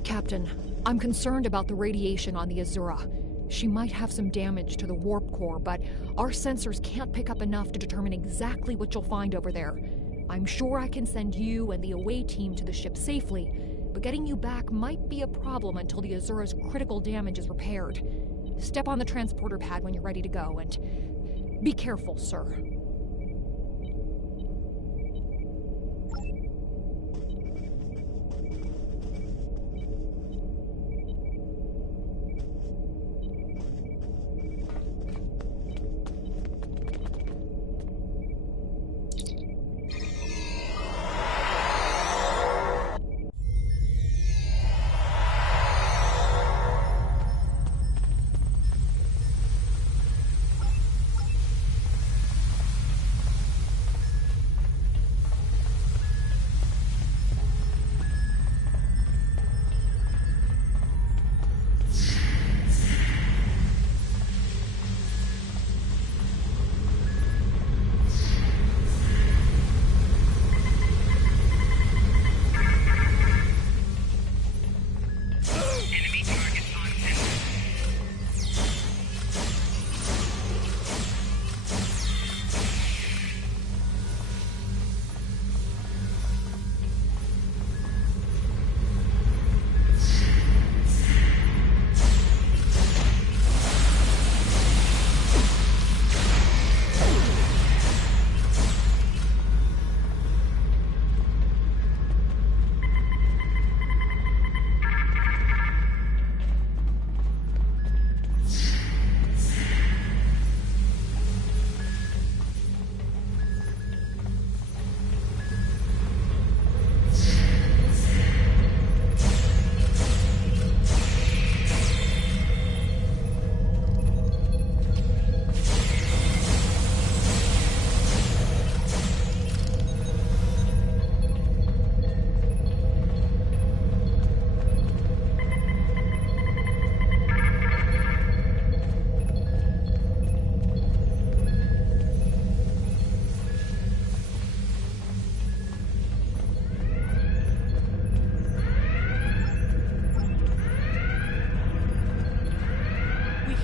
Captain, I'm concerned about the radiation on the Azura. She might have some damage to the warp core, but our sensors can't pick up enough to determine exactly what you'll find over there. I'm sure I can send you and the away team to the ship safely, but getting you back might be a problem until the Azura's critical damage is repaired. Step on the transporter pad when you're ready to go, and be careful, sir.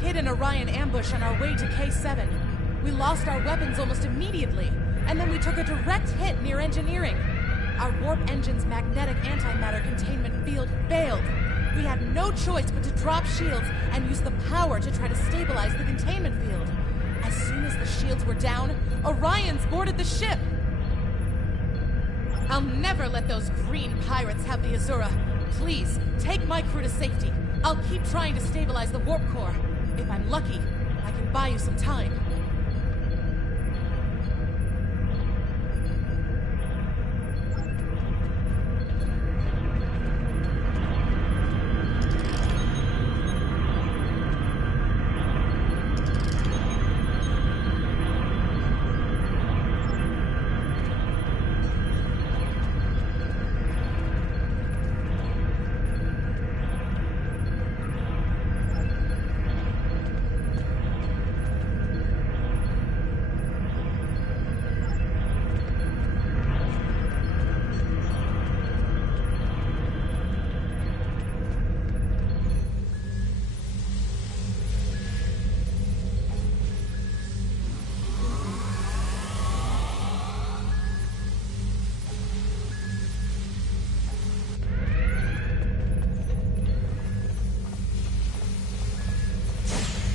hid an Orion ambush on our way to K7. We lost our weapons almost immediately, and then we took a direct hit near engineering. Our warp engine's magnetic antimatter containment field failed. We had no choice but to drop shields and use the power to try to stabilize the containment field. As soon as the shields were down, Orions boarded the ship. I'll never let those green pirates have the Azura. Please, take my crew to safety. I'll keep trying to stabilize the warp core. If I'm lucky, I can buy you some time.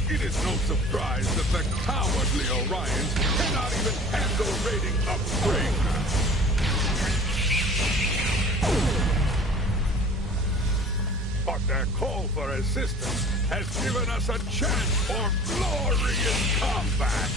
It is no surprise that the cowardly Orions cannot even handle raiding a spring. But their call for assistance has given us a chance for glorious combat.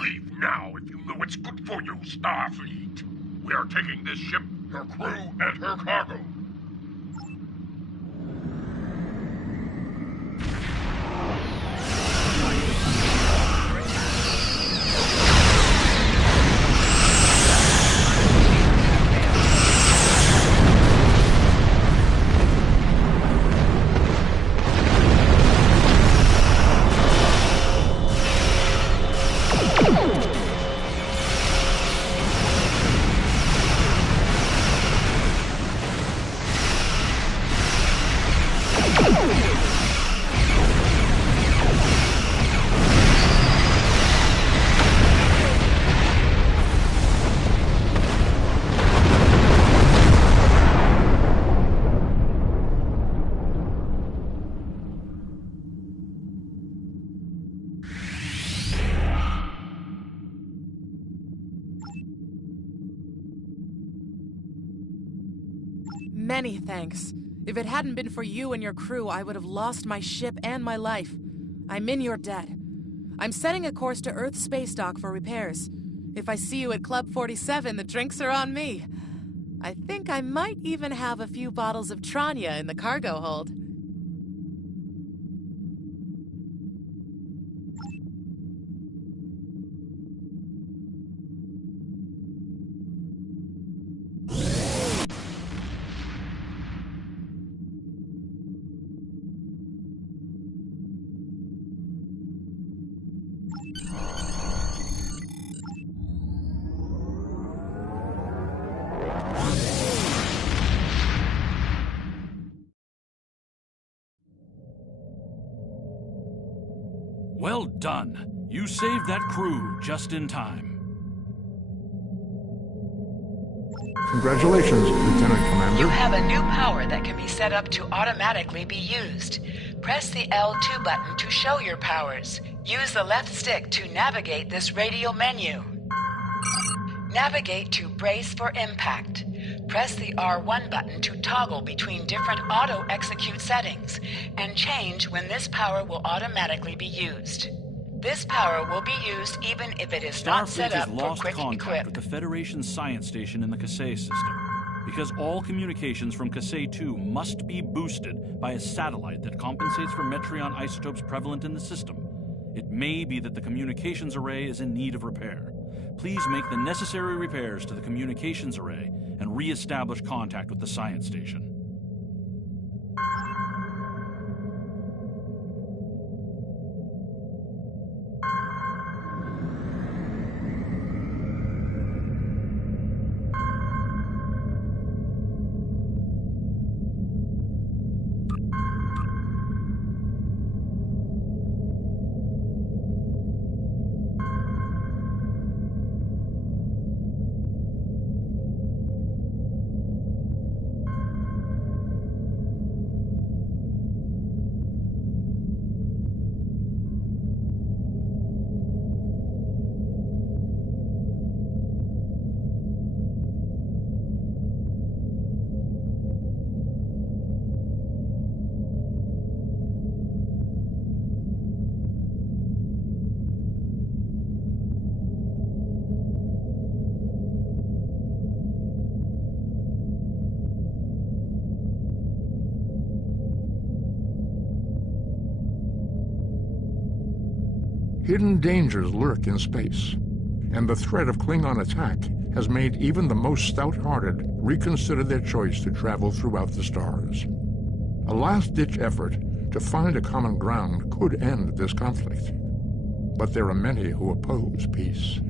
Leave now if you know it's good for you, Starfleet. We are taking this ship, her crew, and her cargo. Many thanks. If it hadn't been for you and your crew, I would have lost my ship and my life. I'm in your debt. I'm setting a course to Earth space dock for repairs. If I see you at Club 47, the drinks are on me. I think I might even have a few bottles of Tranya in the cargo hold. Well done. You saved that crew just in time. Congratulations, Lieutenant Commander. You have a new power that can be set up to automatically be used. Press the L2 button to show your powers. Use the left stick to navigate this radial menu. Navigate to Brace for Impact. Press the R1 button to toggle between different auto-execute settings, and change when this power will automatically be used. This power will be used even if it is not set up Starfleet has for lost quick contact equip. with the Federation science station in the Kasei system, because all communications from Kasei 2 must be boosted by a satellite that compensates for Metreon isotopes prevalent in the system. It may be that the communications array is in need of repair. Please make the necessary repairs to the communications array and re-establish contact with the science station. Hidden dangers lurk in space, and the threat of Klingon attack has made even the most stout-hearted reconsider their choice to travel throughout the stars. A last-ditch effort to find a common ground could end this conflict, but there are many who oppose peace.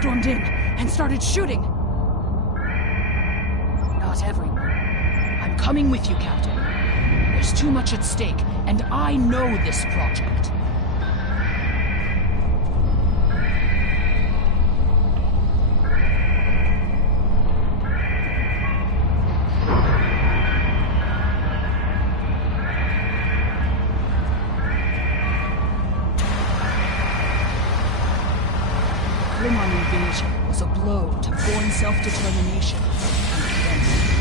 stormed in and started shooting. Not everyone. I'm coming with you, Captain. There's too much at stake, and I know this project. Klingon invasion was a blow to Gorn self-determination and identity.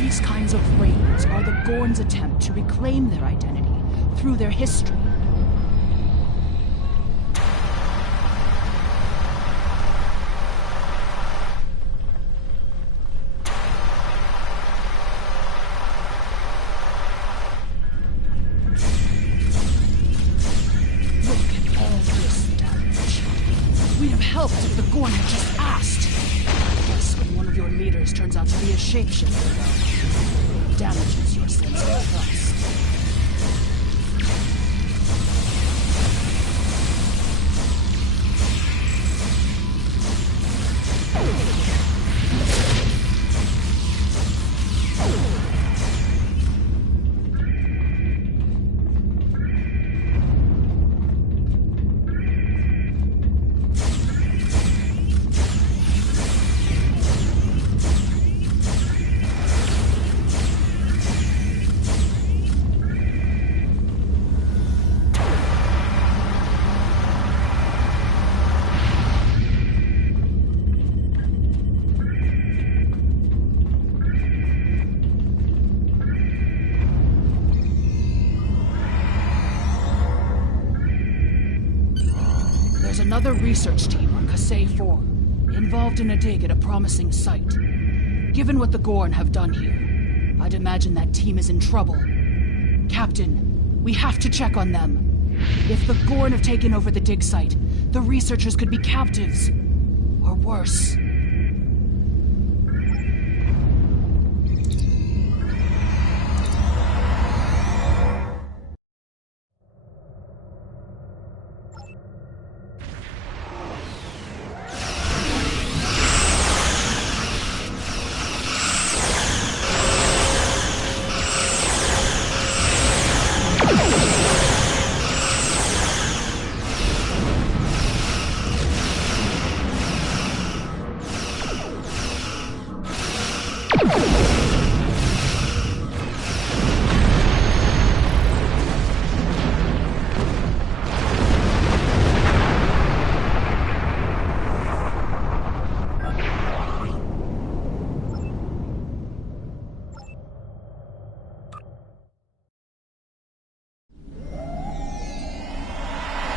These kinds of raids are the Gorn's attempt to reclaim their identity through their history. Look at all this damage. We'd have helped if the Gorn had just asked. Yes, when one of your leaders turns out to be a shapeshifter, though, damages your sense of trust. There's another research team on Kasei 4, involved in a dig at a promising site. Given what the Gorn have done here, I'd imagine that team is in trouble. Captain, we have to check on them. If the Gorn have taken over the dig site, the researchers could be captives. Or worse.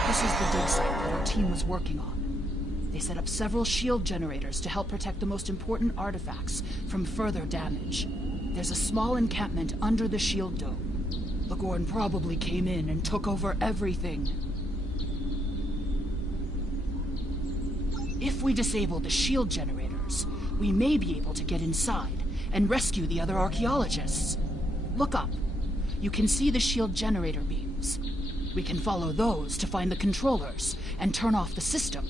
This is the dig site that our team was working on. They set up several shield generators to help protect the most important artifacts from further damage. There's a small encampment under the shield dome. The Gorn probably came in and took over everything. If we disable the shield generators, we may be able to get inside and rescue the other archaeologists. Look up. You can see the shield generator beams. We can follow those to find the controllers and turn off the system.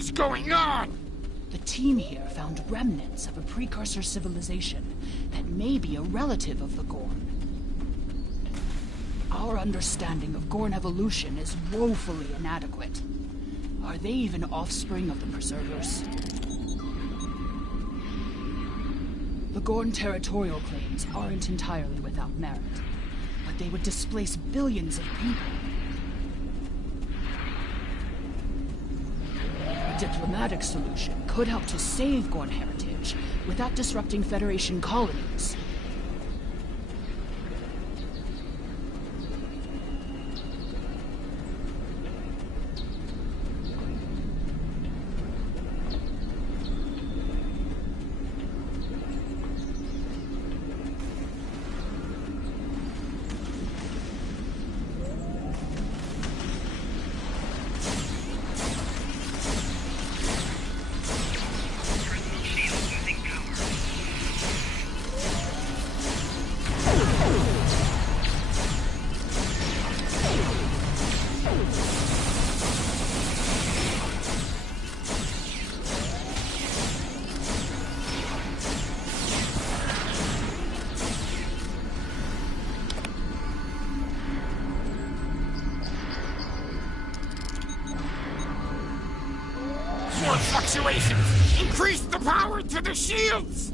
is going on? The team here found remnants of a precursor civilization that may be a relative of the Gorn. Our understanding of Gorn evolution is woefully inadequate. Are they even offspring of the Preservers? The Gorn territorial claims aren't entirely without merit, but they would displace billions of people. A diplomatic solution could help to save Gorn heritage without disrupting Federation colonies. More fluctuations! Increase the power to the shields!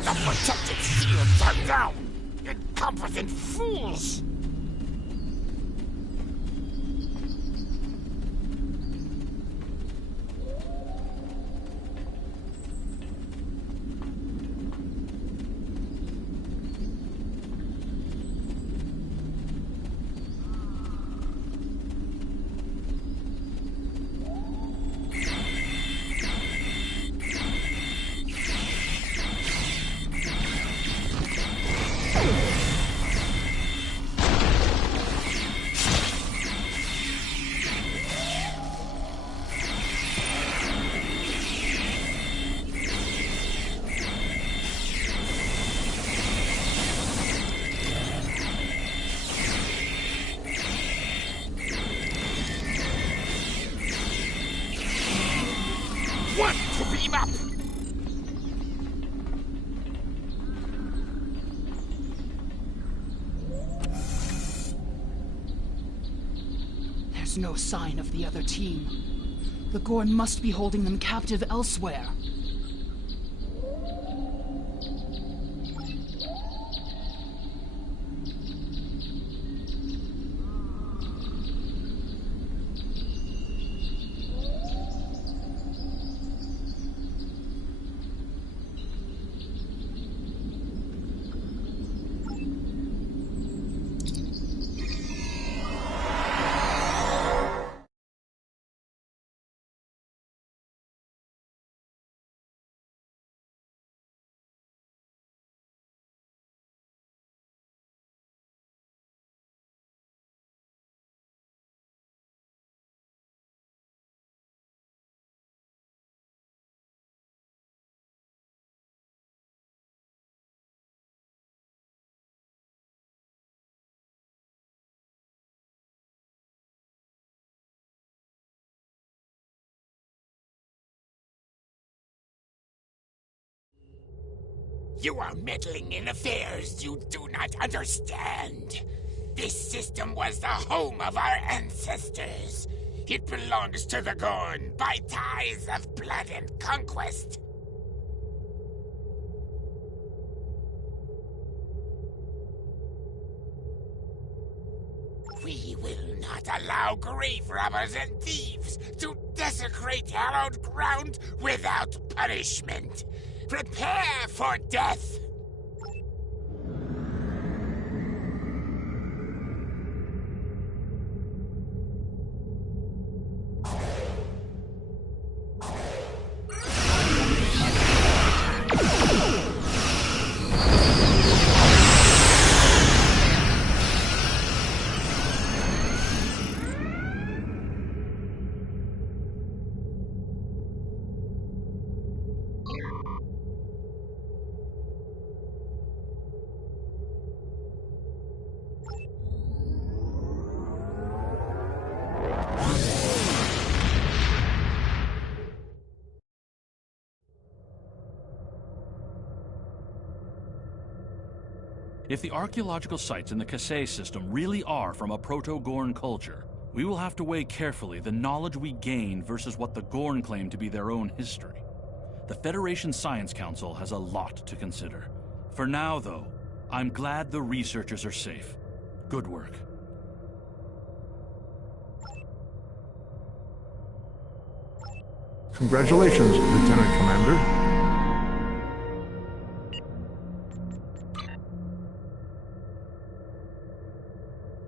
The protected shields are down! Incompetent fools! One to beam up! There's no sign of the other team. The Gorn must be holding them captive elsewhere. You are meddling in affairs you do not understand. This system was the home of our ancestors. It belongs to the Gorn by ties of blood and conquest. We will not allow grave robbers and thieves to desecrate hallowed ground without punishment. Prepare for death! If the archaeological sites in the Kasei system really are from a Proto-Gorn culture, we will have to weigh carefully the knowledge we gain versus what the Gorn claim to be their own history. The Federation Science Council has a lot to consider. For now, though, I'm glad the researchers are safe. Good work. Congratulations, Lieutenant Commander.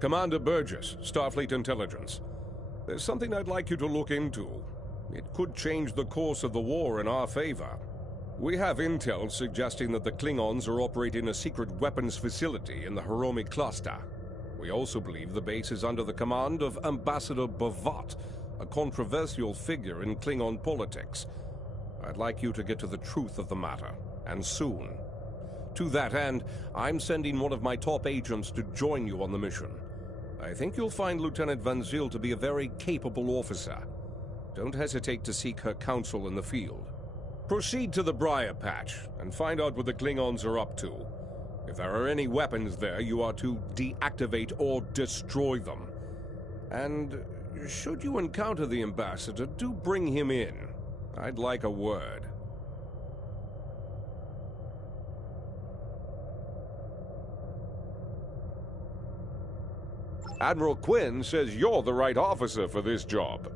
Commander Burgess, Starfleet Intelligence. There's something I'd like you to look into. It could change the course of the war in our favor. We have intel suggesting that the Klingons are operating a secret weapons facility in the Hiromi cluster. We also believe the base is under the command of Ambassador Bavat, a controversial figure in Klingon politics. I'd like you to get to the truth of the matter, and soon. To that end, I'm sending one of my top agents to join you on the mission. I think you'll find Lieutenant Van Zyl to be a very capable officer. Don't hesitate to seek her counsel in the field. Proceed to the Briar Patch and find out what the Klingons are up to. If there are any weapons there, you are to deactivate or destroy them. And should you encounter the Ambassador, do bring him in. I'd like a word. Admiral Quinn says you're the right officer for this job.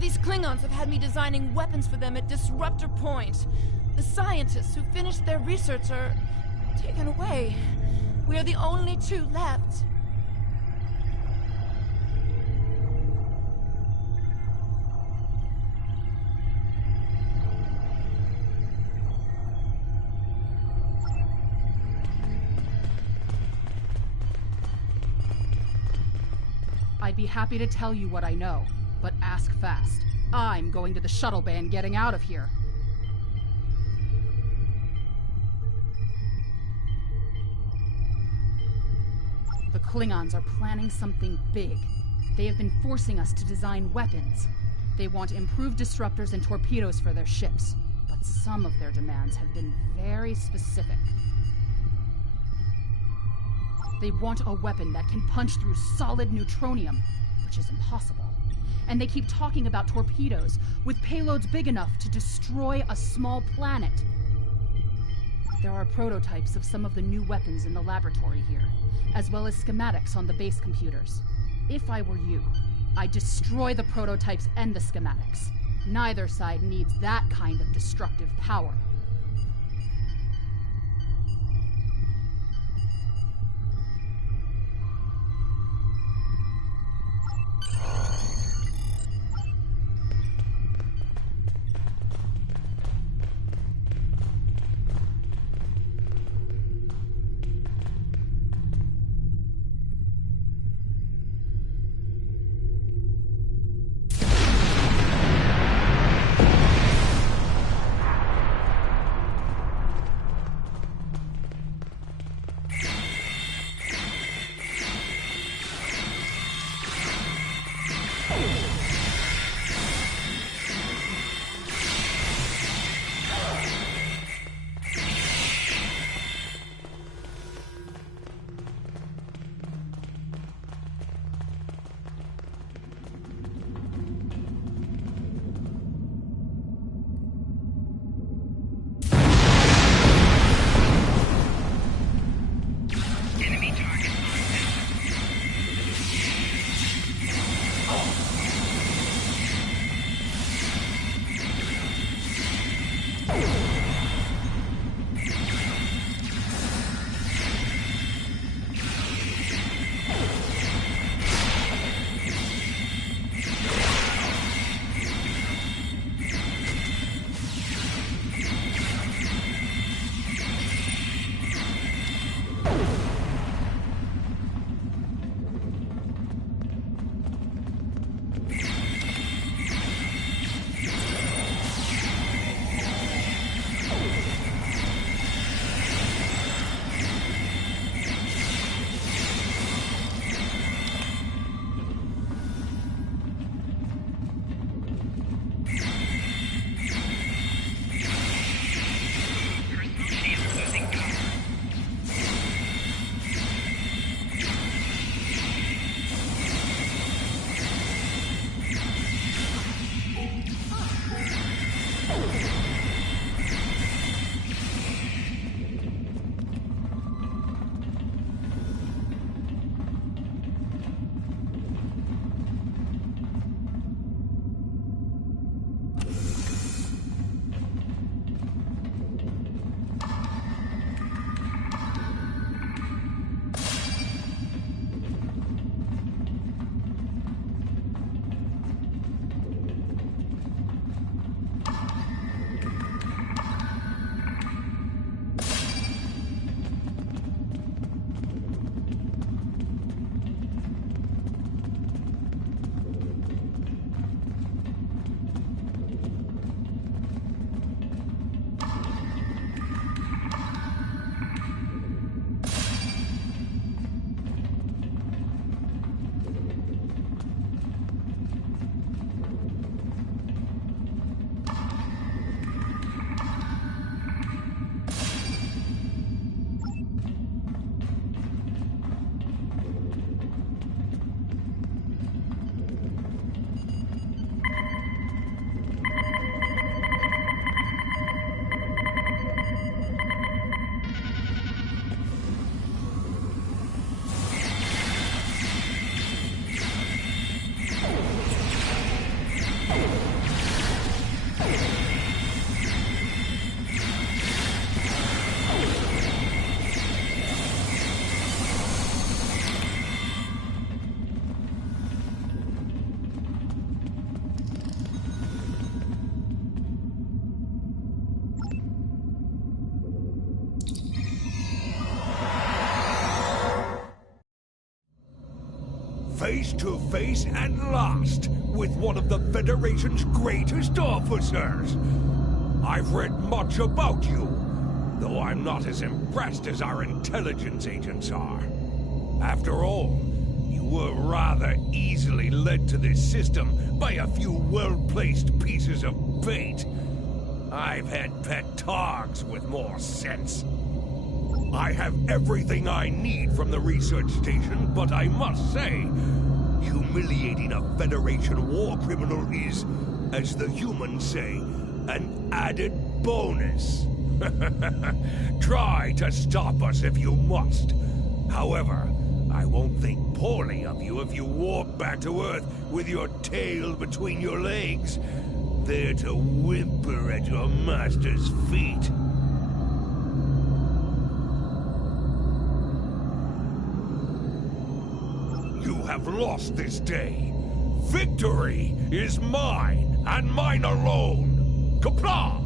These Klingons have had me designing weapons for them at Disruptor Point. The scientists who finished their research are taken away. We are the only two left. I'd be happy to tell you what I know, but ask fast. I'm going to the shuttle bay and getting out of here. The Klingons are planning something big. They have been forcing us to design weapons. They want improved disruptors and torpedoes for their ships, but some of their demands have been very specific. They want a weapon that can punch through solid neutronium, which is impossible. And they keep talking about torpedoes with payloads big enough to destroy a small planet. There are prototypes of some of the new weapons in the laboratory here, as well as schematics on the base computers. If I were you, I'd destroy the prototypes and the schematics. Neither side needs that kind of destructive power. face to face at last with one of the Federation's greatest officers. I've read much about you, though I'm not as impressed as our intelligence agents are. After all, you were rather easily led to this system by a few well-placed pieces of bait. I've had pet targs with more sense. I have everything I need from the research station, but I must say, humiliating a Federation war criminal is, as the humans say, an added bonus. Try to stop us if you must. However, I won't think poorly of you if you warp back to Earth with your tail between your legs, there to whimper at your master's feet. You have lost this day. Victory is mine, and mine alone. Qapla'!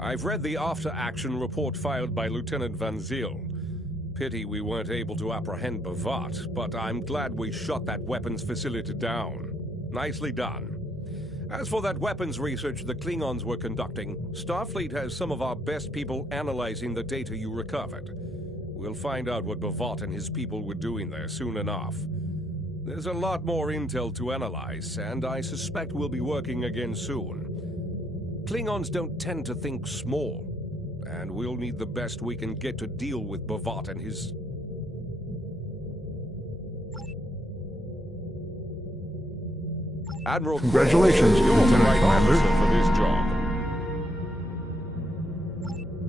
I've read the after-action report filed by Lieutenant Van Zyl. Pity we weren't able to apprehend Bavat, but I'm glad we shot that weapons facility down. Nicely done. As for that weapons research the Klingons were conducting, Starfleet has some of our best people analyzing the data you recovered. We'll find out what Bavat and his people were doing there soon enough. There's a lot more intel to analyze, and I suspect we'll be working again soon. Klingons don't tend to think small, and we'll need the best we can get to deal with Bavat and his... Admiral, Congratulations, you're the Lieutenant right Commander. officer for this job.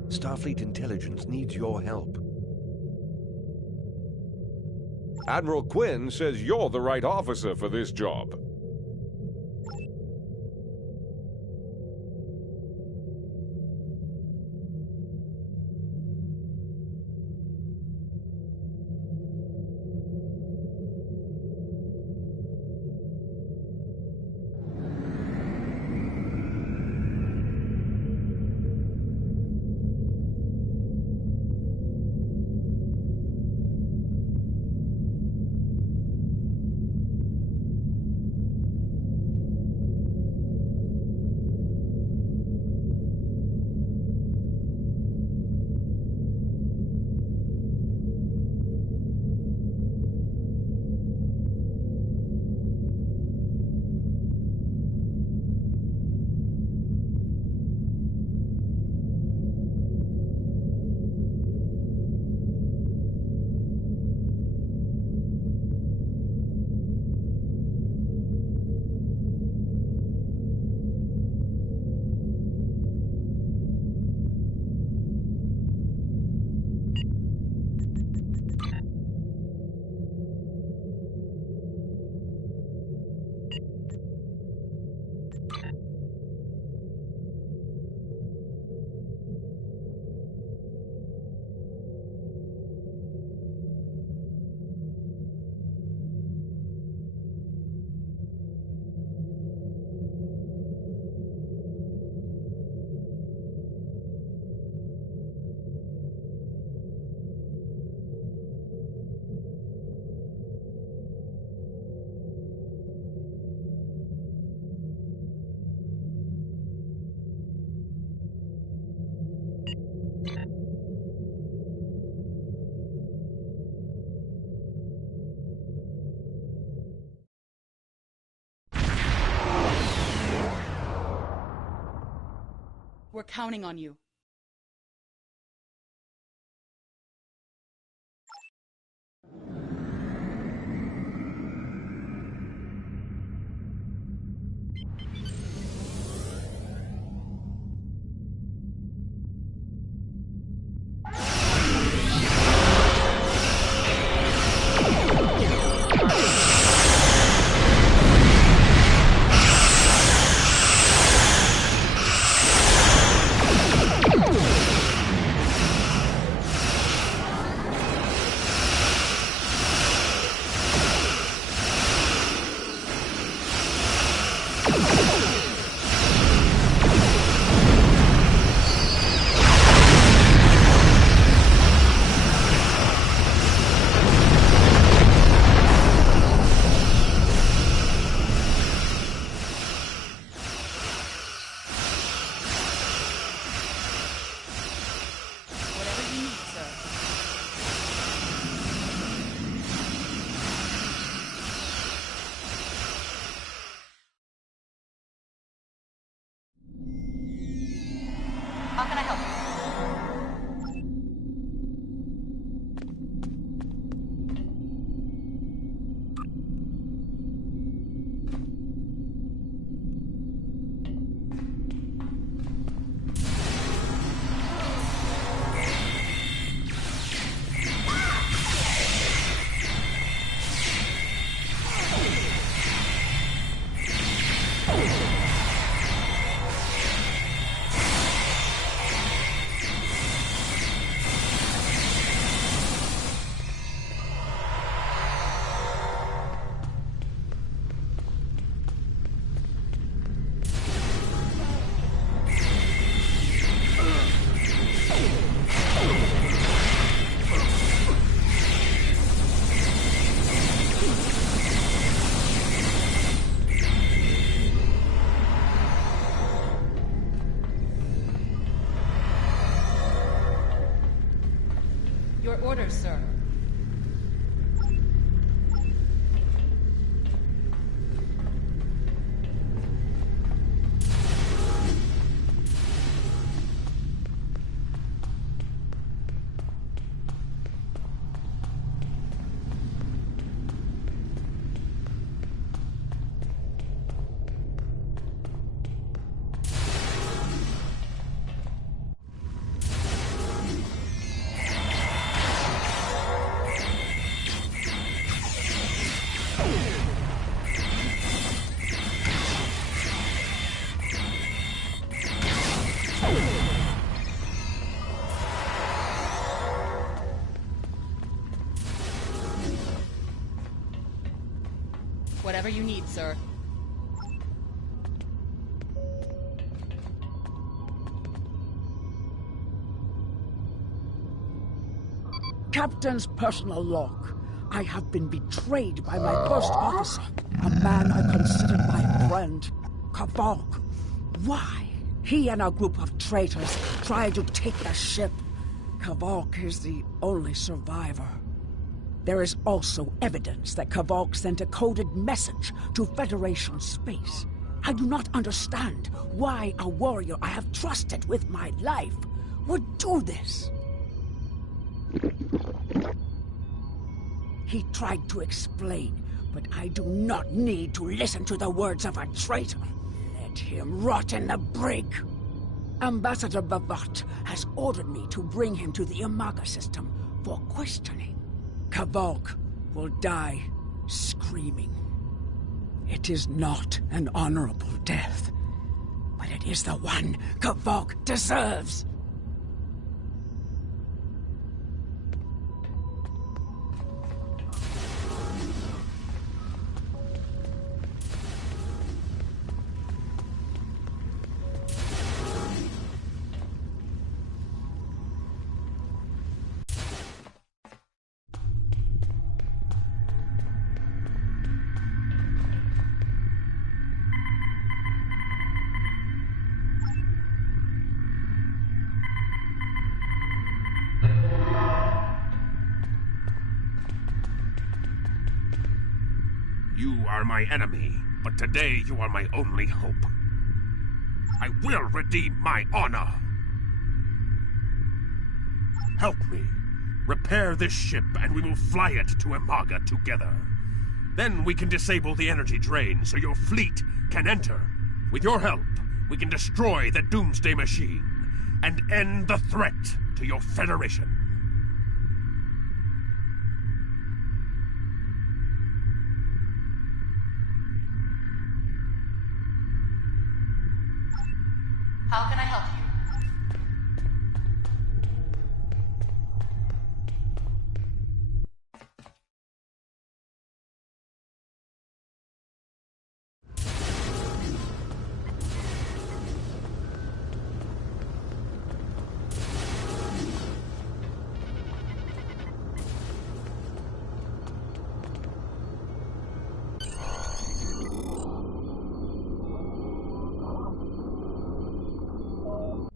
Starfleet Intelligence needs your help. Admiral Quinn says you're the right officer for this job. We're counting on you. How can I help you? Your orders, sir. Whatever you need, sir. Captain's personal log. I have been betrayed by my first officer, a man I considered my friend, Kavok. Why? He and a group of traitors tried to take the ship. Kavok is the only survivor. There is also evidence that Kavok sent a coded message to Federation space. I do not understand why a warrior I have trusted with my life would do this. He tried to explain, but I do not need to listen to the words of a traitor. Let him rot in the brig. Ambassador Bavat has ordered me to bring him to the Imaga system for questioning. Kavok will die screaming. It is not an honorable death, but it is the one Kavok deserves. You are my enemy, but today you are my only hope. I will redeem my honor. Help me. Repair this ship and we will fly it to Imaga together. Then we can disable the energy drain so your fleet can enter. With your help, we can destroy the Doomsday Machine and end the threat to your Federation. How can I help you?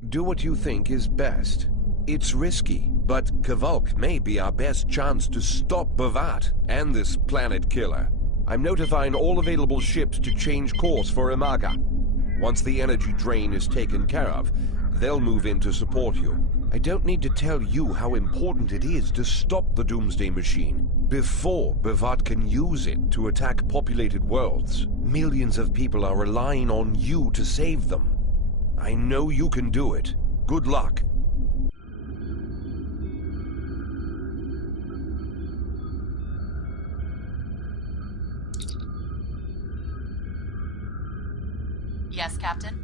Do what you think is best. It's risky, but Kavulk may be our best chance to stop Bavat and this planet killer. I'm notifying all available ships to change course for Imaga. Once the energy drain is taken care of, they'll move in to support you. I don't need to tell you how important it is to stop the Doomsday Machine before Bavat can use it to attack populated worlds. Millions of people are relying on you to save them. I know you can do it. Good luck. Yes, Captain?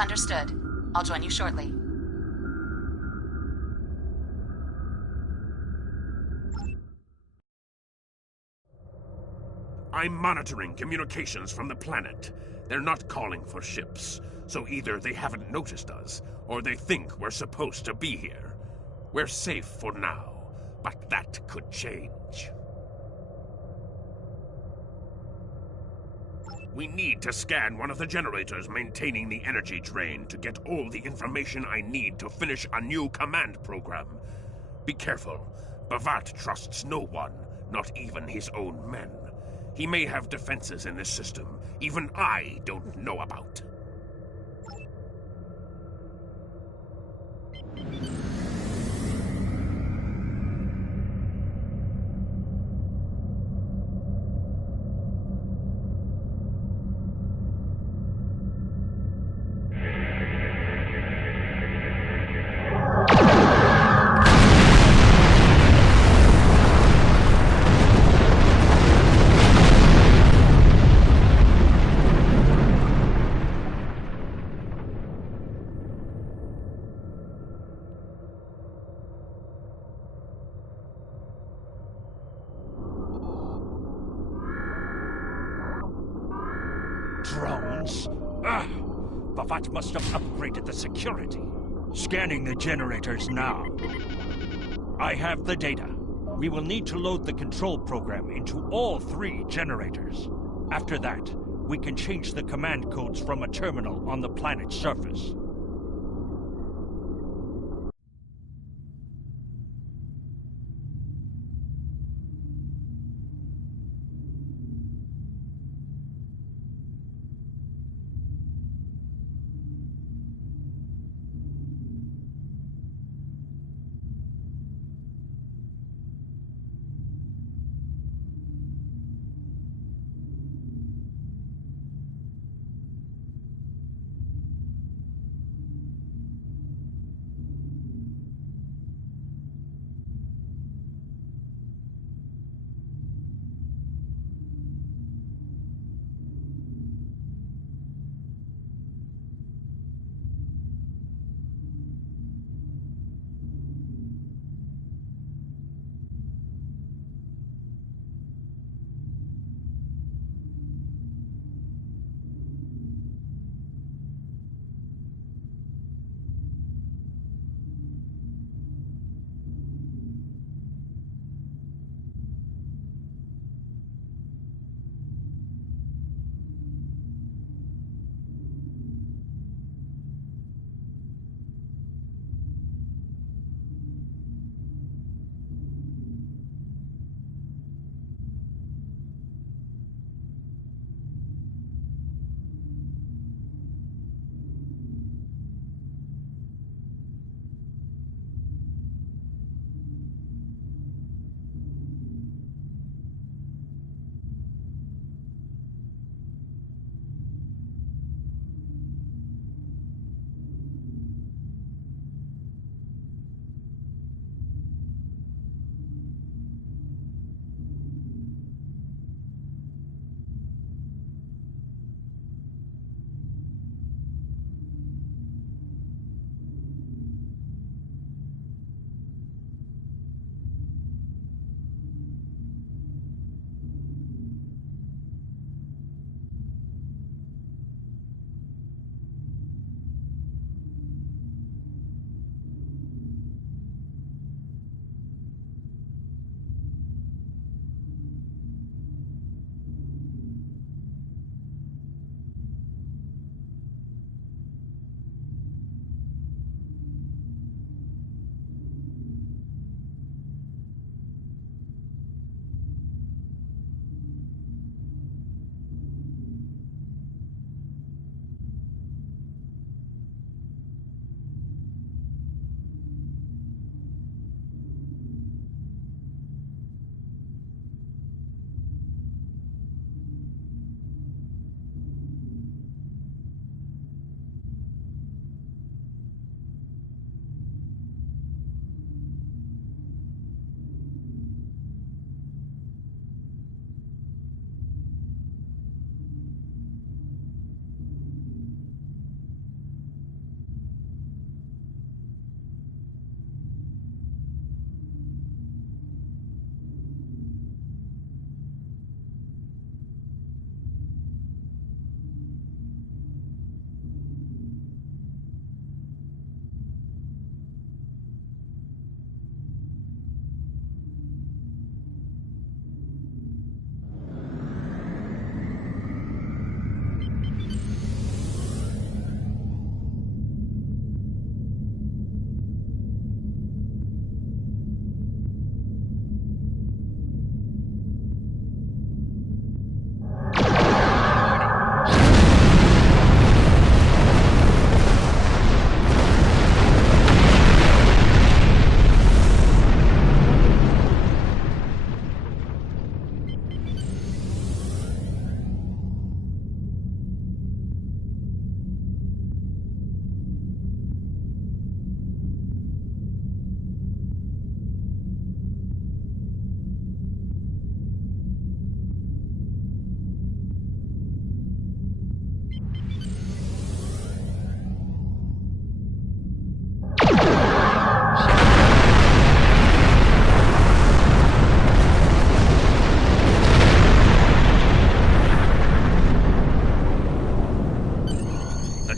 Understood. I'll join you shortly. I'm monitoring communications from the planet. They're not calling for ships, so either they haven't noticed us, or they think we're supposed to be here. We're safe for now, but that could change. We need to scan one of the generators maintaining the energy drain to get all the information I need to finish a new command program. Be careful. Bavat trusts no one, not even his own men. He may have defenses in this system even I don't know about. Drones? Ugh! Bavat must have upgraded the security. Scanning the generators now. I have the data. We will need to load the control program into all 3 generators. After that, we can change the command codes from a terminal on the planet's surface.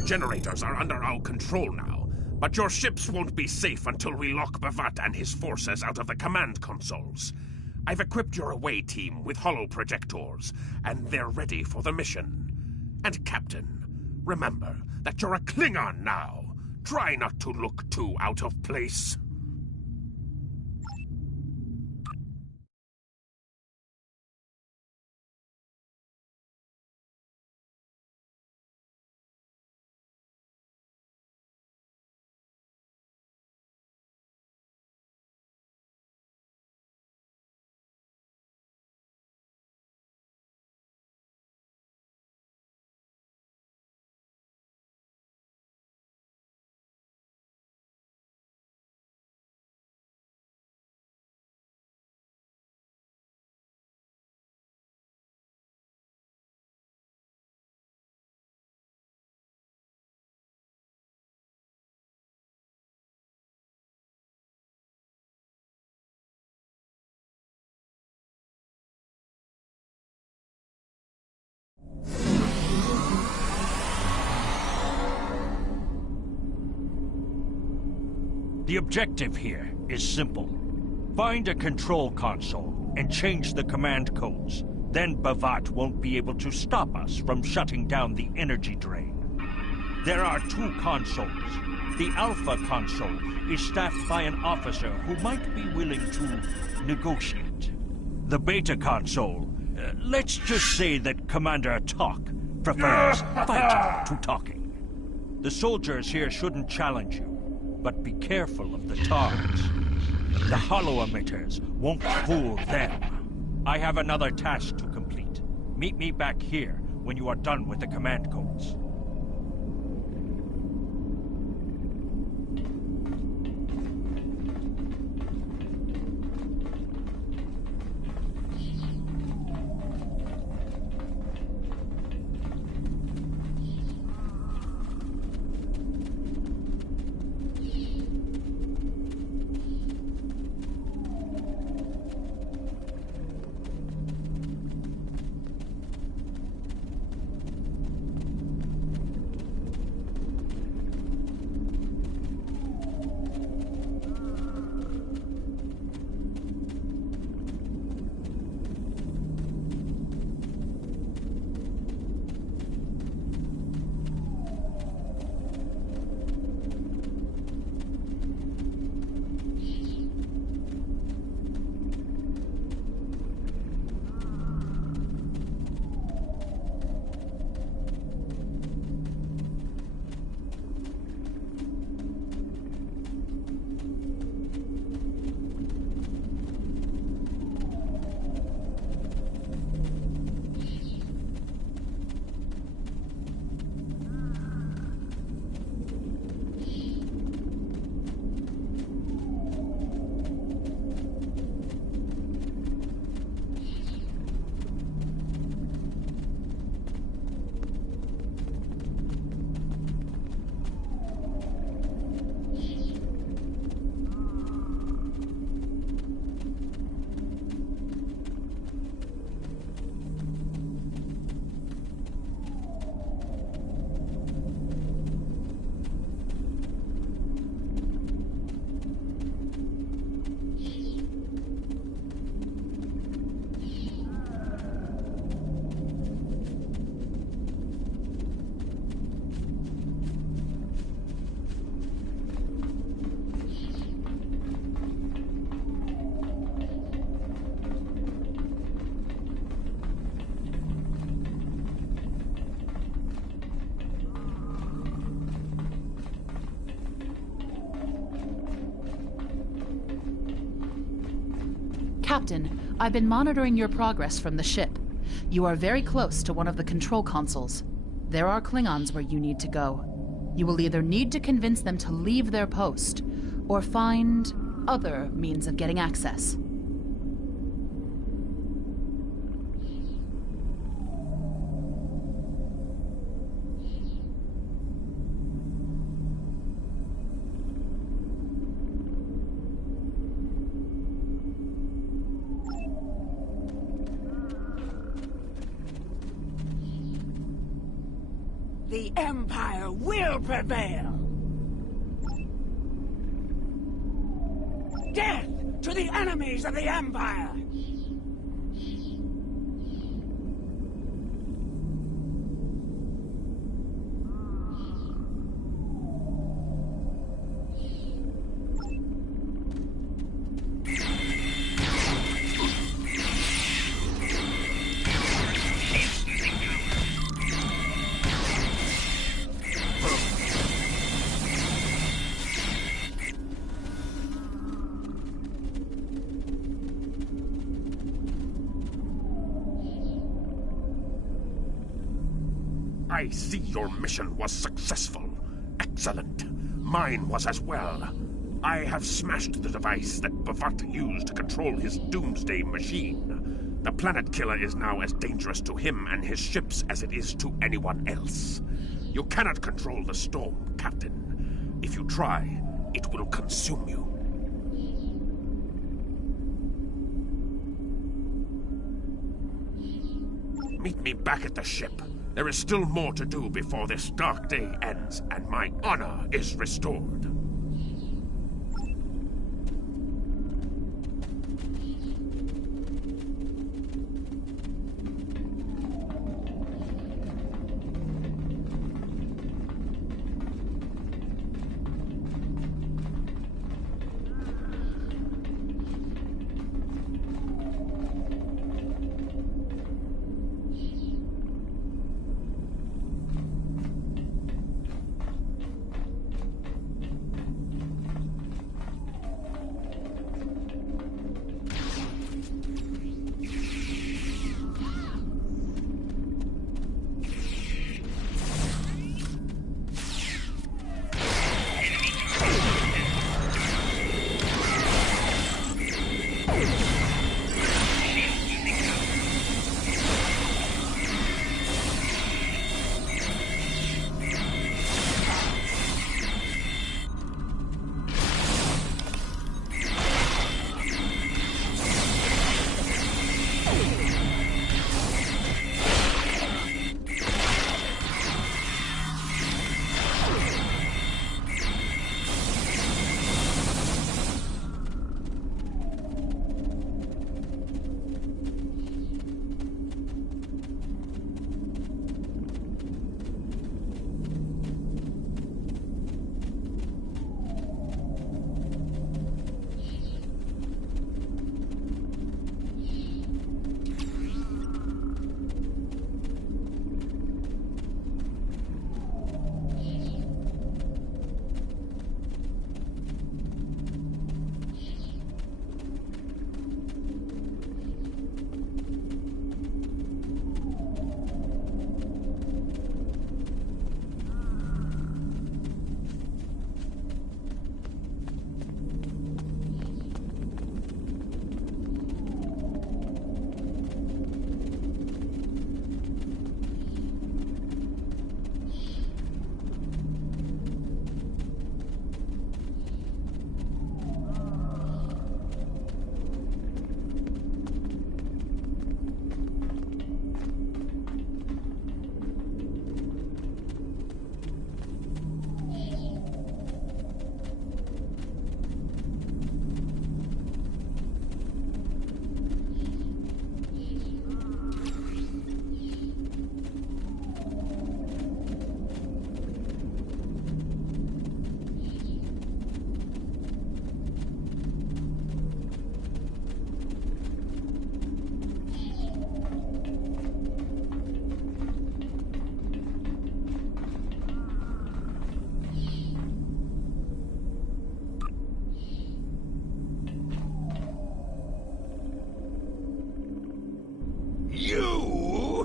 generators are under our control now, but your ships won't be safe until we lock Bavat and his forces out of the command consoles. I've equipped your away team with holoprojectors, and they're ready for the mission. And Captain, remember that you're a Klingon now. Try not to look too out of place. The objective here is simple. Find a control console and change the command codes. Then Bavat won't be able to stop us from shutting down the energy drain. There are 2 consoles. The Alpha console is staffed by an officer who might be willing to negotiate. The Beta console, let's just say that Commander Talk prefers fighting to talking. The soldiers here shouldn't challenge you. But be careful of the TARs. The holo-emitters won't fool them. I have another task to complete. Meet me back here when you are done with the command codes. Captain, I've been monitoring your progress from the ship. You are very close to one of the control consoles. There are Klingons where you need to go. You will either need to convince them to leave their post, or find other means of getting access. The Empire will prevail! Death to the enemies of the Empire! I see your mission was successful. Excellent. Mine was as well. I have smashed the device that Bavat used to control his doomsday machine. The planet killer is now as dangerous to him and his ships as it is to anyone else. You cannot control the storm, Captain. If you try, it will consume you. Meet me back at the ship. There is still more to do before this dark day ends and my honor is restored. You?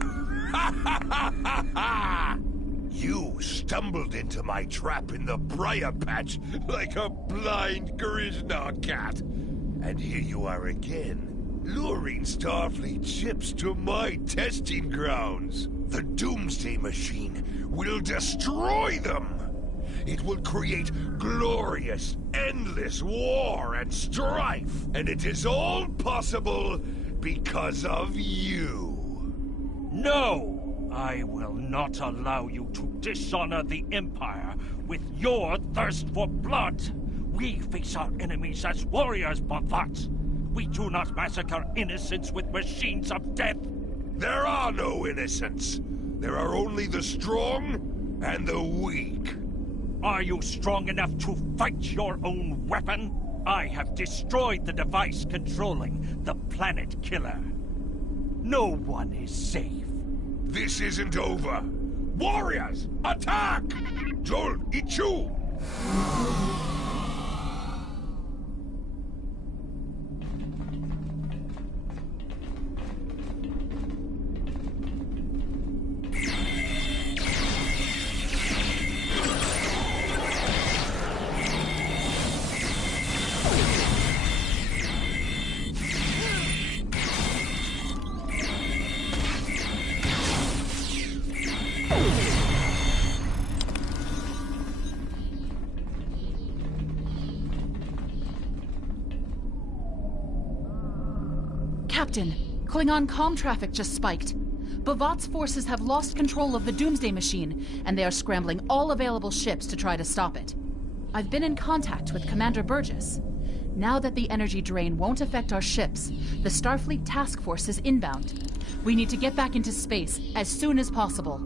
You stumbled into my trap in the briar patch like a blind Grisnar cat. And here you are again, luring Starfleet ships to my testing grounds. The Doomsday Machine will destroy them. It will create glorious, endless war and strife. And it is all possible because of you. No! I will not allow you to dishonor the Empire with your thirst for blood. We face our enemies as warriors, Bovat. We do not massacre innocents with machines of death. There are no innocents. There are only the strong and the weak. Are you strong enough to fight your own weapon? I have destroyed the device controlling the planet killer. No one is safe. This isn't over. Warriors, attack! Joel, Ichu! Captain, Klingon comm traffic just spiked. Bavat's forces have lost control of the Doomsday Machine, and they are scrambling all available ships to try to stop it. I've been in contact with Commander Burgess. Now that the energy drain won't affect our ships, the Starfleet Task Force is inbound. We need to get back into space as soon as possible.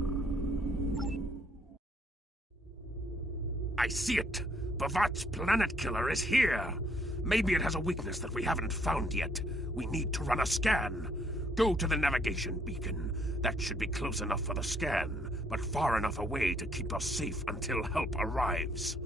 I see it. Bavat's planet killer is here. Maybe it has a weakness that we haven't found yet. We need to run a scan. Go to the navigation beacon. That should be close enough for the scan, but far enough away to keep us safe until help arrives.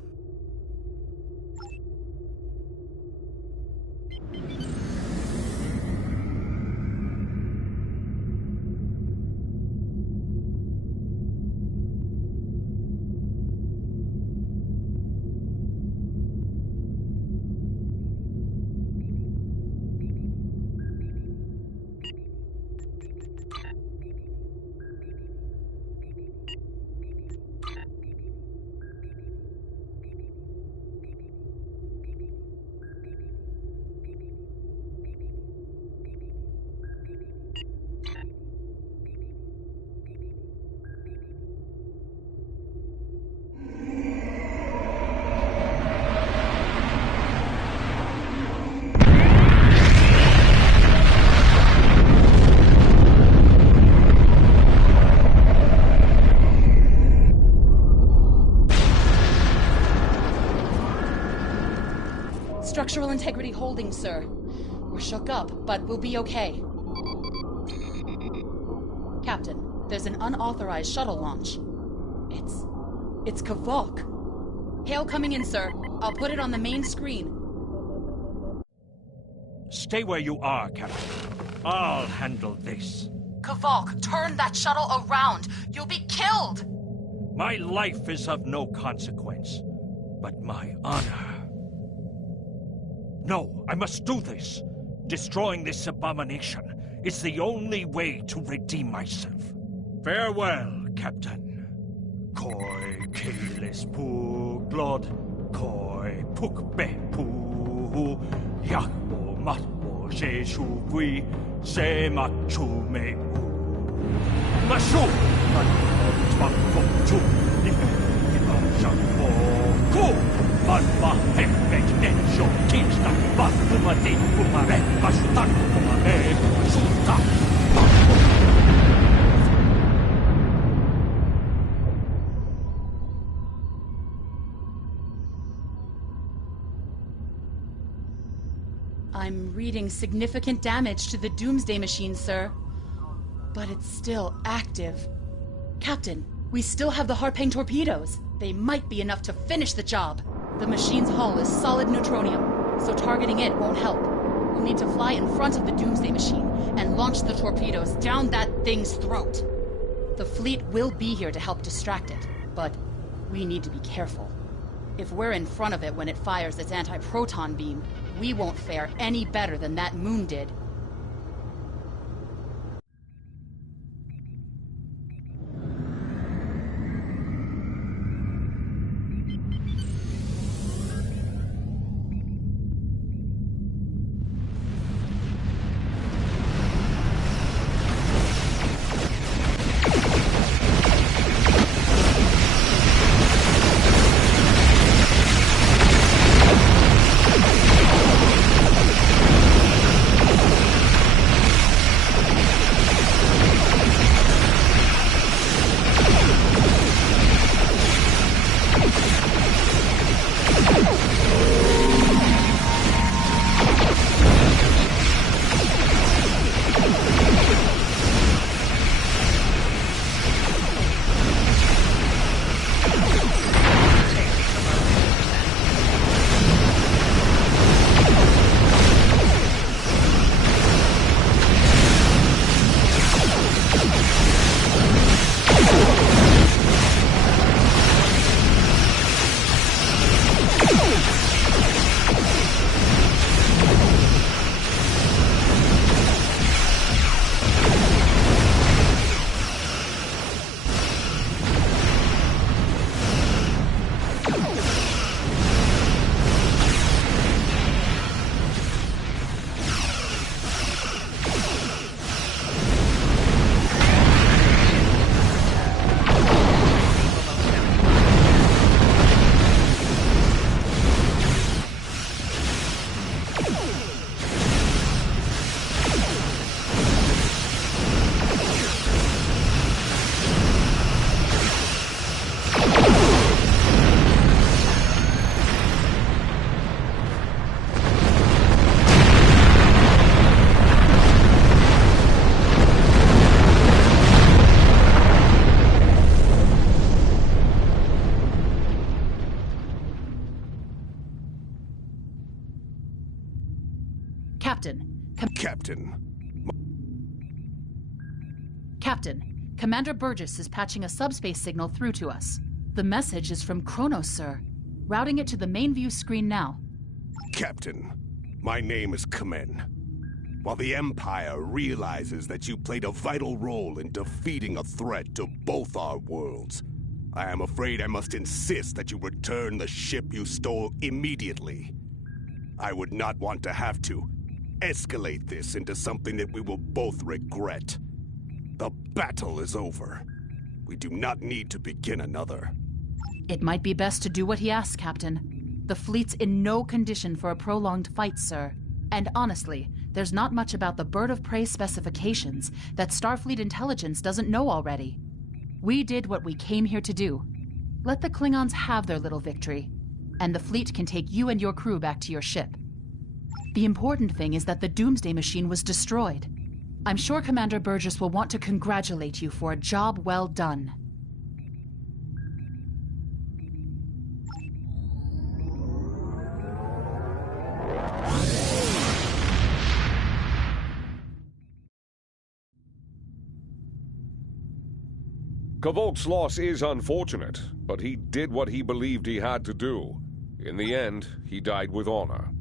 Structural integrity holding, sir. We're shook up, but we'll be okay. Captain, there's an unauthorized shuttle launch. It's Kavok. Hail coming in, sir. I'll put it on the main screen. Stay where you are, Captain. I'll handle this. Kavok, turn that shuttle around. You'll be killed! My life is of no consequence, but my honor. No, I must do this. Destroying this abomination is the only way to redeem myself. Farewell, Captain. Koi keles pu glod, koi puk be pu, yakbo matbo jeshu gui, se machu me u. Mashu, man twak chu, lipe, shambo ku. I'm reading significant damage to the Doomsday Machine, sir. But it's still active. Captain, we still have the Harpang torpedoes. They might be enough to finish the job. The machine's hull is solid neutronium, so targeting it won't help. We'll need to fly in front of the Doomsday Machine and launch the torpedoes down that thing's throat. The fleet will be here to help distract it, but we need to be careful. If we're in front of it when it fires its anti-proton beam, we won't fare any better than that moon did. Captain, Commander Burgess is patching a subspace signal through to us. The message is from Kronos, sir. Routing it to the main view screen now. Captain, my name is Kamen. While the Empire realizes that you played a vital role in defeating a threat to both our worlds, I am afraid I must insist that you return the ship you stole immediately. I would not want to have to escalate this into something that we will both regret. The battle is over. We do not need to begin another. It might be best to do what he asks, Captain. The fleet's in no condition for a prolonged fight, sir. And honestly, there's not much about the Bird of Prey specifications that Starfleet Intelligence doesn't know already. We did what we came here to do. Let the Klingons have their little victory, and the fleet can take you and your crew back to your ship. The important thing is that the Doomsday Machine was destroyed. I'm sure Commander Burgess will want to congratulate you for a job well done. Kvolk's loss is unfortunate, but he did what he believed he had to do. In the end, he died with honor.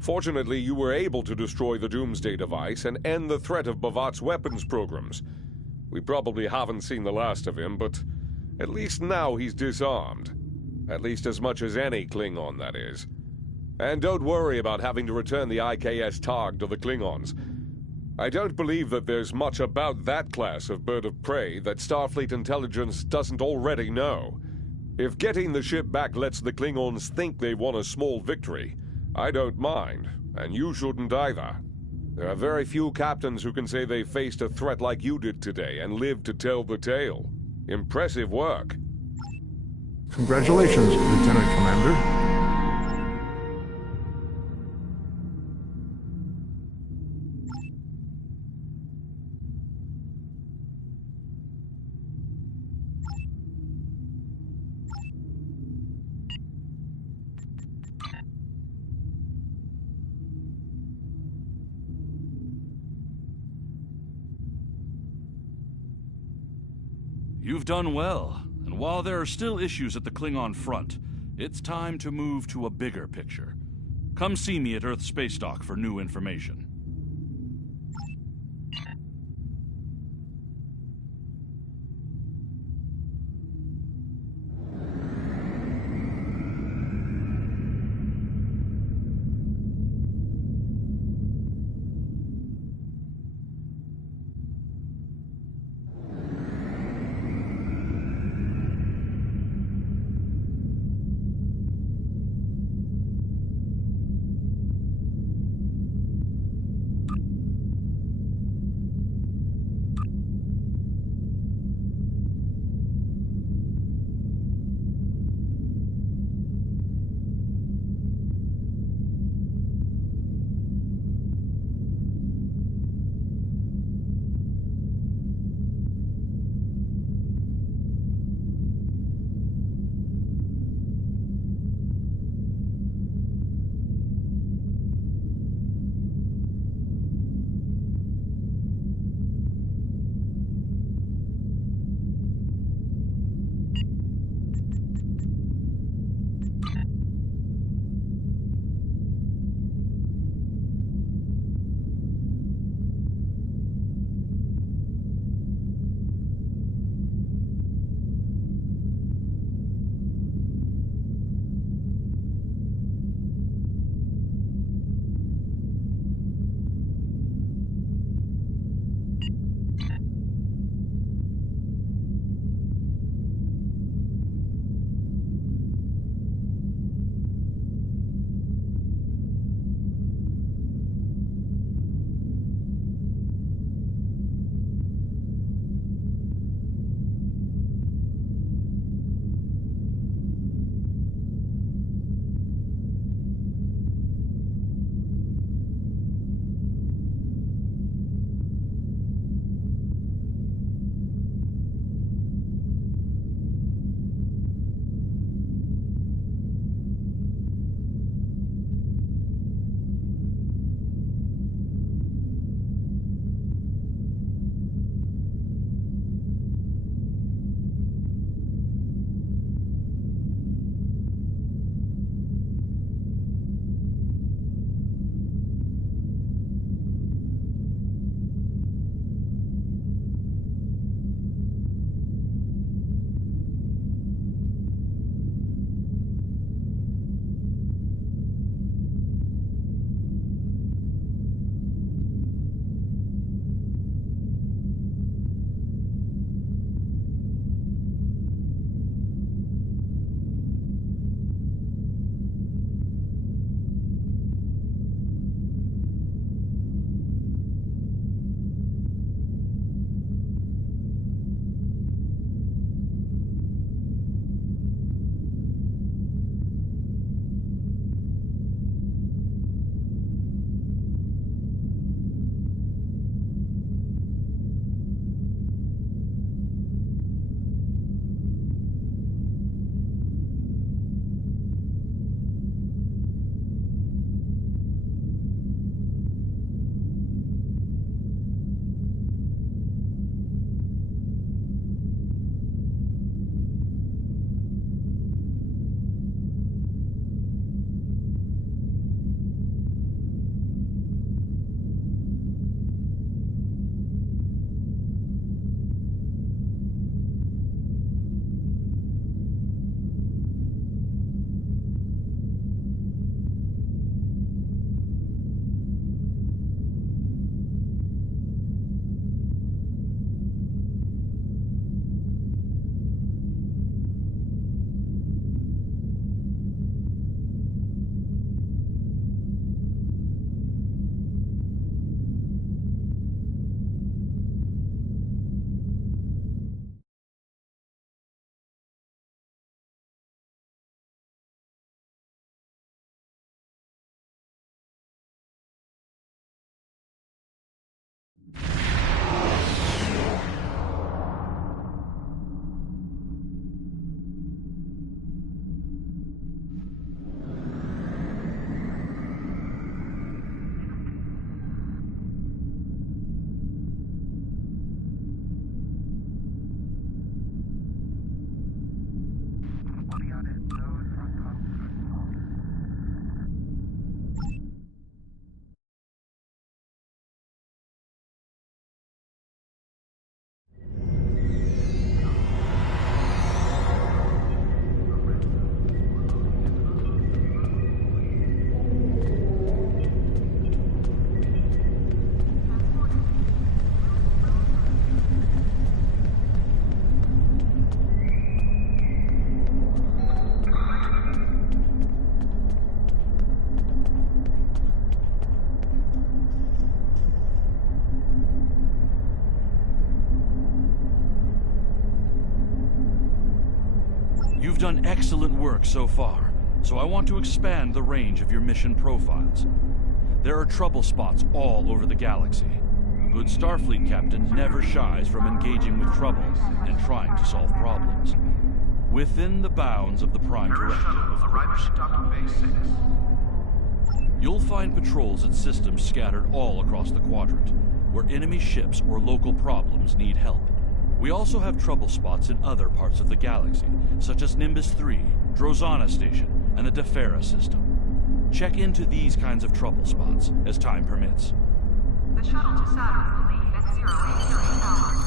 Fortunately, you were able to destroy the Doomsday device and end the threat of Bavat's weapons programs. We probably haven't seen the last of him, but at least now he's disarmed. At least as much as any Klingon, that is. And don't worry about having to return the IKS Targ to the Klingons. I don't believe that there's much about that class of bird of prey that Starfleet Intelligence doesn't already know. If getting the ship back lets the Klingons think they won a small victory, I don't mind, and you shouldn't either. There are very few captains who can say they faced a threat like you did today and lived to tell the tale. Impressive work. Congratulations, Lieutenant Commander. You've done well, and while there are still issues at the Klingon front, it's time to move to a bigger picture. Come see me at Earth Space Dock for new information. You've done excellent work so far, so I want to expand the range of your mission profiles. There are trouble spots all over the galaxy. A good Starfleet captain never shies from engaging with trouble and trying to solve problems. Within the bounds of the Prime Directive, of course. You'll find patrols at systems scattered all across the quadrant, where enemy ships or local problems need help. We also have trouble spots in other parts of the galaxy, such as Nimbus 3, Drozana Station, and the Defera system. Check into these kinds of trouble spots as time permits. The shuttle to Saturn will leave at 080 hours.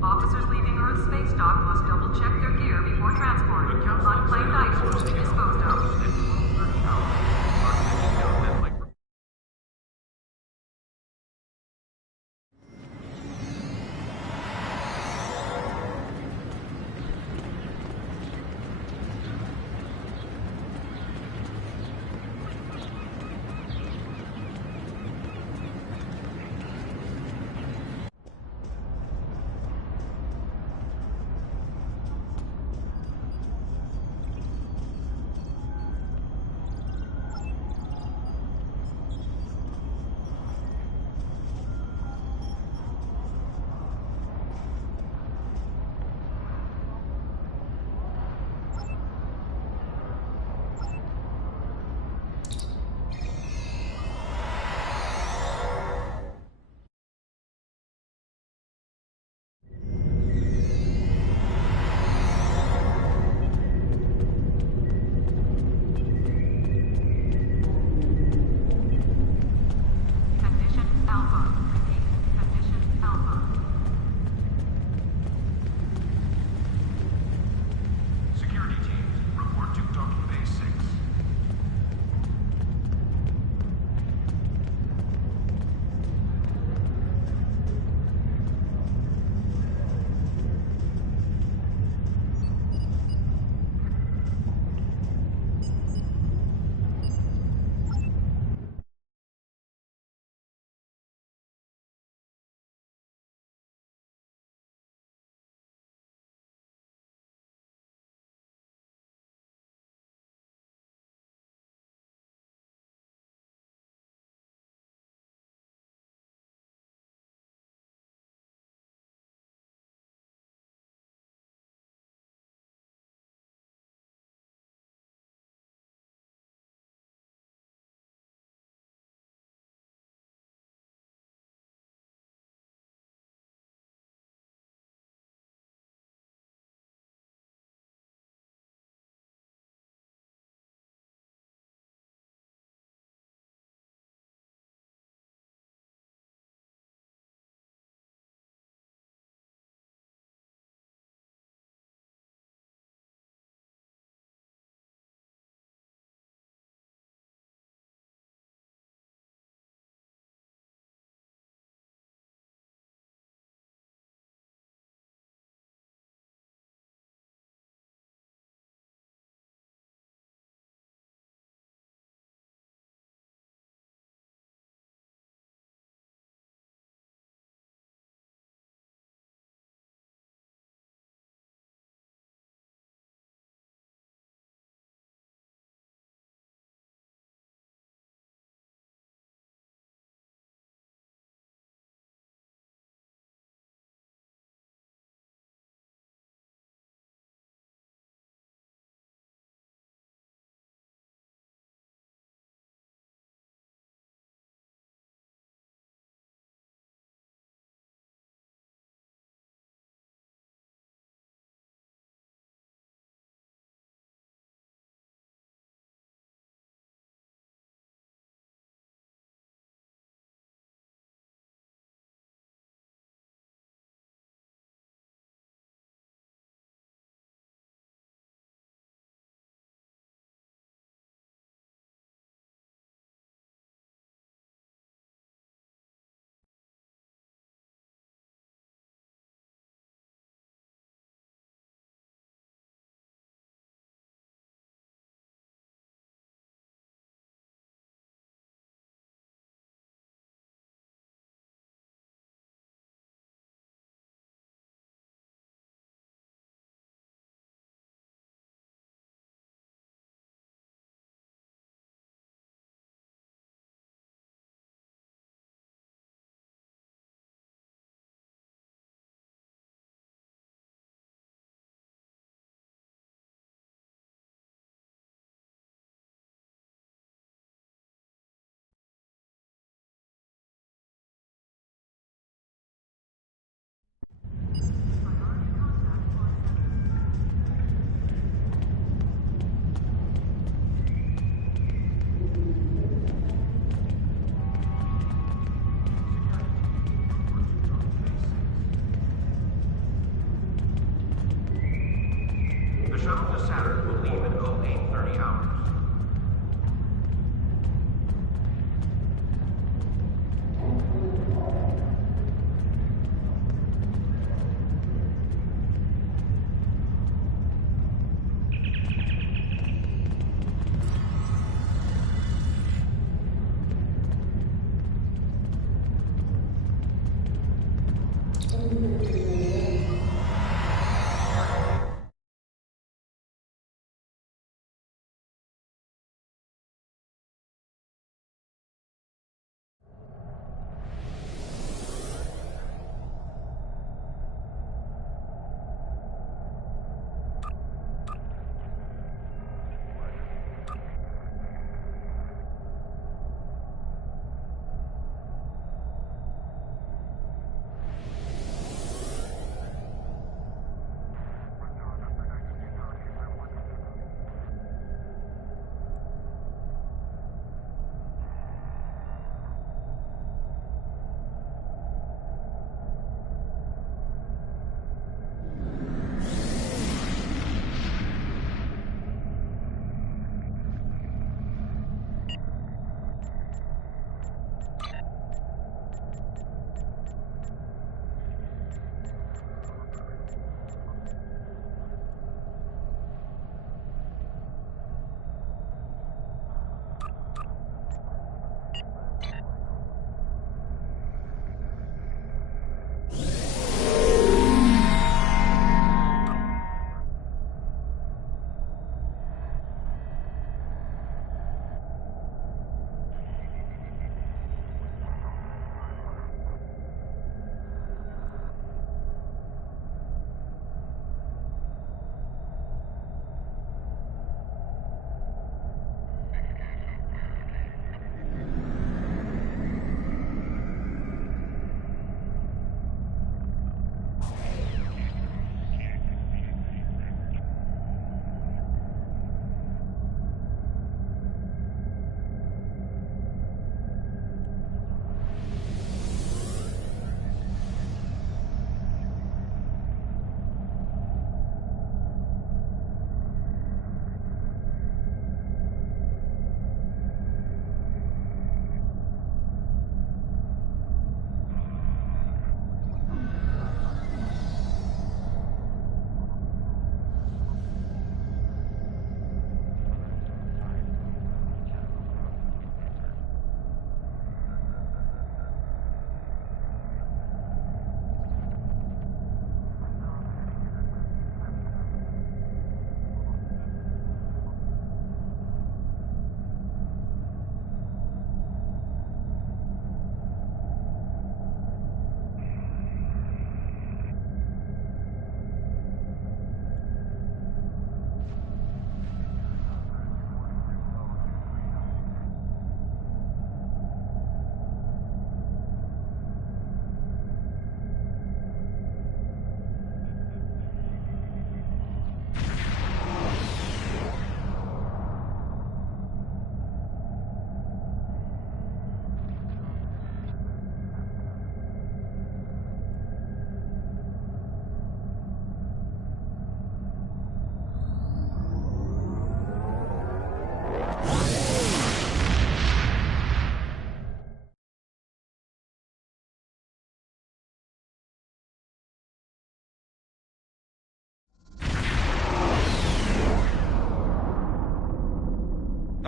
Officers leaving Earth space dock must double-check their gear before transport. Unclaimed items will be disposed of.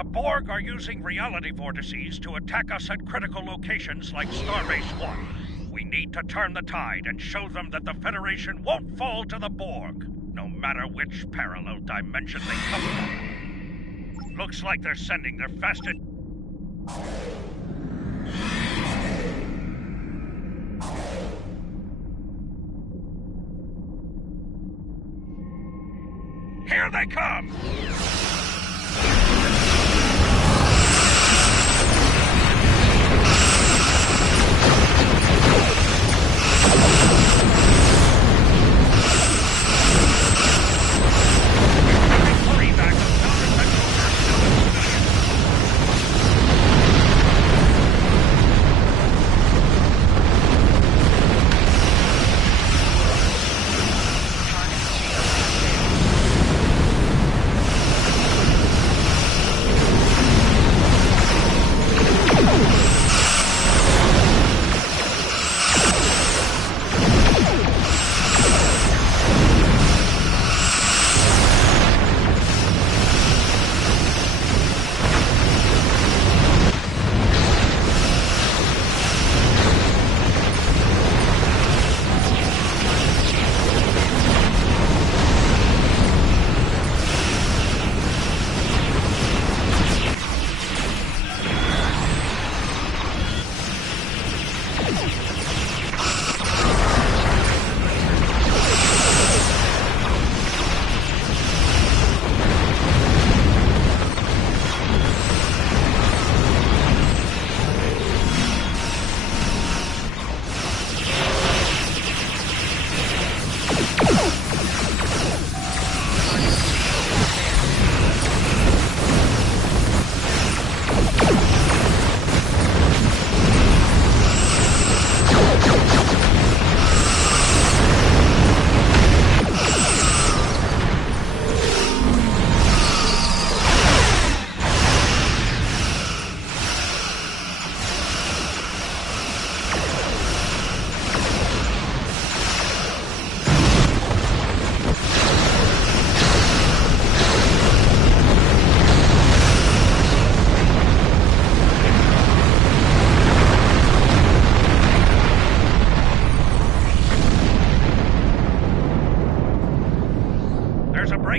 The Borg are using reality vortices to attack us at critical locations like Starbase 1. We need to turn the tide and show them that the Federation won't fall to the Borg, no matter which parallel dimension they come from. Looks like they're sending their fastest... Here they come!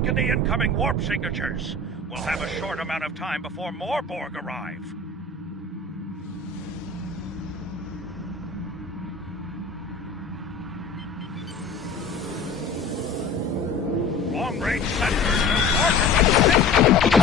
weaken the incoming warp signatures. We'll have a short amount of time before more Borg arrive. Long-range sensors no larger.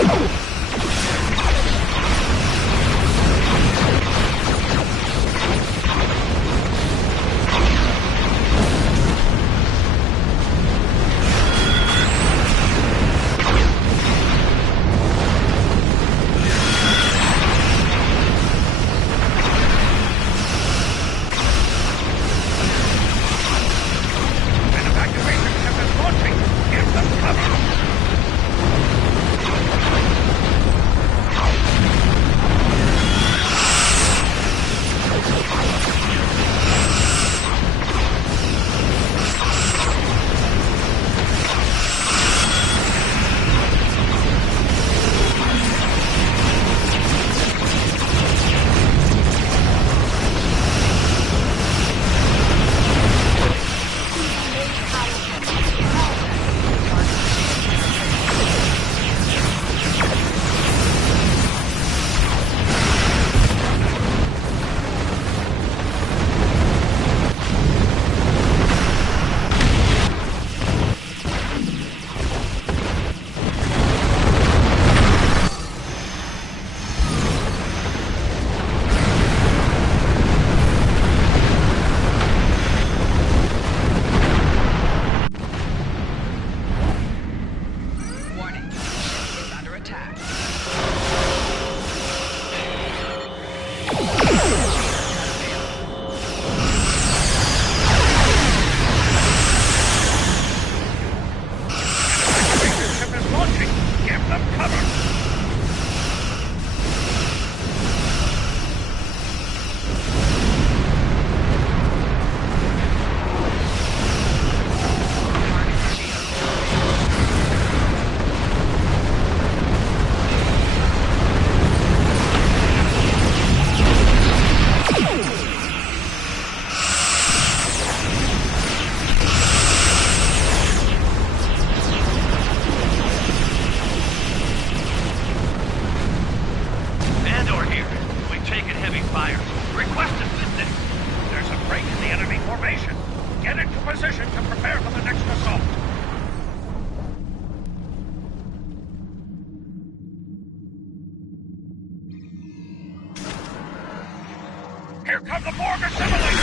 Here come the Borg assimilators!